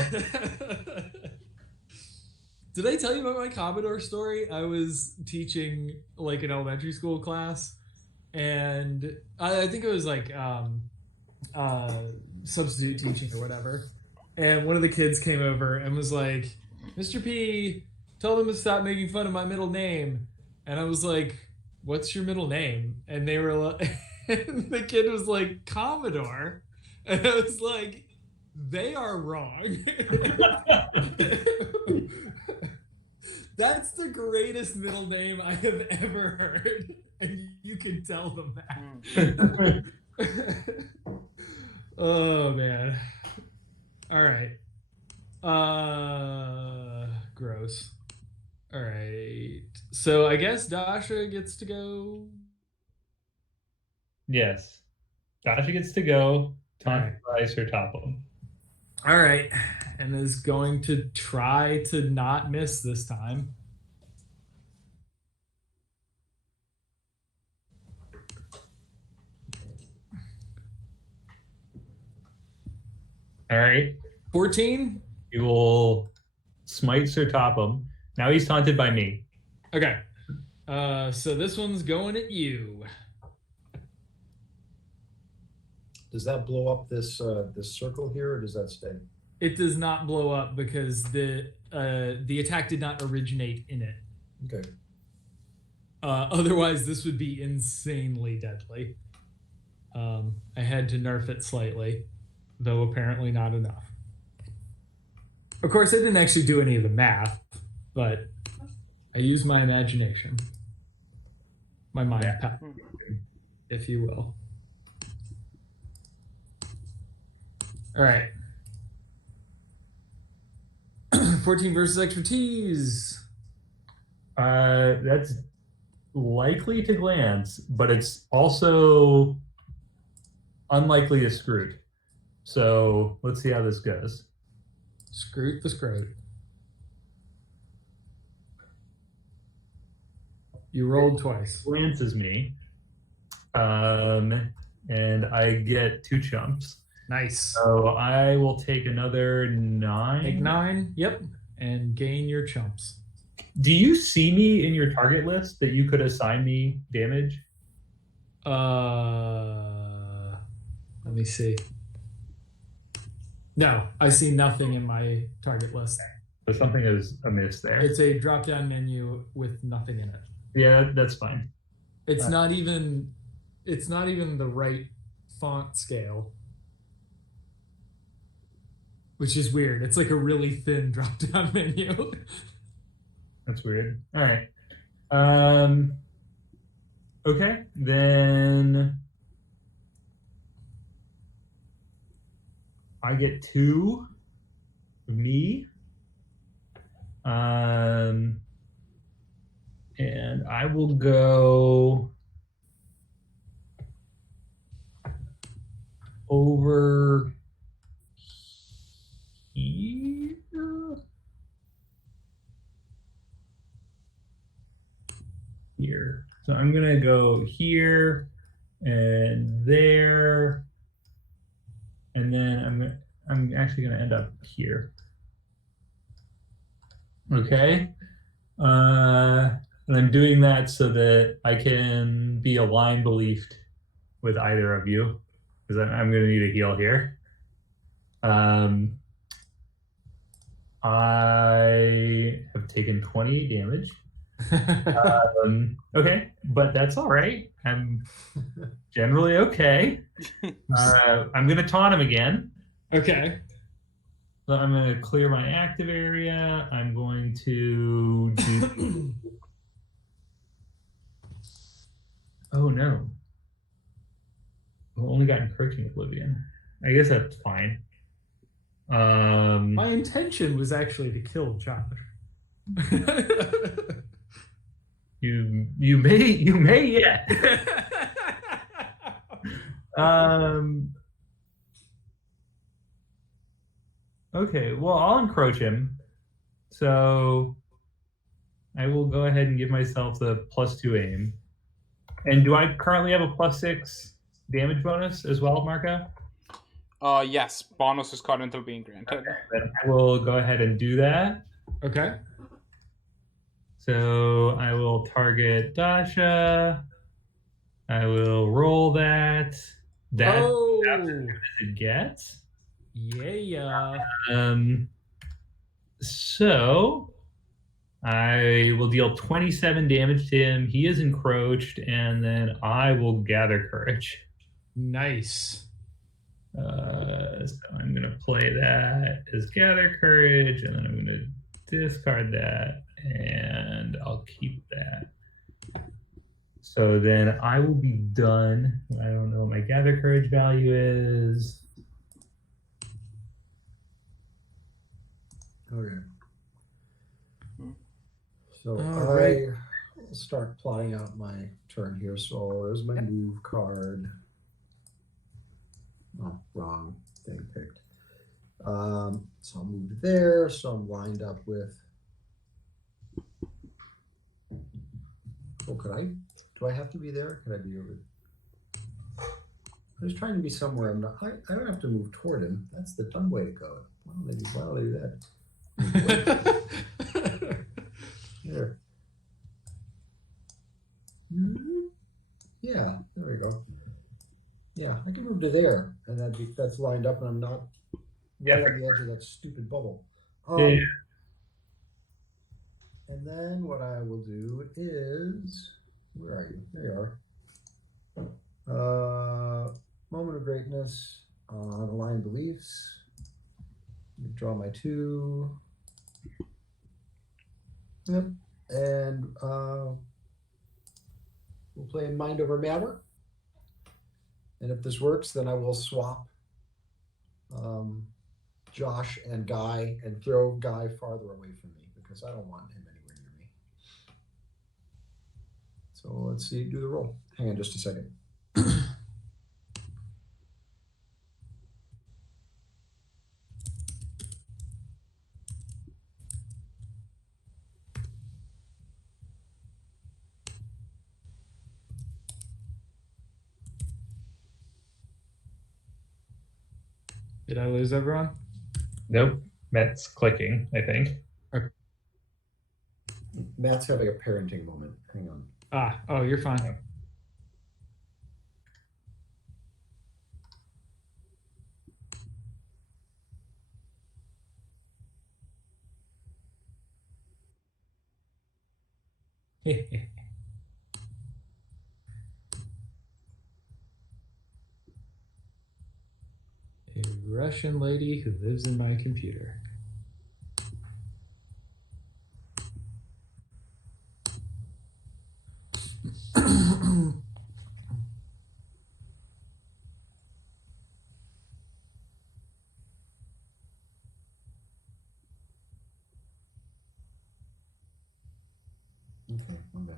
Did I tell you about my Commodore story? I was teaching like an elementary school class, and I think it was like substitute teaching or whatever. And one of the kids came over and was like, "Mr. P, tell them to stop making fun of my middle name." And I was like, "What's your middle name?" And they were like, and the kid was like, "Commodore." And I was like, "They are wrong." That's the greatest middle name I have ever heard. And you can tell them that. Oh man. All right. Gross. All right. So I guess Dasha gets to go. Yes. Dasha gets to go. Taunt Alright. by Sir Topham. All right, and is going to try to not miss this time. All right. 14. He will smite Sir Topham. Now he's taunted by me. Okay. So this one's going at you. Does that blow up this this circle here, or does that stay? It does not blow up because the attack did not originate in it. Okay. Otherwise, this would be insanely deadly. I had to nerf it slightly, though apparently not enough. Of course, I didn't actually do any of the math, but I used my imagination, my mind power, if you will. All right. 14 versus expertise. That's likely to glance, but it's also unlikely to scroot. So let's see how this goes. Scroot the scrote. You rolled twice. Glances me. And I get 2 chumps. Nice. So I will take another 9. Take 9. Yep. And gain your chumps. Do you see me in your target list that you could assign me damage? Let me see. No, I see nothing in my target list. So something is amiss there. It's a drop-down menu with nothing in it. Yeah, that's fine. It's not even the right font scale. which is weird. It's like a really thin drop down menu. That's weird. All right. Okay, then I get 2 of me. And I will go over here. Here. So I'm gonna go here and there, and then I'm actually gonna end up here. Okay. And I'm doing that so that I can be aligned beliefed with either of you, because I'm going to need a heal here. I have taken 20 damage. Okay, but that's all right. I'm generally okay. I'm going to taunt him again. Okay. So I'm going to clear my active area. I'm going to do... Oh, no. I've only got Encroaching Oblivion. I guess that's fine. My intention was actually to kill Josh. You may yet. Okay, well, I'll encroach him. So I will go ahead and give myself the +2 aim. And do I currently have a +6 damage bonus as well, Marco? Yes, bonus is currently being granted. Okay, then I will go ahead and do that. Okay. So I will target Dasha. I will roll that. That's as good as it gets. Yeah. So I will deal 27 damage to him. He is encroached, and then I will gather courage. Nice. So I'm going to play that as gather courage, and then I'm going to discard that, and I'll keep that. So then I will be done. I don't know what my gather courage value is. Okay. So All right. I will start plotting out my turn here. So there's my move card. Oh, wrong thing picked. So I'll move to there. So I'm lined up with. Oh, do I have to be there? Could I be over? I was trying to be somewhere I'm not. I don't have to move toward him. That's the dumb way to go. Why don't they do that? There. Yeah, there we go. Yeah, I can move to there, and that's lined up, and I'm not right on the edge of that stupid bubble. Yeah. And then what I will do is, where are you? There you are. Moment of greatness on aligned beliefs. Draw my 2. Yep. And we'll play Mind Over Matter. And if this works, then I will swap Josh and Guy and throw Guy farther away from me because I don't want him anywhere near me. So let's see, do the roll. Hang on just a second. Did I lose everyone? Nope. Matt's clicking, I think. Okay. Matt's having a parenting moment. Hang on. Oh, you're fine. Here we Russian lady who lives in my computer. Okay, I'm back.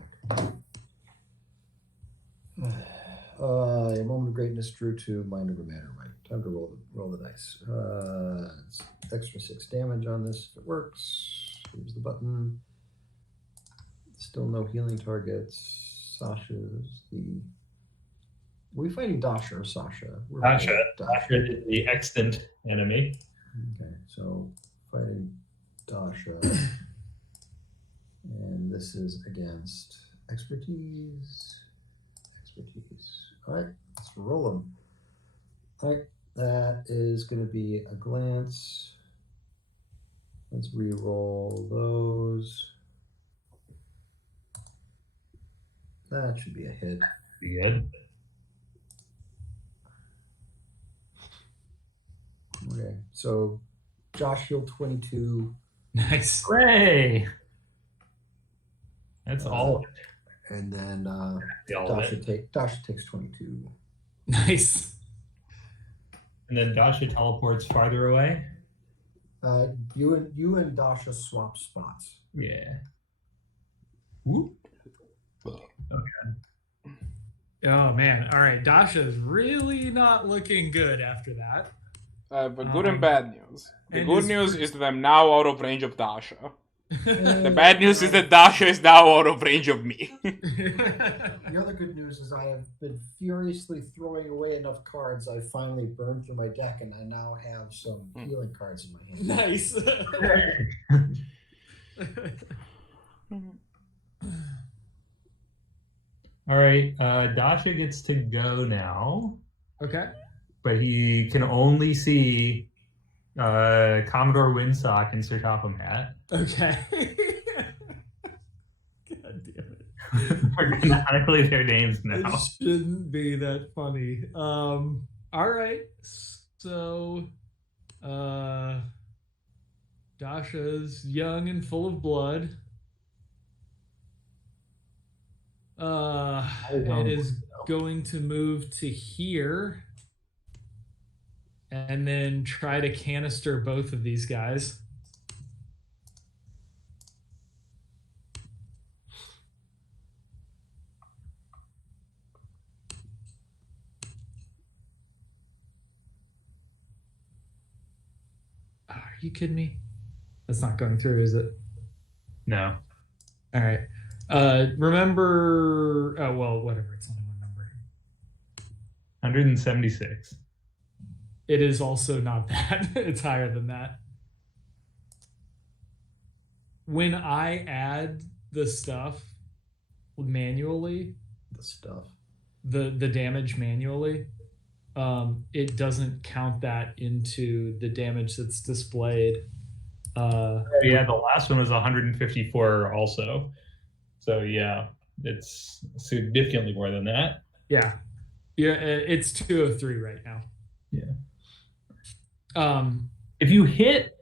A moment of greatness drew to mind over matter. Right, time to roll the dice. It's extra 6 damage on this if it works. Here's the button. Still no healing targets. Sasha's the. Are we fighting Dasha or Sasha? We're Dasha. fighting Dasha is the extant enemy. Okay, so fighting Dasha. And this is against expertise. All right, let's roll them. All right, that is going to be a glance. Let's re-roll those. That should be a hit. Be good. Okay, so Josh healed 22. Nice. Hooray! That's all. And then All of Dasha, it. Dasha takes 22. Nice. And then Dasha teleports farther away. You and Dasha swap spots. Yeah. Whoop. Oh man. All right. Dasha's really not looking good after that. But good and bad news. The and good his news fr- is that I'm now out of range of Dasha. The bad news is that Dasha is now out of range of me. The other good news is I have been furiously throwing away enough cards. I finally burned through my deck, and I now have some healing cards in my hand. Nice. All right. Dasha gets to go now, Okay. but he can only see Commodore Windsock and Sir Topham Hat. Okay. God damn it. We're gonna highlight their names It now. shouldn't be that funny. All right. So Dasha's young and full of blood. And is going to move to here and then try to canister both of these guys. Are you kidding me? That's not going through, is it? No. All right. Remember, oh, well, whatever. It's only one number. 176. It is also not that. It's higher than that. When I add the stuff manually, the damage manually, it doesn't count that into the damage that's displayed. Yeah, the last one was 154 also. So yeah, it's significantly more than that. Yeah, it's 203 right now. Yeah. Um, If you hit,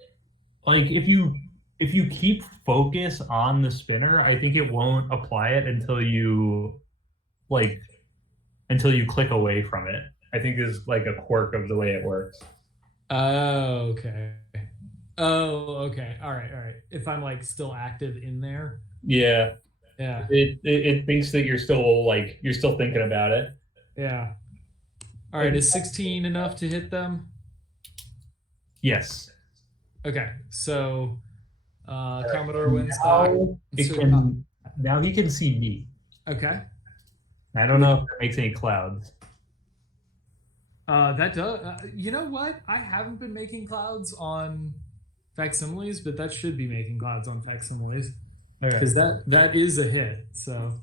like, if you keep focus on the spinner, I think it won't apply it until you click away from it. I think is like a quirk of the way it works. oh, okay. Oh, okay. All right. If I'm like still active in there. Yeah. Yeah. It thinks that you're still thinking about it. Yeah. All right. Is 16 enough to hit them? Yes. Okay. So, Commodore Windstock. Now he can see me. Okay. I don't know if that makes any clouds. That does. You know what? I haven't been making clouds on facsimiles, but that should be making clouds on facsimiles because that is a hit. So,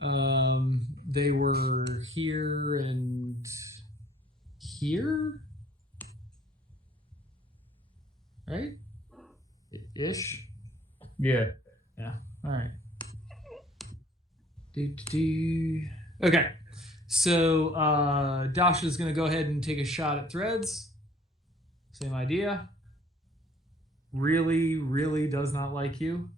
they were here and here, right? Ish. Yeah. Yeah. All right. Okay. So Dasha's gonna go ahead and take a shot at threads. Same idea. Really, really does not like you.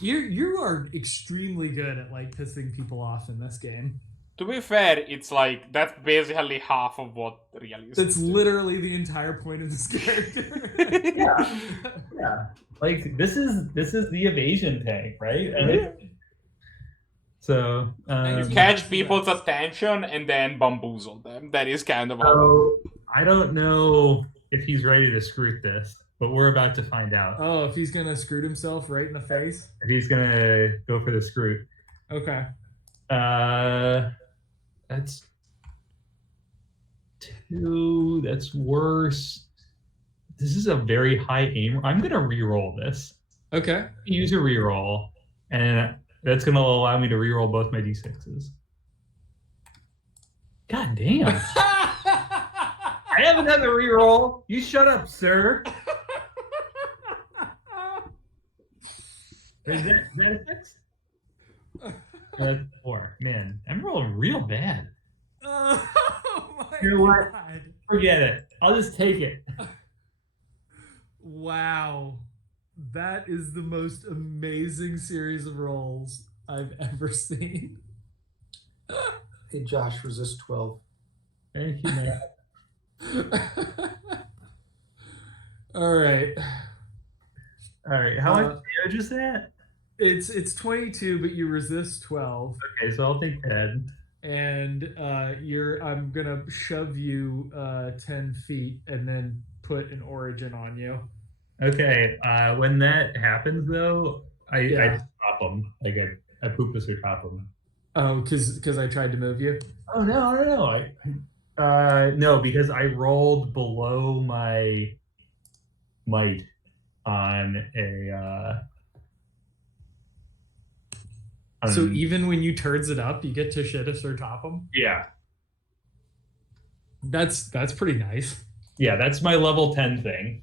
You are extremely good at like pissing people off in this game. To be fair, it's like that's basically half of what realism. That's literally the entire point of this character. Yeah. Like this is the evasion tank, right? And so You catch people's attention and then bamboozle them. That is kind of how. so I don't know if he's ready to screw this, but we're about to find out. Oh, if he's gonna screw himself right in the face. If he's gonna go for the screw. Okay. That's 2. That's worse. This is a very high aim. I'm gonna re-roll this. Okay. Use a re-roll, and that's gonna allow me to re-roll both my d6s. God damn! I have another re-roll. You shut up, sir. Is that a 6? That's 4. Man, I'm rolling real bad. Oh my You know what? God. Forget it. I'll just take it. Wow. That is the most amazing series of rolls I've ever seen. Hey, Josh, resist 12. Thank you, man. All right. All right. How much damage is that? It's 22, but you resist 12. Okay, so I'll take 10. And I'm gonna shove you 10 feet and then put an origin on you. Okay. When that happens, though, I Yeah. stop them. Like I poop this or top them. Oh, because I tried to move you. Oh no! No, because I rolled below my might on a. So even when you turds it up, you get to shit us or top them. Yeah, That's pretty nice. yeah, that's my level 10 thing.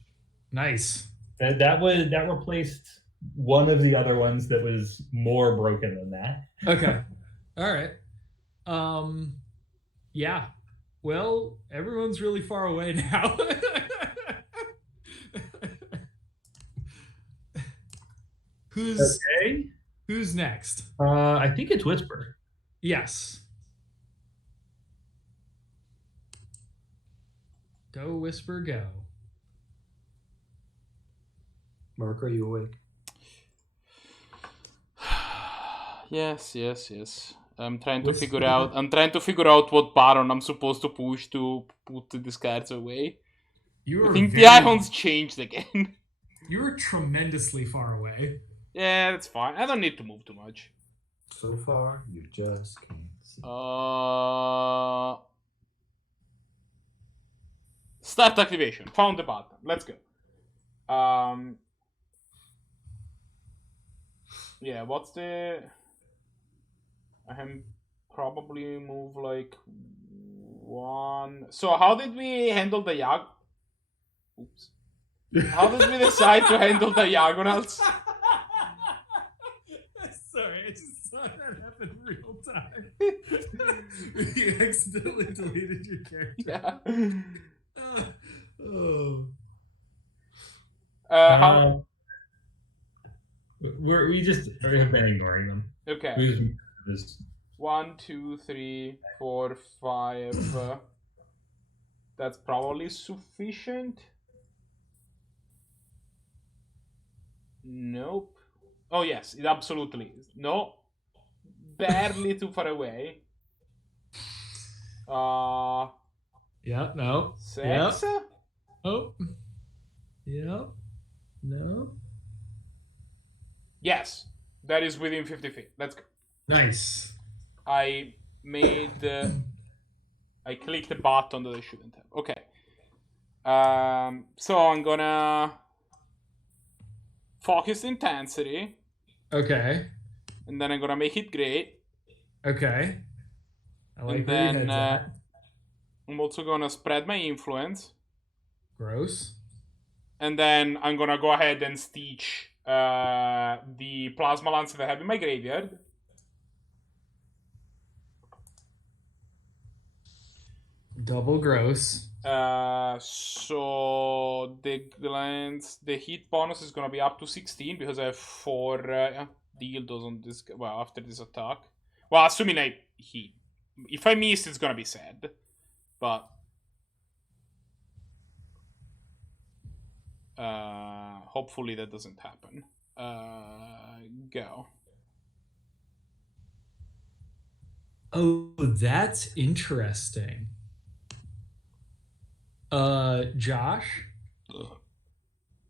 Nice. That replaced one of the other ones that was more broken than that. Okay. All right. Yeah. Well, everyone's really far away now. Okay. Who's next? I think it's Whisper. Yes. Go, Whisper, go. Mark, are you awake? Yes. I'm trying to figure out what button I'm supposed to push to put these cards away. I think the icons changed again. You're tremendously far away. Yeah, that's fine. I don't need to move too much. So far, you just can't see. Start activation. Found the button. Let's go. Yeah, what's the... I can probably move like 1... So how did we handle the Oops. How did we decide to handle diagonals? Sorry, I just saw that happen in real time. You accidentally deleted your character. Yeah. Oh. How... We just have been ignoring them. Okay. We just 1, 2, 3, 4, 5. That's probably sufficient. Nope. Oh yes, it absolutely is. No. Barely too far away. Yeah, no. 6? Yep. Oh. Yep. No. Yes. That is within 50 feet. Let's go. Nice. I made I clicked the button that I shouldn't have. Okay. So I'm gonna focus intensity. Okay. And then I'm gonna make it great. Okay. I like And where your then head's at. I'm also gonna spread my influence. Gross. And then I'm gonna go ahead and stitch the plasma lance that I have in my graveyard. Double gross. So the heat bonus is gonna be up to 16 because I have 4 dildos on this. Well, after this attack. Well, assuming I hit. If I miss, it's gonna be sad. But hopefully that doesn't happen. Go. Oh, that's interesting. Josh,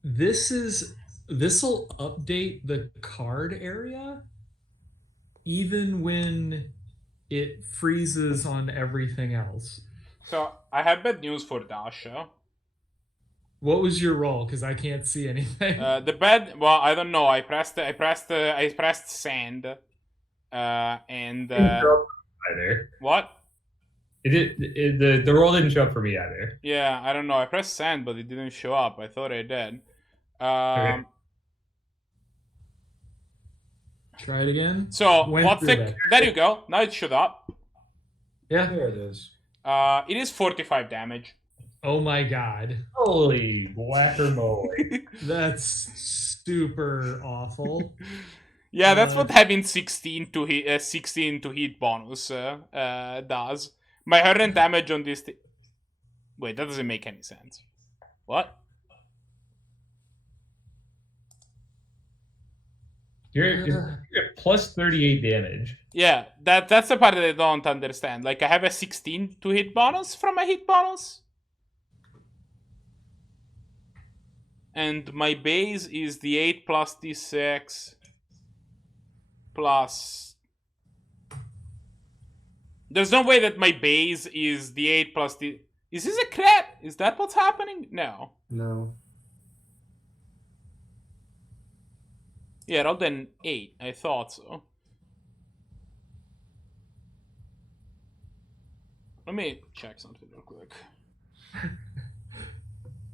this'll update the card area even when it freezes on everything else. So I have bad news for Dasha. What was your roll? Because I can't see anything. Well, I don't know. I pressed send, and Either. what? The roll didn't show up for me either. Yeah, I don't know. I pressed send, but it didn't show up. I thought I did. Okay. Try it again. So Went what's through the? that. There you go. Now it showed up. Yeah. There it is. It is 45 damage. Oh my god. Holy guacamole. That's super awful. Yeah, that's what having 16 to hit bonus does. My current damage on this. Wait, that doesn't make any sense. What? You're at plus 38 damage. Yeah, that's the part that I don't understand. Like, I have a 16 to hit bonus from a hit bonus. And my base is the 8 plus d6 plus... There's no way that my base is the 8 plus d... Is this a crit? Is that what's happening? No. No. Yeah, rolled an 8. I thought so. Let me check something real quick.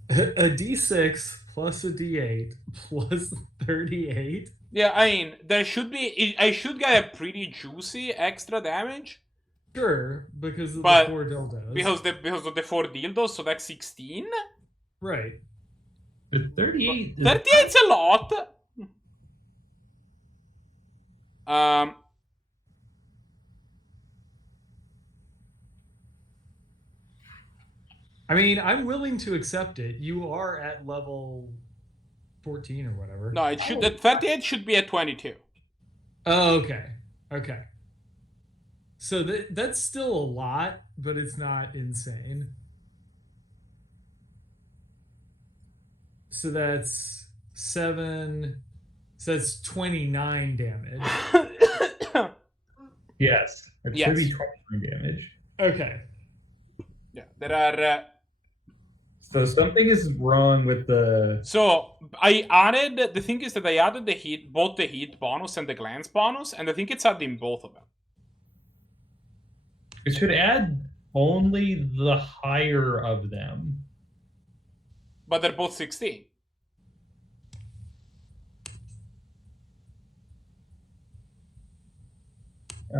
A d6 plus a d8 plus 38. Yeah, I mean, there should be... I should get a pretty juicy extra damage. Sure, because of But the 4 dildos. Because of the 4 dildos, so that's 16. Right. But 38 is 38's a lot. I mean, I'm willing to accept it. You are at level 14 or whatever. No, it should. That 38 should be at 22. Oh, okay. Okay. So that's still a lot, but it's not insane. So that's 7. So that's 29 damage. yes. It Yes. should be 29 damage. Okay. Yeah, there are. So something is wrong with the. So I added. The thing is that I added both the heat bonus and the glance bonus, and I think it's adding both of them. It should add only the higher of them. But they're both 16.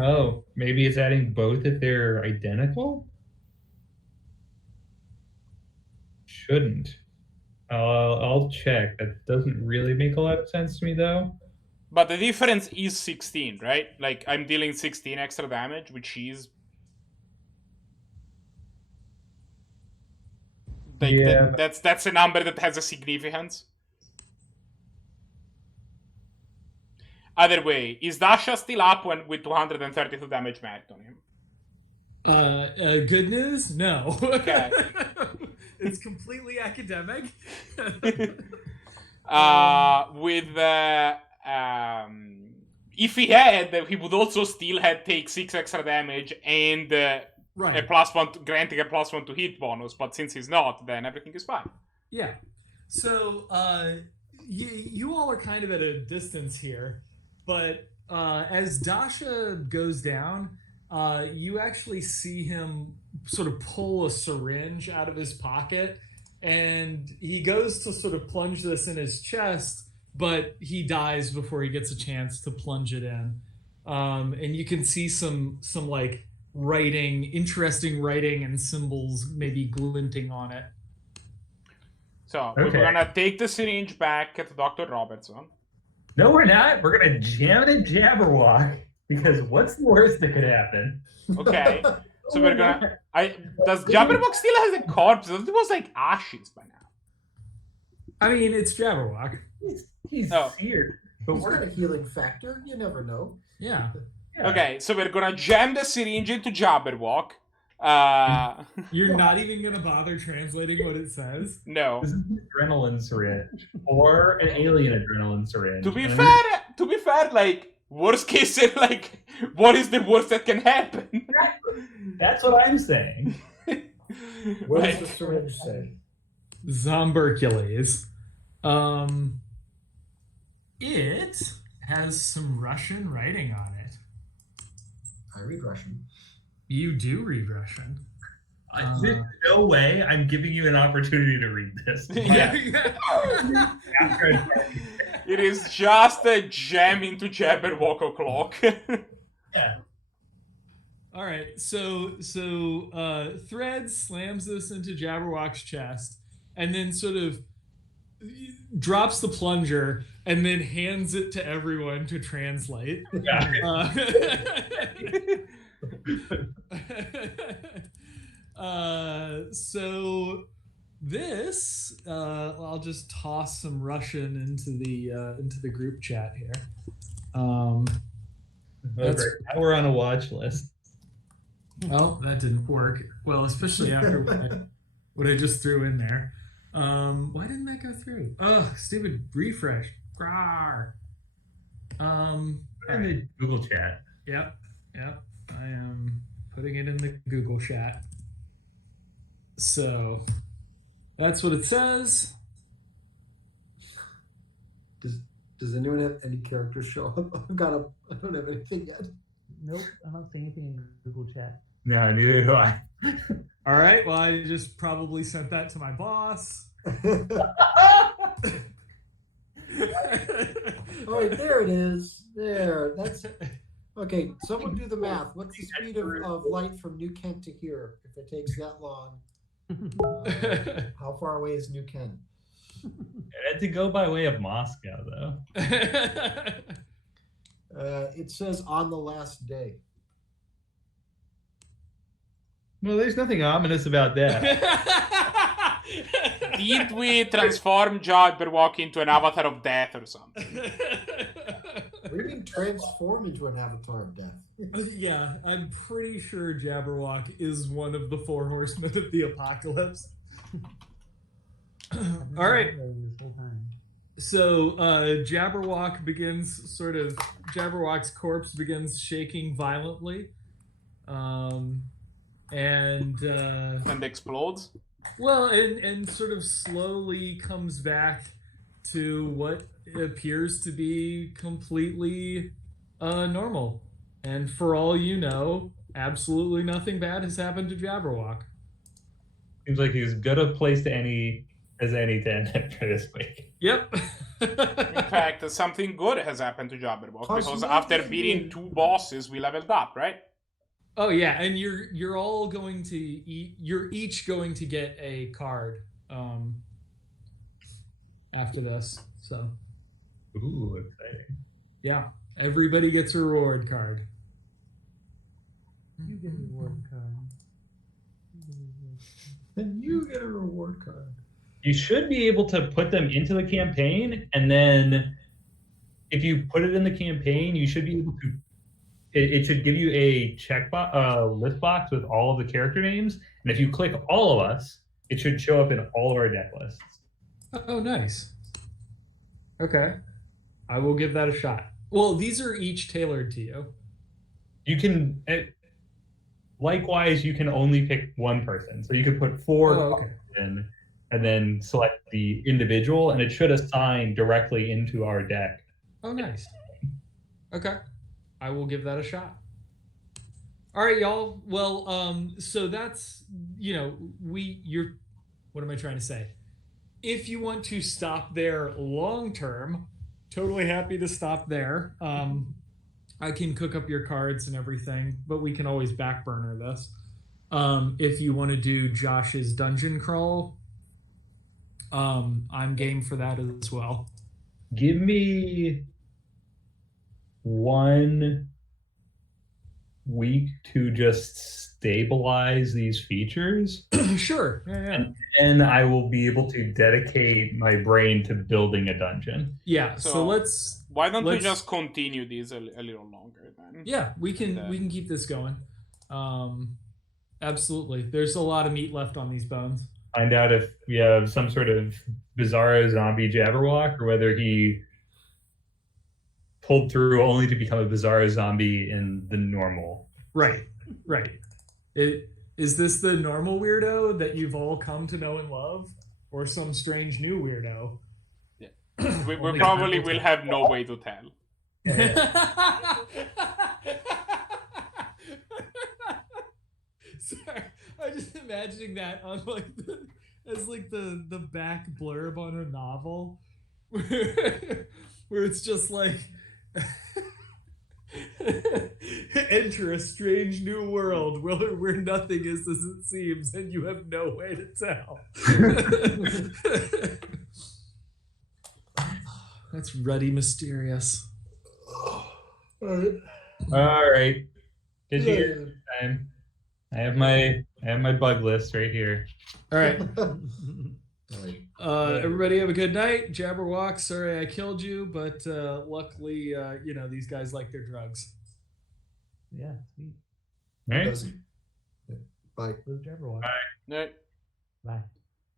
Oh, maybe it's adding both if they're identical? Shouldn't. I'll check. That doesn't really make a lot of sense to me, though. But the difference is 16, right? Like, I'm dealing 16 extra damage, which is... Like, Yeah, that's a number that has a significance. Either way, is Dasha still up with 232 damage marked on him? Good news? No. Okay. It's completely academic. If he had, he would also still have take 6 extra damage and Right. a +1, granting a +1 to hit bonus. But since he's not, then everything is fine. Yeah. So you all are kind of at a distance here, but as Dasha goes down, you actually see him sort of pull a syringe out of his pocket, and he goes to sort of plunge this in his chest, but he dies before he gets a chance to plunge it in. And you can see some like writing, interesting writing and symbols maybe glinting on it. So we're gonna take the syringe back to Dr. Robertson. No, we're not. We're gonna jam it in Jabberwock because what's the worst that could happen? Okay. So we're gonna. Does Jabberwock still has a corpse? It was like ashes by now. I mean, it's Jabberwock. He's seared. But He's we're got a healing factor. You never know. Yeah. Okay, so we're gonna jam the syringe into Jabberwock. You're not even gonna bother translating what it says? No. This is an adrenaline syringe or an alien adrenaline syringe. To be fair, like worst case, like what is the worst that can happen? That's what I'm saying. What does the syringe say? Zombercules. It has some Russian writing on it. I read Russian. You do read Russian. There's no way I'm giving you an opportunity to read this. It is just a jam into Jabberwock o'clock. Yeah. All right, so Thread slams this into Jabberwock's chest, and then sort of drops the plunger, and then hands it to everyone to translate. So this, I'll just toss some Russian into the group chat here. Now we're on a watch list. Well, that didn't work. Well, especially after what I just threw in there. Why didn't that go through? Oh, stupid refresh. Grar. In the Google chat. Yep. I am putting it in the Google chat. So that's what it says. Does anyone have any characters show up? I don't have anything yet. Nope, I don't see anything in Google chat. No, neither do I. All right. Well, I just probably sent that to my boss. Oh, wait, there it is. There. That's okay. Someone do the math. What's the speed of light from New Kent to here? If it takes that long, how far away is New Kent? It had to go by way of Moscow, though. It says on the last day. Well, there's nothing ominous about that. Did we transform Jabberwock into an avatar of death or something? What do you mean transform into an avatar of death? Yeah, I'm pretty sure Jabberwock is one of the four horsemen of the apocalypse. All right. So Jabberwock's corpse begins shaking violently. And explodes. Well, and sort of slowly comes back to what appears to be completely normal. And for all you know, absolutely nothing bad has happened to Jabberwock. Seems like he's good a place to any to end it for this week. Yep. In fact, something good has happened to Jabberwock because after beating 2 bosses, we leveled up, right? Oh yeah, and you're all going to you're each going to get a card after this. So Ooh, exciting. Yeah, everybody gets a reward card. You get a reward card. Then you get a reward card. You should be able to put them into the campaign, and then if you put it in the campaign, you should be able to. It should give you a list box with all of the character names, and if you click all of us, it should show up in all of our deck lists. Oh, nice. Okay, I will give that a shot. Well, these are each tailored to you. You can, likewise, you can only pick one person, so you could put 4 in, and then select the individual, and it should assign directly into our deck. Oh, nice. Okay. I will give that a shot. All right, y'all. Well, so that's, what am I trying to say? If you want to stop there long term, totally happy to stop there. I can cook up your cards and everything, but we can always back burner this. If you want to do Josh's dungeon crawl, I'm game for that as well. Give me 1 week to just stabilize these features, Sure. Yeah. and I will be able to dedicate my brain to building a dungeon. Yeah. So let's. Why don't we let's- just continue this a little longer then? Yeah, we can keep this going. Absolutely. There's a lot of meat left on these bones. Find out if we have some sort of bizarro zombie Jabberwock, or whether he pulled through only to become a bizarro zombie in the normal. Right. Is this the normal weirdo that you've all come to know and love, or some strange new weirdo? Yeah. We Only probably time will will tell. have no way to tell. Sorry, I'm just imagining that on like as like the back blurb on a novel, where it's just like enter a strange new world where nothing is as it seems and you have no way to tell. That's ruddy mysterious. All right. Did you get time? I have my bug list right here. All right. Right. Everybody have a good night. Jabberwock, sorry I killed you, but luckily, these guys like their drugs. Yeah, sweet. All right. Doesn't. Yeah. Bye. Live Jabberwock. No. Bye.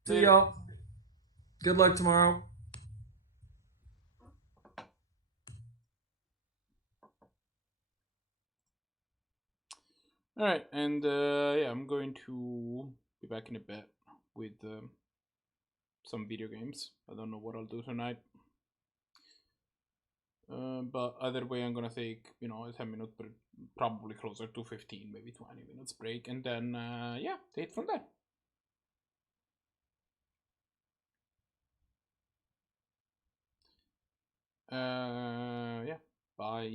See y'all. Good luck tomorrow. All right, and yeah, I'm going to be back in a bit with some video games. I don't know what I'll do tonight, but either way, I'm gonna take a 10-minute, probably closer to 15, maybe 20 minutes break, and then yeah, take it from there. Yeah, bye.